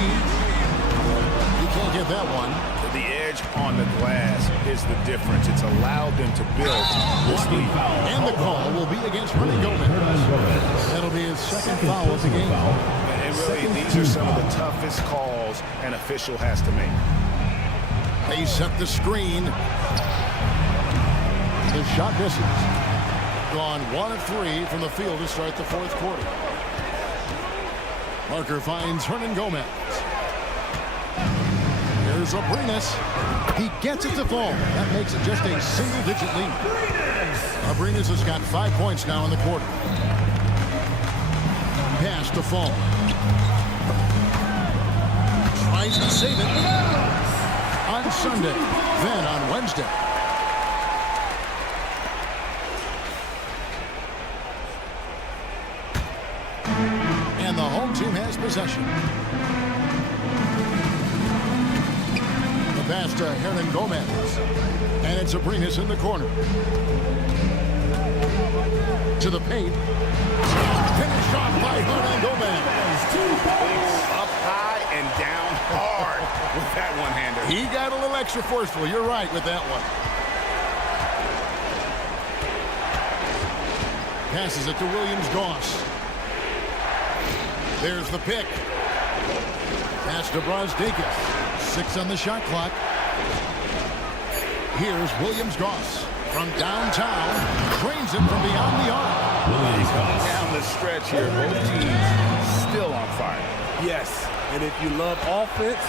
He can't get that one. The edge on the glass is the difference. It's allowed them to build this lead. And the call will be against Hernan Gomez. That'll be his second foul of the game. And really, these are some of the toughest calls an official has to make. They set the screen. The shot misses. Gone 1 of 3 from the field to start the fourth quarter. Parker finds Hernan Gomez. Here's Abrinas. He gets it to fall. That makes it just a single-digit lead. Abrinas has got 5 points now in the quarter. Pass to Fall. Tries to save it. On Sunday, then on Wednesday. And the home team has possession. Pass to Hernan Gomez. And it's Abrinas in the corner. To the paint. Finished off by Hernan Gomez. Up high and down hard with that one-hander. He got a little extra forceful. You're right with that one. Passes it to Williams-Goss. There's the pick. Pass to Brazdeikis. 6 on the shot clock. Here's Williams-Goss from downtown. Drains it from beyond the arc. Down the stretch here, both teams still on fire. Yes, and if you love offense,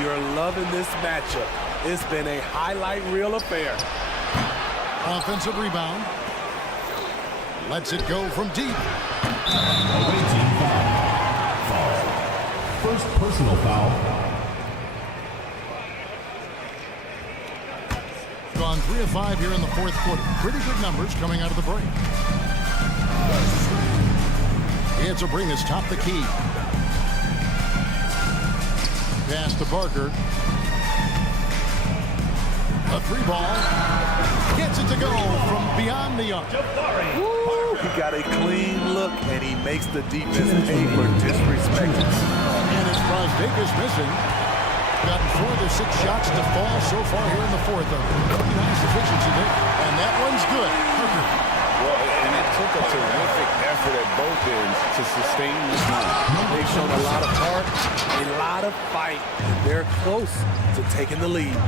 you're loving this matchup. It's been a highlight reel affair. Offensive rebound. Lets it go from deep. Away team foul. First personal foul. Gone 3 of 5 here in the fourth quarter. Pretty good numbers coming out of the break. It's Abrinas top the key. Pass to Barker. A 3 ball. Gets it to go from beyond the arc. Woo, he got a clean look, and he makes the defense pay for disrespect. And it's Brazdeikis missing. Gotten 4 of their 6 shots to fall so far here in the fourth. Pretty nice efficiency there. And that one's good. Well, and it took a terrific effort at both ends to sustain this run. They've shown a lot of heart, a lot of fight. They're close to taking the lead.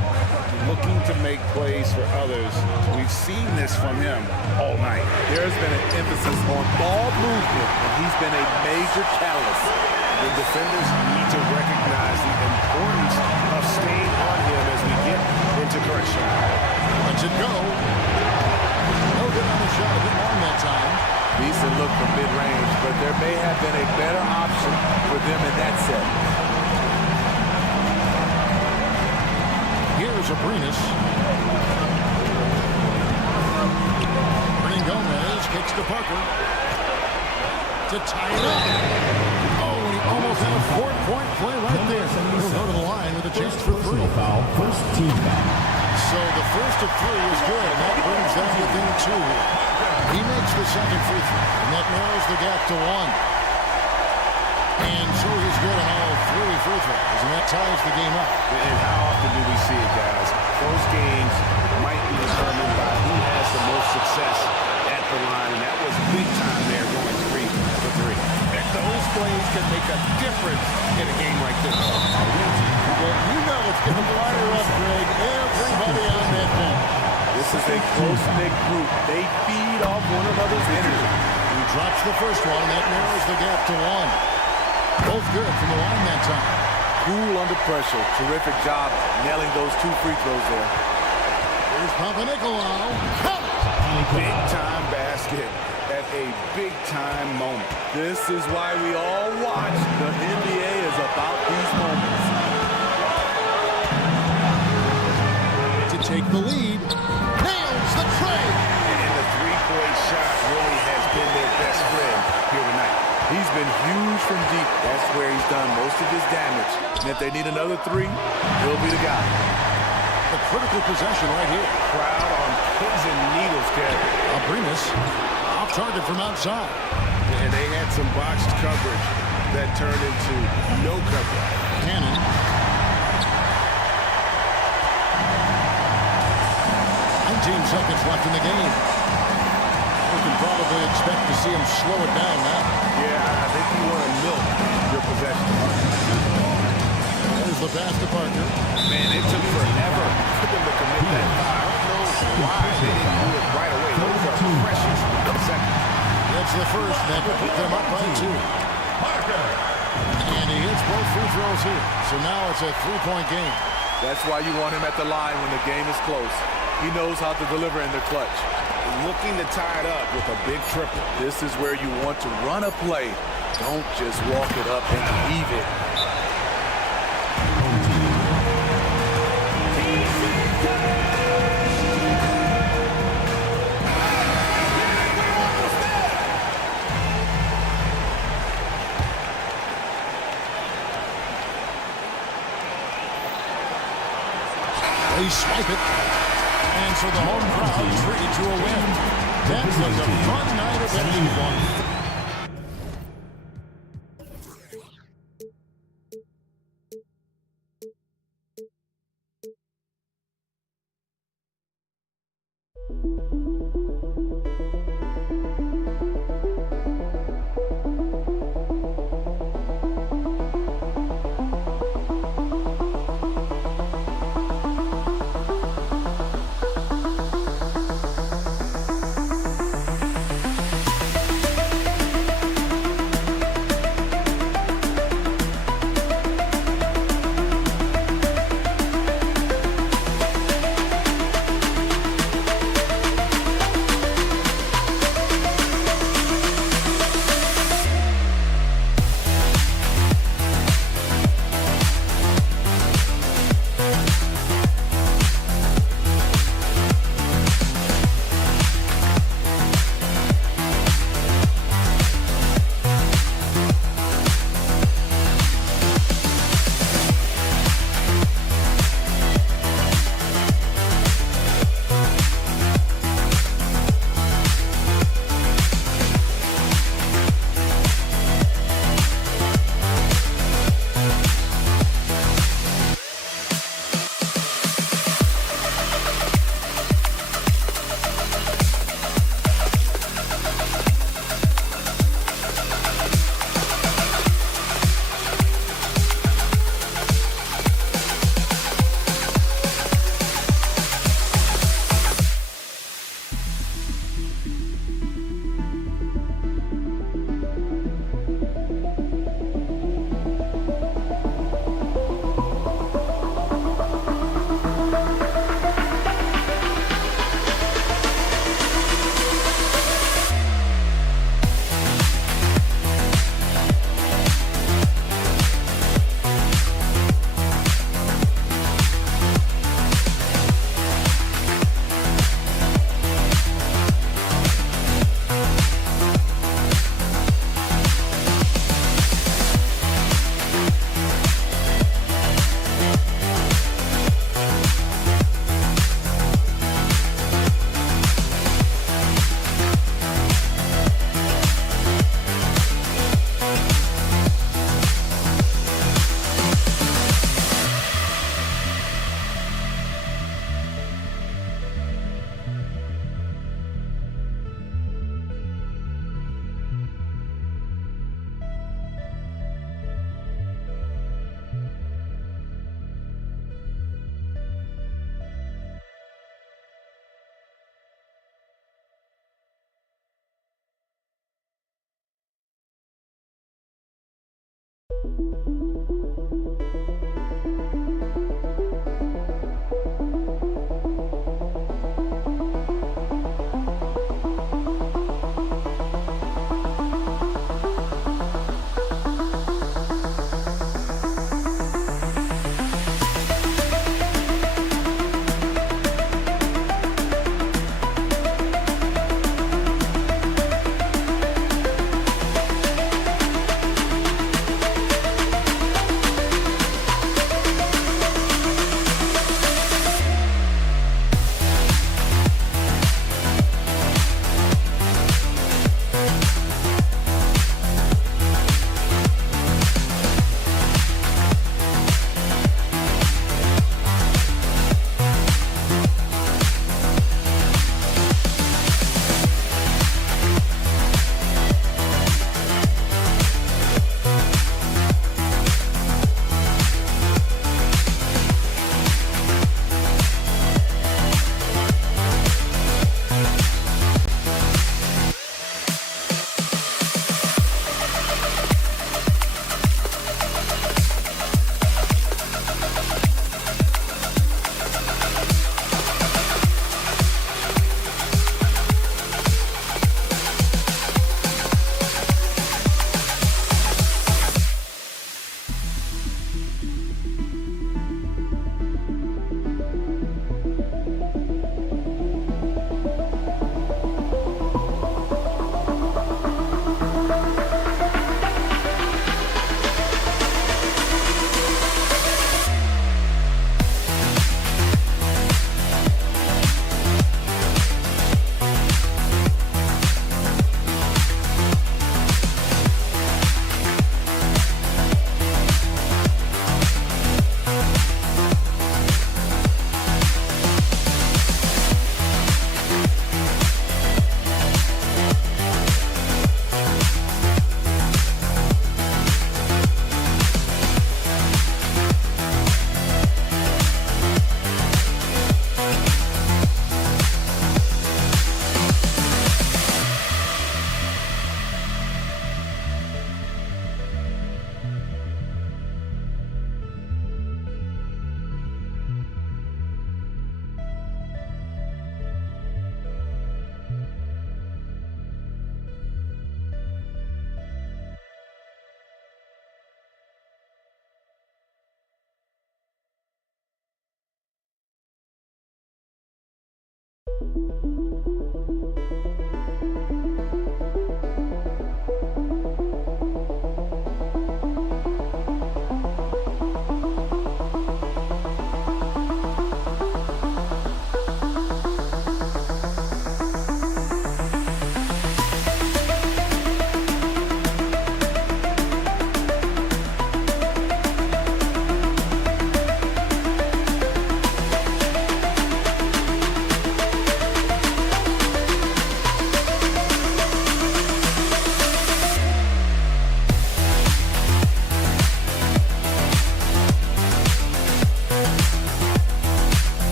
Looking to make plays for others. We've seen this from him all night. There's been an emphasis on ball movement, and he's been a major catalyst. The defenders need to recognize the importance of staying on him as we get into correction. Lets it go. No good on the shot. A bit long that time. Decent look from mid-range, but there may have been a better option for them in that set. Here's Abrinas. Hernan Gomez kicks to Parker. To tie it up. Oh, and he almost had a 4-point play right there. He'll go to the line with a chance for 3. Foul. First team foul. So the first of 3 is good, and that brings them within 2. He makes the second free throw, and that narrows the gap to 1. And so he's good on all 3 free throws, and that ties the game up. And how often do we see it, guys? Those games might be determined by who has the most success at the line, and that was big time there going 3 for 3. Those plays can make a difference in a game like this. Well, you know it's going to fire up, Greg. Everybody on that bench. This is a close-knit group. They feed off one another's energy. He drops the first one, and that narrows the gap to 1. Both good from the line that time. Cool under pressure. Terrific job nailing those 2 free throws there. Here's Papanikolaou. Big-time basket at a big-time moment. This is why we all watch. The NBA is about these moments. To take the lead. Nails the tray. And the three-point shot really has been their best friend here tonight. He's been huge from deep. That's where he's done most of his damage. And if they need another 3, he'll be the guy. The critical possession right here. Crowd on pins and needles, Kevin. Abrinas off target from outside. And they had some boxed coverage that turned into no coverage. Cannon. 19 seconds left in the game. We can probably expect to see him slow it down now. Yeah, I think you want to milk your possession. There's the pass to Parker. Man, it took forever for them to commit that foul. I don't know why they didn't do it right away. Those are precious seconds. That's the first that put them up by 2. And he hits both free throws here. So now it's a 3-point game. That's why you want him at the line when the game is close. He knows how to deliver in the clutch. Looking to tie it up with a big triple. This is where you want to run a play. Don't just walk it up and leave it. They swipe it. And so the home crowd treated to a win. That was a fun night of basketball.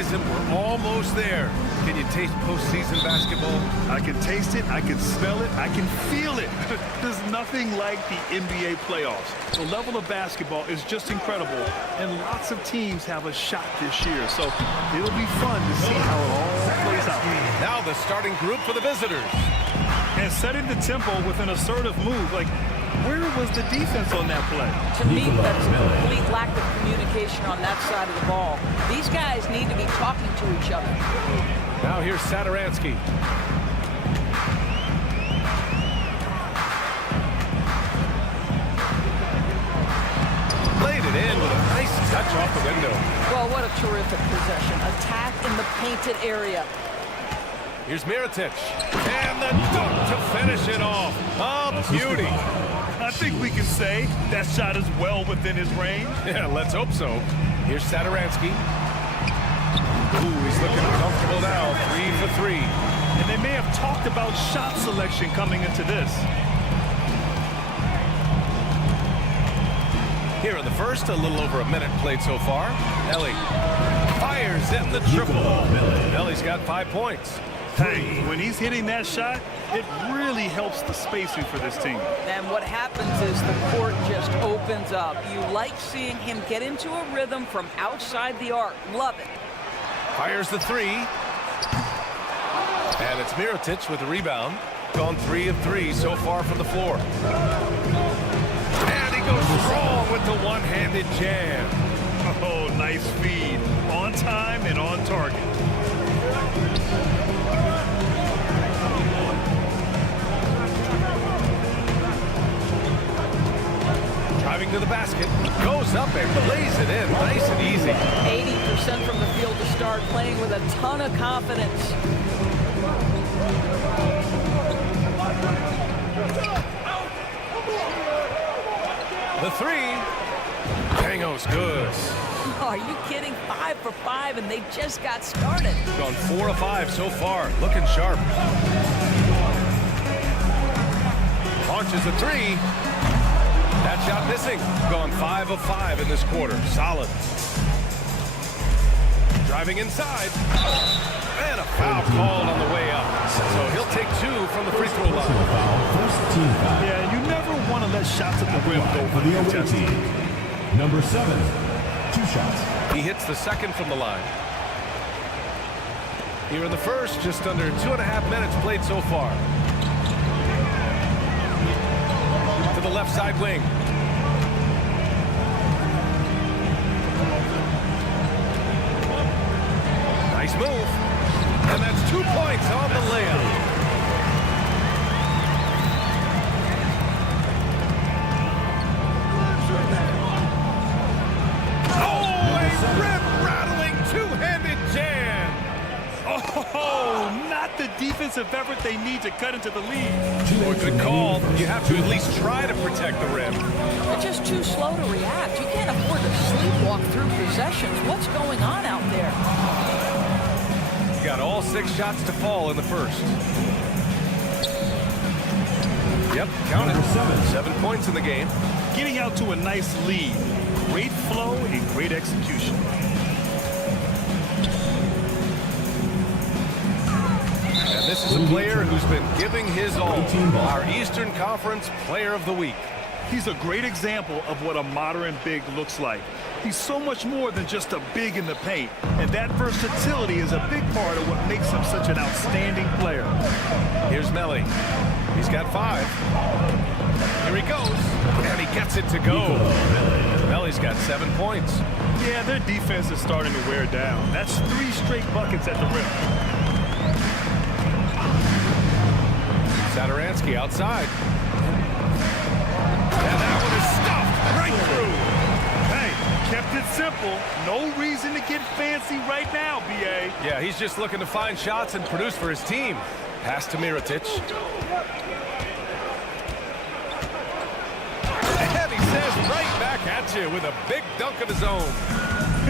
guys, and we're almost there. Can you taste postseason basketball? I can taste it, I can smell it, I can feel it. There's nothing like the NBA playoffs. The level of basketball is just incredible, and lots of teams have a shot this year, so it'll be fun to see how it all plays out. Now the starting group for the visitors. And setting the tempo with an assertive move, like, where was the defense on that play? To me, that's a complete lack of communication on that side of the ball. These guys need to be talking to each other. Now here's Saturansky. Laid it in with a nice touch off the window. Well, what a terrific possession. Attack in the painted area. Here's Mirotic. And the dunk to finish it off. A beauty. I think we can say that shot is well within his range. Yeah, let's hope so. Here's Saturansky. Ooh, he's looking comfortable now. 3 for 3. And they may have talked about shot selection coming into this. Here in the first, a little over a minute played so far. Ellie fires in the triple. Ellie's got 5 points. Hey, when he's hitting that shot, it really helps the spacing for this team. And what happens is the court just opens up. You like seeing him get into a rhythm from outside the arc. Love it. Fires the 3. And it's Mirotic with the rebound. Gone 3 of 3 so far from the floor. And he goes strong with the one-handed jam. Oh, nice feed. On time and on target. Driving to the basket, goes up and lays it in, nice and easy. 80% from the field to start, playing with a ton of confidence. The 3, Tango's good. Are you kidding? 5 for 5, and they just got started. Gone 4 of 5 so far, looking sharp. Launches a 3. That shot missing. Gone 5 of 5 in this quarter. Solid. Driving inside. And a foul called on the way up. So he'll take 2 from the free throw line. Yeah, you never want to let shots at the rim go for the away team. Number 7, 2 shots. He hits the second from the line. Here in the first, just under 2.5 minutes played so far. To the left side wing. Nice move. And that's 2 points on the layup. Oh, a rip-rattling two-handed jam. Oh, not the defensive effort they need to cut into the lead. Well, good call. You have to at least try to protect the rim. They're just too slow to react. You can't afford to sleepwalk through possessions. What's going on out there? You got all 6 shots to fall in the first. Yep, count it. 7 points in the game. Getting out to a nice lead. Great flow and great execution. And this is a player who's been giving his all. Our Eastern Conference Player of the Week. He's a great example of what a modern big looks like. He's so much more than just a big in the paint, and that versatility is a big part of what makes him such an outstanding player. Here's Melly. He's got 5. Here he goes, and he gets it to go. Melly's got 7 points. Yeah, their defense is starting to wear down. That's 3 straight buckets at the rim. Saturansky outside. And that one is stuffed right through. Hey, kept it simple. No reason to get fancy right now, B.A. Yeah, he's just looking to find shots and produce for his team. Pass to Mirotic. And he says right back at you with a big dunk of his own.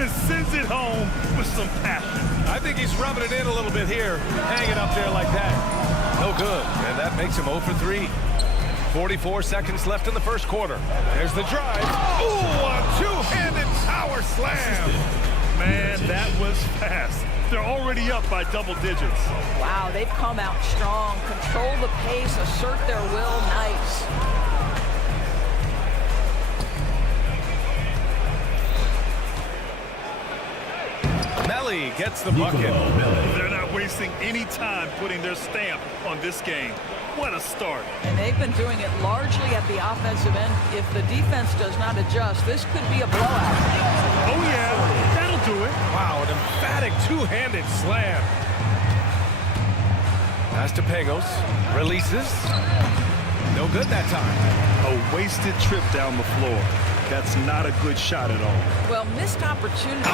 And sends it home with some passion. I think he's rubbing it in a little bit here. Hanging up there like that. No good. And that makes him 0 for 3. 44 seconds left in the first quarter. There's the drive. Ooh, a two-handed power slam. Man, that was fast. They're already up by double digits. Wow, they've come out strong. Control the pace, assert their will. Nice. Melly gets the bucket. They're not wasting any time putting their stamp on this game. What a start. And they've been doing it largely at the offensive end. If the defense does not adjust, this could be a blowout. Oh, yeah, that'll do it. Wow, an emphatic two-handed slam. Pass to Pagos. Releases. No good that time. A wasted trip down the floor. That's not a good shot at all. Well, missed opportunity.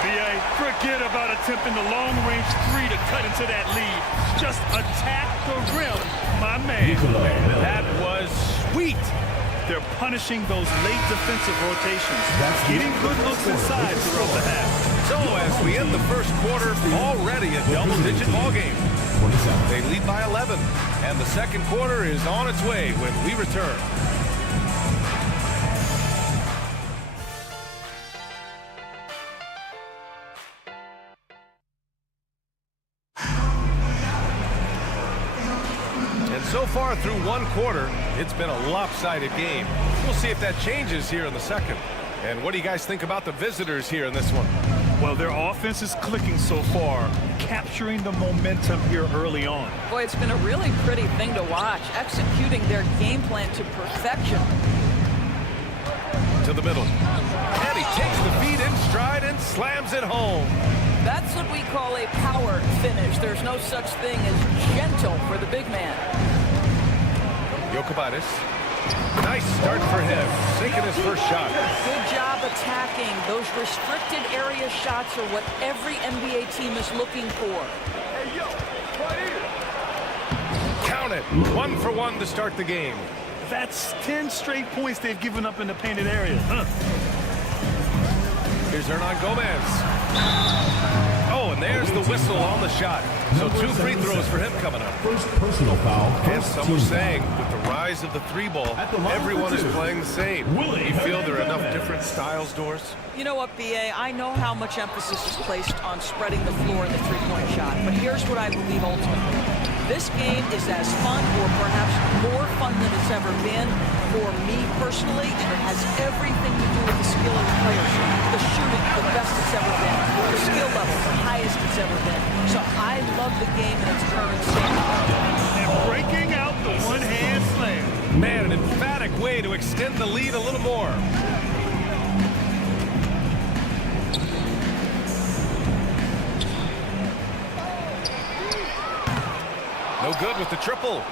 BA, forget about attempting the long-range three to cut into that lead. Just attack the rim, my man. That was sweet. They're punishing those late defensive rotations, getting good looks inside throughout the half. So as we end the first quarter, already a double-digit ball game. They lead by 11, and the second quarter is on its way when we return. And so far through one quarter, it's been a lopsided game. We'll see if that changes here in the second. And what do you guys think about the visitors here in this one? Well, their offense is clicking so far, capturing the momentum here early on. Boy, it's been a really pretty thing to watch, executing their game plan to perfection. To the middle. And he takes the feed in stride and slams it home. That's what we call a power finish. There's no such thing as gentle for the big man. Jokubaitis. Nice start for him, sinking his first shot. Good job attacking. Those restricted area shots are what every NBA team is looking for. Hey, yo, right here. Count it. 1 for 1 to start the game. That's 10 straight points they've given up in the painted area. Here's Hernan Gomez. Oh, and there's the whistle on the shot. So 2 free throws for him coming up. First personal foul. And some were saying with the rise of the 3-ball, everyone is playing the same. Do you feel there are enough different styles, Doris? You know what, BA? I know how much emphasis is placed on spreading the floor in the three-point shot, but here's what I believe ultimately. This game is as fun, or perhaps more fun than it's ever been for me personally, and it has everything to do with the skill of the players. The shooting, the best it's ever been. The skill level, the highest it's ever been. So I love the game in its current state. And breaking out the one-hand slam. Man, an emphatic way to extend the lead a little more. No good with the triple.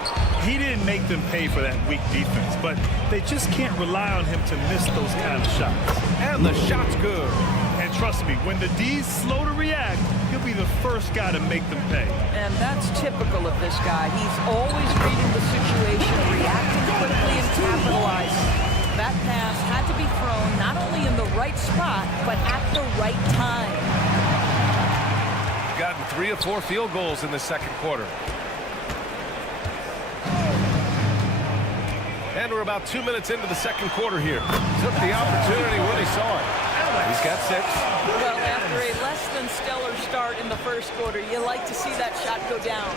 He didn't make them pay for that weak defense, but they just can't rely on him to miss those kind of shots. And the shot's good. And trust me, when the D's slow to react, he'll be the first guy to make them pay. And that's typical of this guy. He's always reading the situation, reacting quickly and capitalizing. That pass had to be thrown not only in the right spot, but at the right time. Gotten 3 of 4 field goals in the second quarter. And we're about 2 minutes into the second quarter here. Took the opportunity when he saw it. He's got 6. Well, after a less than stellar start in the first quarter, you like to see that shot go down.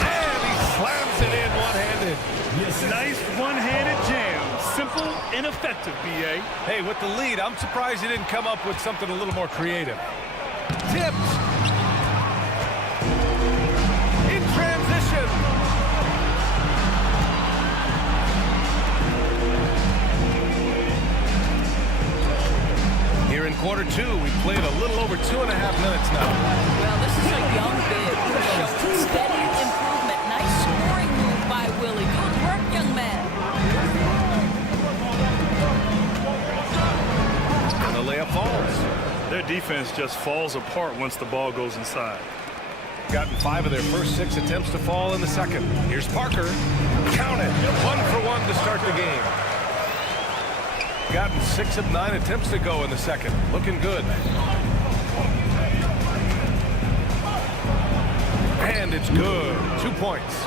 And he slams it in one-handed. Yes, nice one-handed jam. Simple and effective, BA. Hey, with the lead, I'm surprised he didn't come up with something a little more creative. Tipped. In transition. Here in quarter 2, we've played a little over 2.5 minutes now. Well, this is a young big who shows steady improvement. Nice scoring move by Willie. Good work, young man. And the layup falls. Their defense just falls apart once the ball goes inside. Gotten 5 of their first 6 attempts to fall in the second. Here's Parker. Count it. 1 for 1 to start the game. Gotten 6 of 9 attempts to go in the second. Looking good. And it's good. 2 points.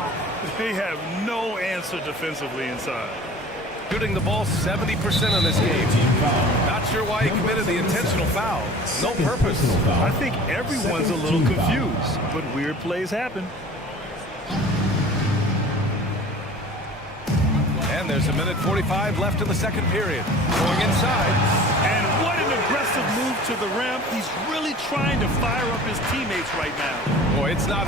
They have no answer defensively inside. Shooting the ball 70% in this game. Not sure why he committed the intentional foul. No purpose. I think everyone's a little confused, but weird plays happen. And there's a minute 45 left in the second period. Going inside. And what an aggressive move to the rim. He's really trying to fire up his teammates right now. Boy, it's not...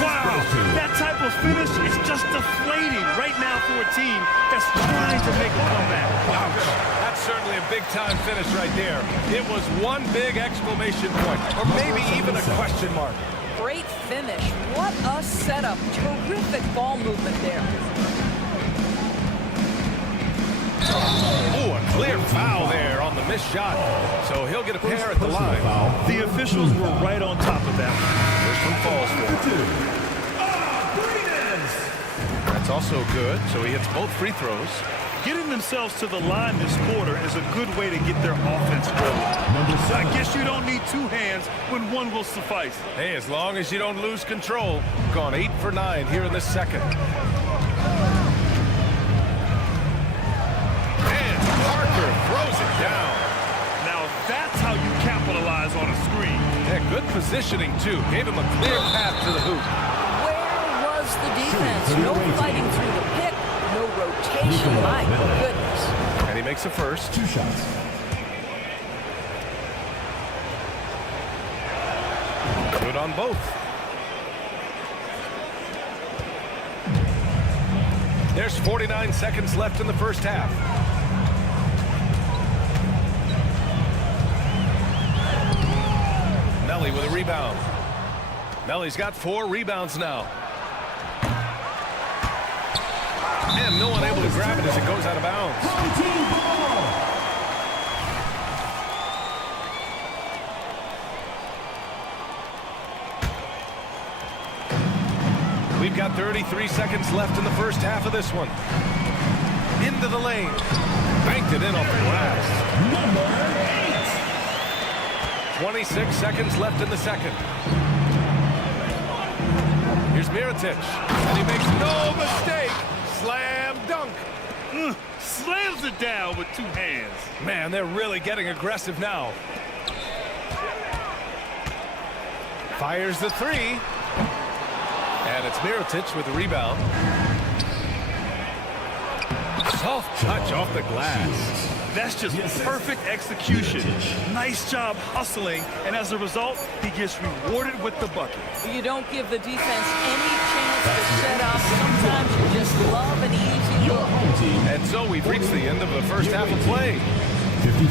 Wow, that type of finish is just deflating right now for a team that's trying to make a comeback. Ouch. That's certainly a big-time finish right there. It was one big exclamation point, or maybe even a question mark. Great finish. What a setup. Terrific ball movement there. Oh, a clear foul there on the missed shot. So he'll get a pair at the line. The officials were right on top of that. First one falls for him. That's also good, so he hits both free throws. Getting themselves to the line this quarter is a good way to get their offense going. I guess you don't need two hands when one will suffice. Hey, as long as you don't lose control. Gone 8 for 9 here in this second. And Parker throws it down. Now that's how you capitalize on a screen. Yeah, good positioning, too. Gave him a clear path to the hoop. Where was the defense? No fighting through the pick. No rotation. My goodness. And he makes a first. 2 shots. Good on both. There's 49 seconds left in the first half. Melly with a rebound. Melly's got 4 rebounds now. And no one able to grab it as it goes out of bounds. We've got 33 seconds left in the first half of this one. Into the lane. Banked it in off the glass. Number 8. 26 seconds left in the second. Here's Mirotic. And he makes no mistake. Slam dunk. Slams it down with 2 hands. Man, they're really getting aggressive now. Fires the 3. And it's Mirotic with the rebound. Soft touch off the glass. That's just perfect execution. Nice job hustling, and as a result, he gets rewarded with the bucket. You don't give the defense any chance to set up. Sometimes you just love an easy look. And so we've reached the end of the first half of play.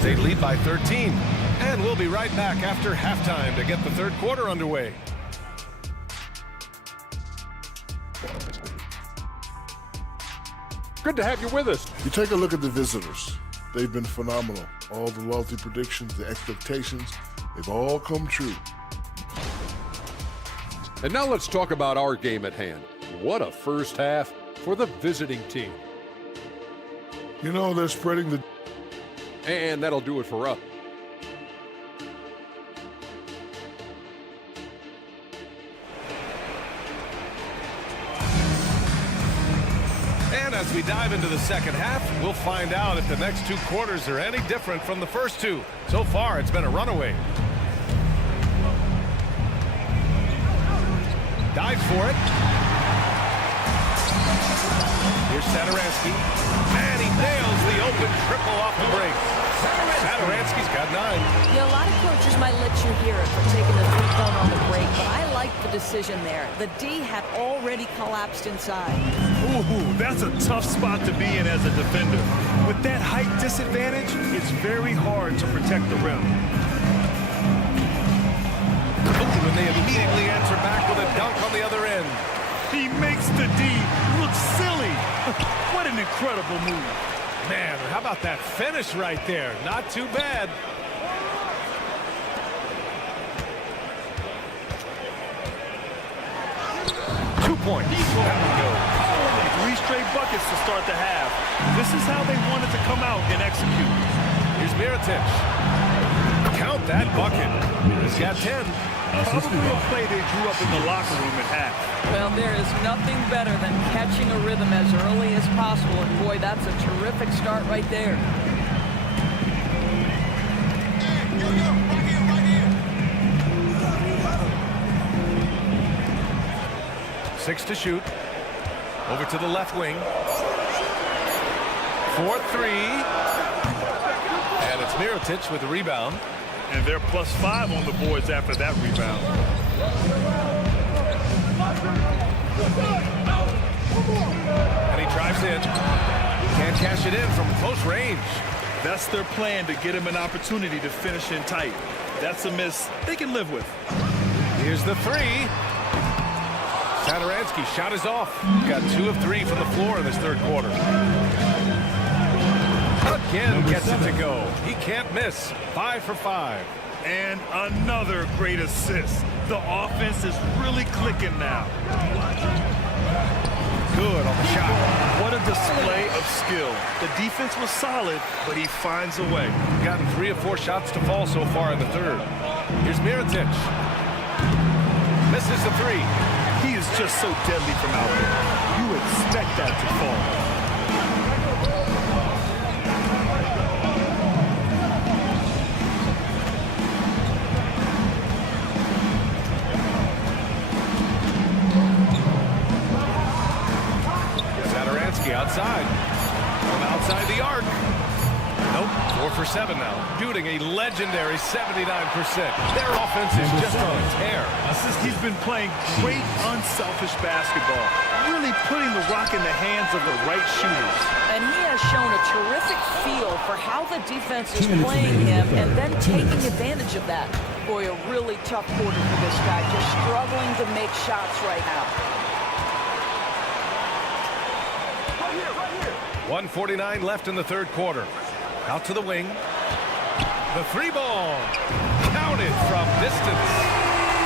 They lead by 13. And we'll be right back after halftime to get the third quarter underway. Good to have you with us. You take a look at the visitors. They've been phenomenal. All the wealthy predictions, the expectations, they've all come true. And now let's talk about our game at hand. What a first half for the visiting team. You know, they're spreading the... And that'll do it for us. And as we dive into the second half, we'll find out if the next 2 quarters are any different from the first 2. So far, it's been a runaway. Dives for it. Here's Satoransky. And he nails the open triple off the break. Satoransky's got 9. Yeah, a lot of coaches might let you hear it for taking the 3-point on the break, but I like the decision there. The D had already collapsed inside. Ooh, that's a tough spot to be in as a defender. With that height disadvantage, it's very hard to protect the rim. Ooh, and they immediately answer back with a dunk on the other end. He makes the D look silly. What an incredible move. Man, how about that finish right there? Not too bad. Points. That would go. 3 straight buckets to start the half. This is how they wanted to come out and execute. Here's Mirotic. Count that bucket. He's got 10. Probably a play they drew up in the locker room at half. Well, there is nothing better than catching a rhythm as early as possible. And boy, that's a terrific start right there. Six to shoot. Over to the left wing. 4-3. And it's Mirotic with the rebound. And they're +5 on the boards after that rebound. And he drives in. Can't cash it in from close range. That's their plan, to get him an opportunity to finish in tight. That's a miss they can live with. Here's the three. Satoransky shot is off. Got 2 of 3 from the floor in this third quarter. Again gets it to go. He can't miss. 5 for 5. And another great assist. The offense is really clicking now. Good on the shot. What a display of skill. The defense was solid, but he finds a way. Gotten 3 of 4 shots to fall so far in the third. Here's Mirotic. Misses the 3. He is just so deadly from out there. You expect that to fall. Satoransky outside. From outside the arc. Nope, 4 for 7 now. Shooting a legendary 79%. Their offense is just on a tear. He's been playing great, unselfish basketball. Really putting the rock in the hands of the right shooters. And he has shown a terrific feel for how the defense is playing him and then taking advantage of that. Boy, a really tough quarter for this guy. Just struggling to make shots right now. 1:49 left in the third quarter. Out to the wing. The 3 ball. Counted from distance.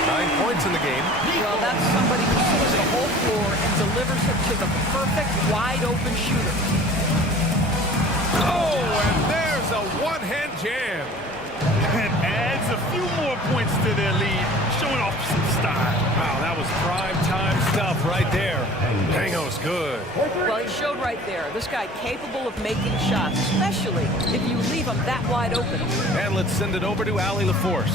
9 points in the game. Well, that's somebody who sees the whole floor and delivers it to the perfect wide-open shooter. Oh, and there's a one-hand jam. And adds a few more points to their lead, showing off some style. Wow, that was prime-time stuff right there. Pangos good. Well, he showed right there. This guy capable of making shots, especially if you leave him that wide open. And let's send it over to Allie LaForce.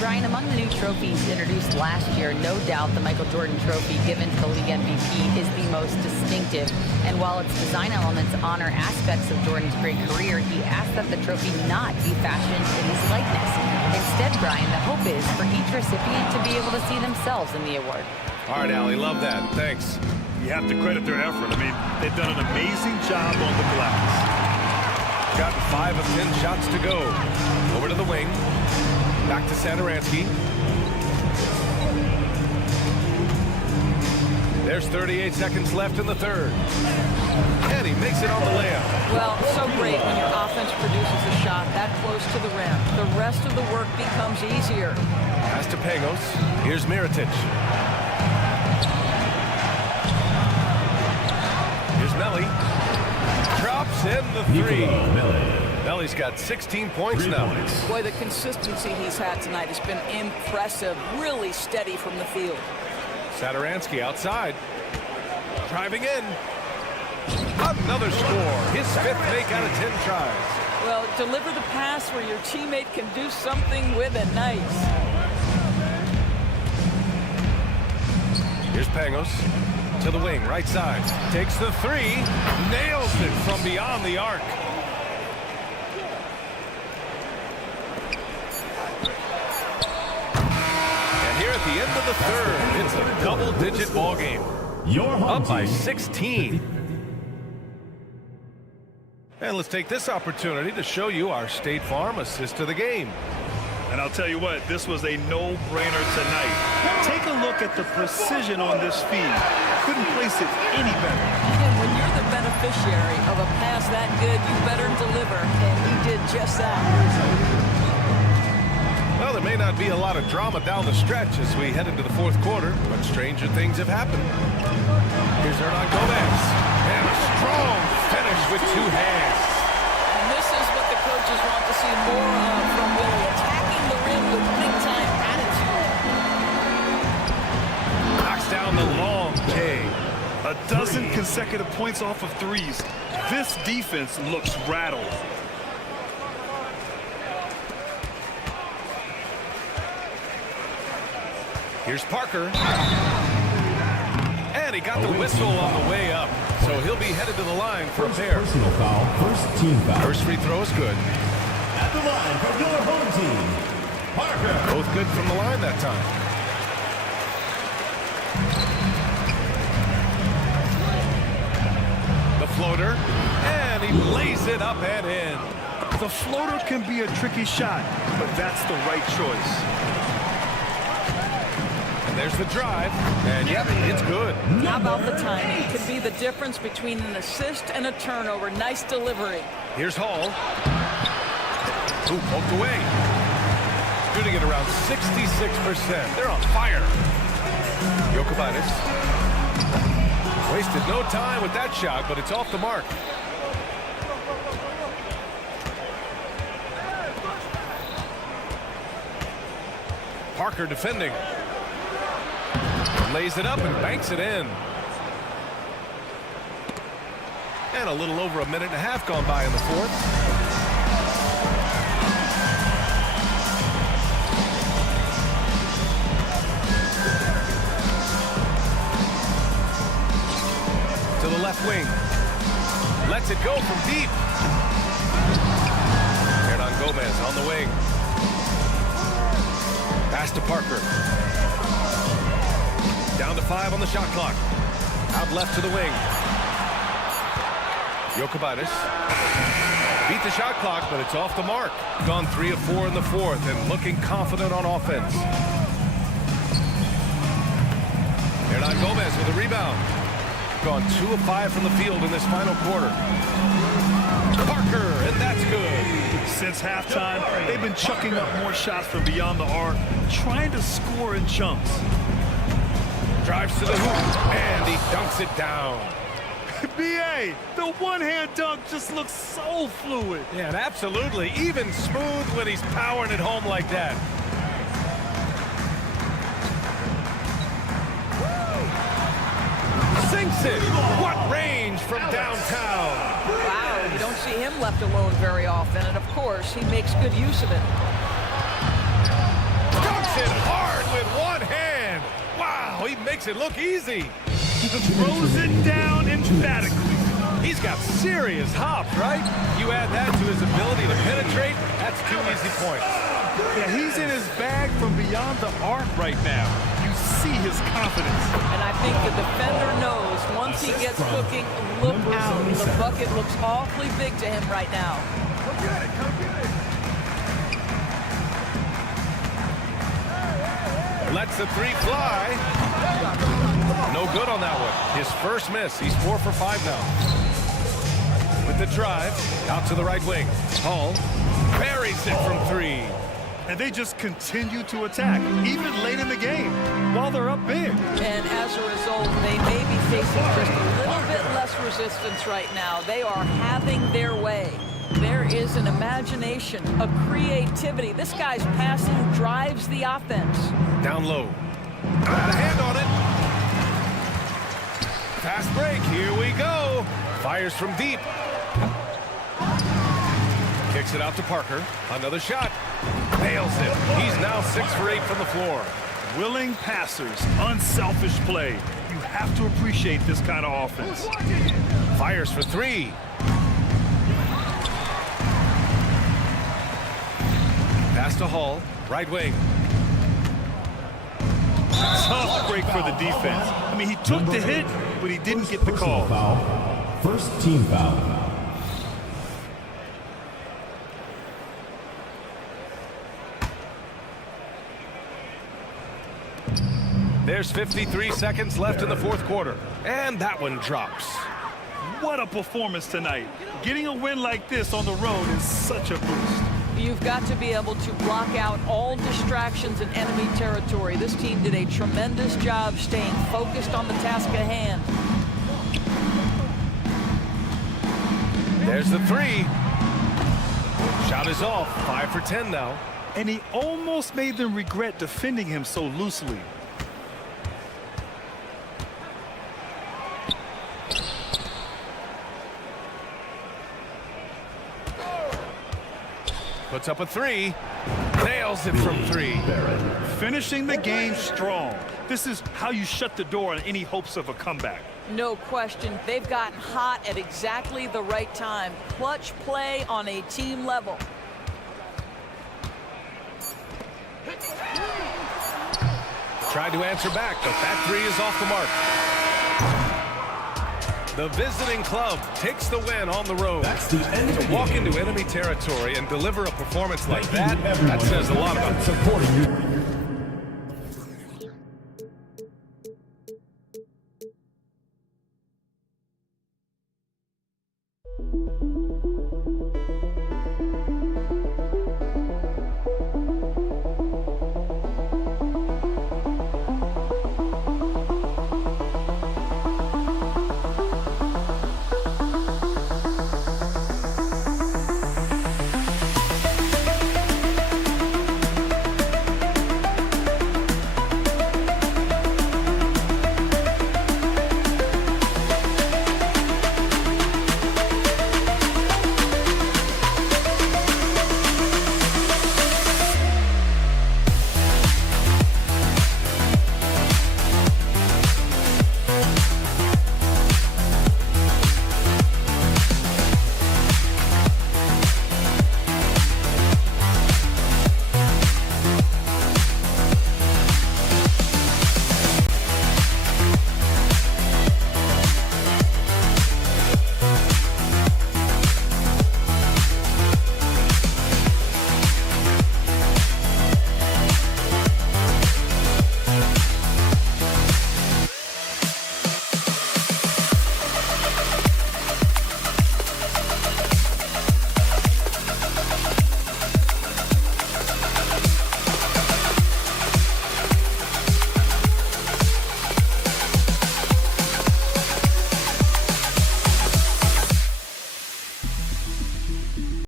Brian, among the new trophies introduced last year, no doubt the Michael Jordan Trophy, given to the league MVP, is the most distinctive. And while its design elements honor aspects of Jordan's great career, he asked that the trophy not be fashioned in his likeness. Instead, Brian, the hope is for each recipient to be able to see themselves in the award. All right, Allie, love that. Thanks. You have to credit their effort. I mean, they've done an amazing job on the glass. Gotten 5 of 10 shots to go. Over to the wing. Back to Satoransky. There's 38 seconds left in the third. And he makes it on the layup. Well, so great when your offense produces a shot that close to the rim. The rest of the work becomes easier. Pass to Pangos. Here's Mirotic. Here's Melly. Drops in the 3. Melly's got 16 points now. Boy, the consistency he's had tonight has been impressive. Really steady from the field. Satoransky outside. Driving in. Another score. His 5th make out of 10 tries. Well, deliver the pass where your teammate can do something with it. Nice. Here's Pangos. To the wing, right side. Takes the 3. Nails it from beyond the arc. And here at the end of the third, it's a double-digit ball game. Up by 16. And let's take this opportunity to show you our State Farm assist to the game. And I'll tell you what, this was a no-brainer tonight. Take a look at the precision on this feed. Couldn't place it any better. And when you're the beneficiary of a pass that good, you better deliver. And he did just that. Well, there may not be a lot of drama down the stretch as we head into the fourth quarter, but stranger things have happened. Here's Hernan Gomez. And a strong finish with 2 hands. And this is what the coaches want to see more of from Willie. Attacking the rim with big-time attitude. A dozen consecutive points off of threes. This defense looks rattled. Here's Parker. And he got the whistle on the way up. So he'll be headed to the line for a pair. Personal foul. First team foul. First free throw is good. At the line for your home team, Parker. Both good from the line that time. The floater. And he lays it up and in. The floater can be a tricky shot, but that's the right choice. There's the drive, and yep, it's good. How about the timing? It could be the difference between an assist and a turnover. Nice delivery. Here's Hall. Ooh, poked away. Shooting at around 66%. They're on fire. Jokic. Wasted no time with that shot, but it's off the mark. Parker defending. Lays it up and banks it in. And a little over a minute and a half gone by in the fourth. To the left wing. Lets it go from deep. Hernan Gomez on the wing. Pass to Parker. Down to 5 on the shot clock. Out left to the wing. Jokic. Beat the shot clock, but it's off the mark. Gone 3 of 4 in the fourth and looking confident on offense. Hernan Gomez with a rebound. Gone 2 of 5 from the field in this final quarter. Parker, and that's good. Since halftime, they've been chucking up more shots from beyond the arc, trying to score in chunks. Drives to the hoop, and he dunks it down. B.A., the one-hand dunk just looks so fluid. Yeah, and absolutely. Even smooth when he's powering it home like that. Sinks it. What range from downtown. Wow, you don't see him left alone very often, and of course, he makes good use of it. Dunks it hard with one hand. Wow, he makes it look easy. Throws it down emphatically. He's got serious hops, right? You add that to his ability to penetrate, that's 2 easy points. Yeah, he's in his bag from beyond the arc right now. You see his confidence. And I think the defender knows once he gets cooking, look out. The bucket looks awfully big to him right now. Come get it, come get it. Lets the 3 fly. No good on that one. His first miss. He's 4 for 5 now. With the drive, out to the right wing. Hall buries it from 3. And they just continue to attack, even late in the game, while they're up big. And as a result, they may be facing just a little bit less resistance right now. They are having their way. There is an imagination, a creativity. This guy's passing drives the offense. Down low. Got the hand on it. Fast break. Here we go. Fires from deep. Kicks it out to Parker. Another shot. Nails it. He's now 6 for 8 from the floor. Willing passers, unselfish play. You have to appreciate this kind of offense. Fires for 3. Pass to Hall. Right wing. Tough break for the defense. I mean, he took the hit, but he didn't get the call. Foul. First team foul. There's 53 seconds left in the fourth quarter. And that one drops. What a performance tonight. Getting a win like this on the road is such a boost. You've got to be able to block out all distractions in enemy territory. This team did a tremendous job staying focused on the task at hand. There's the 3. Shot is off. 5 for 10 now. And he almost made them regret defending him so loosely. Puts up a three. Nails it from three. Finishing the game strong. This is how you shut the door on any hopes of a comeback. No question. They've gotten hot at exactly the right time. Clutch play on a team level. Tried to answer back, but that three is off the mark. The visiting club takes the win on the road. That's the end. To walk into enemy territory and deliver a performance like that says a lot about supporting you.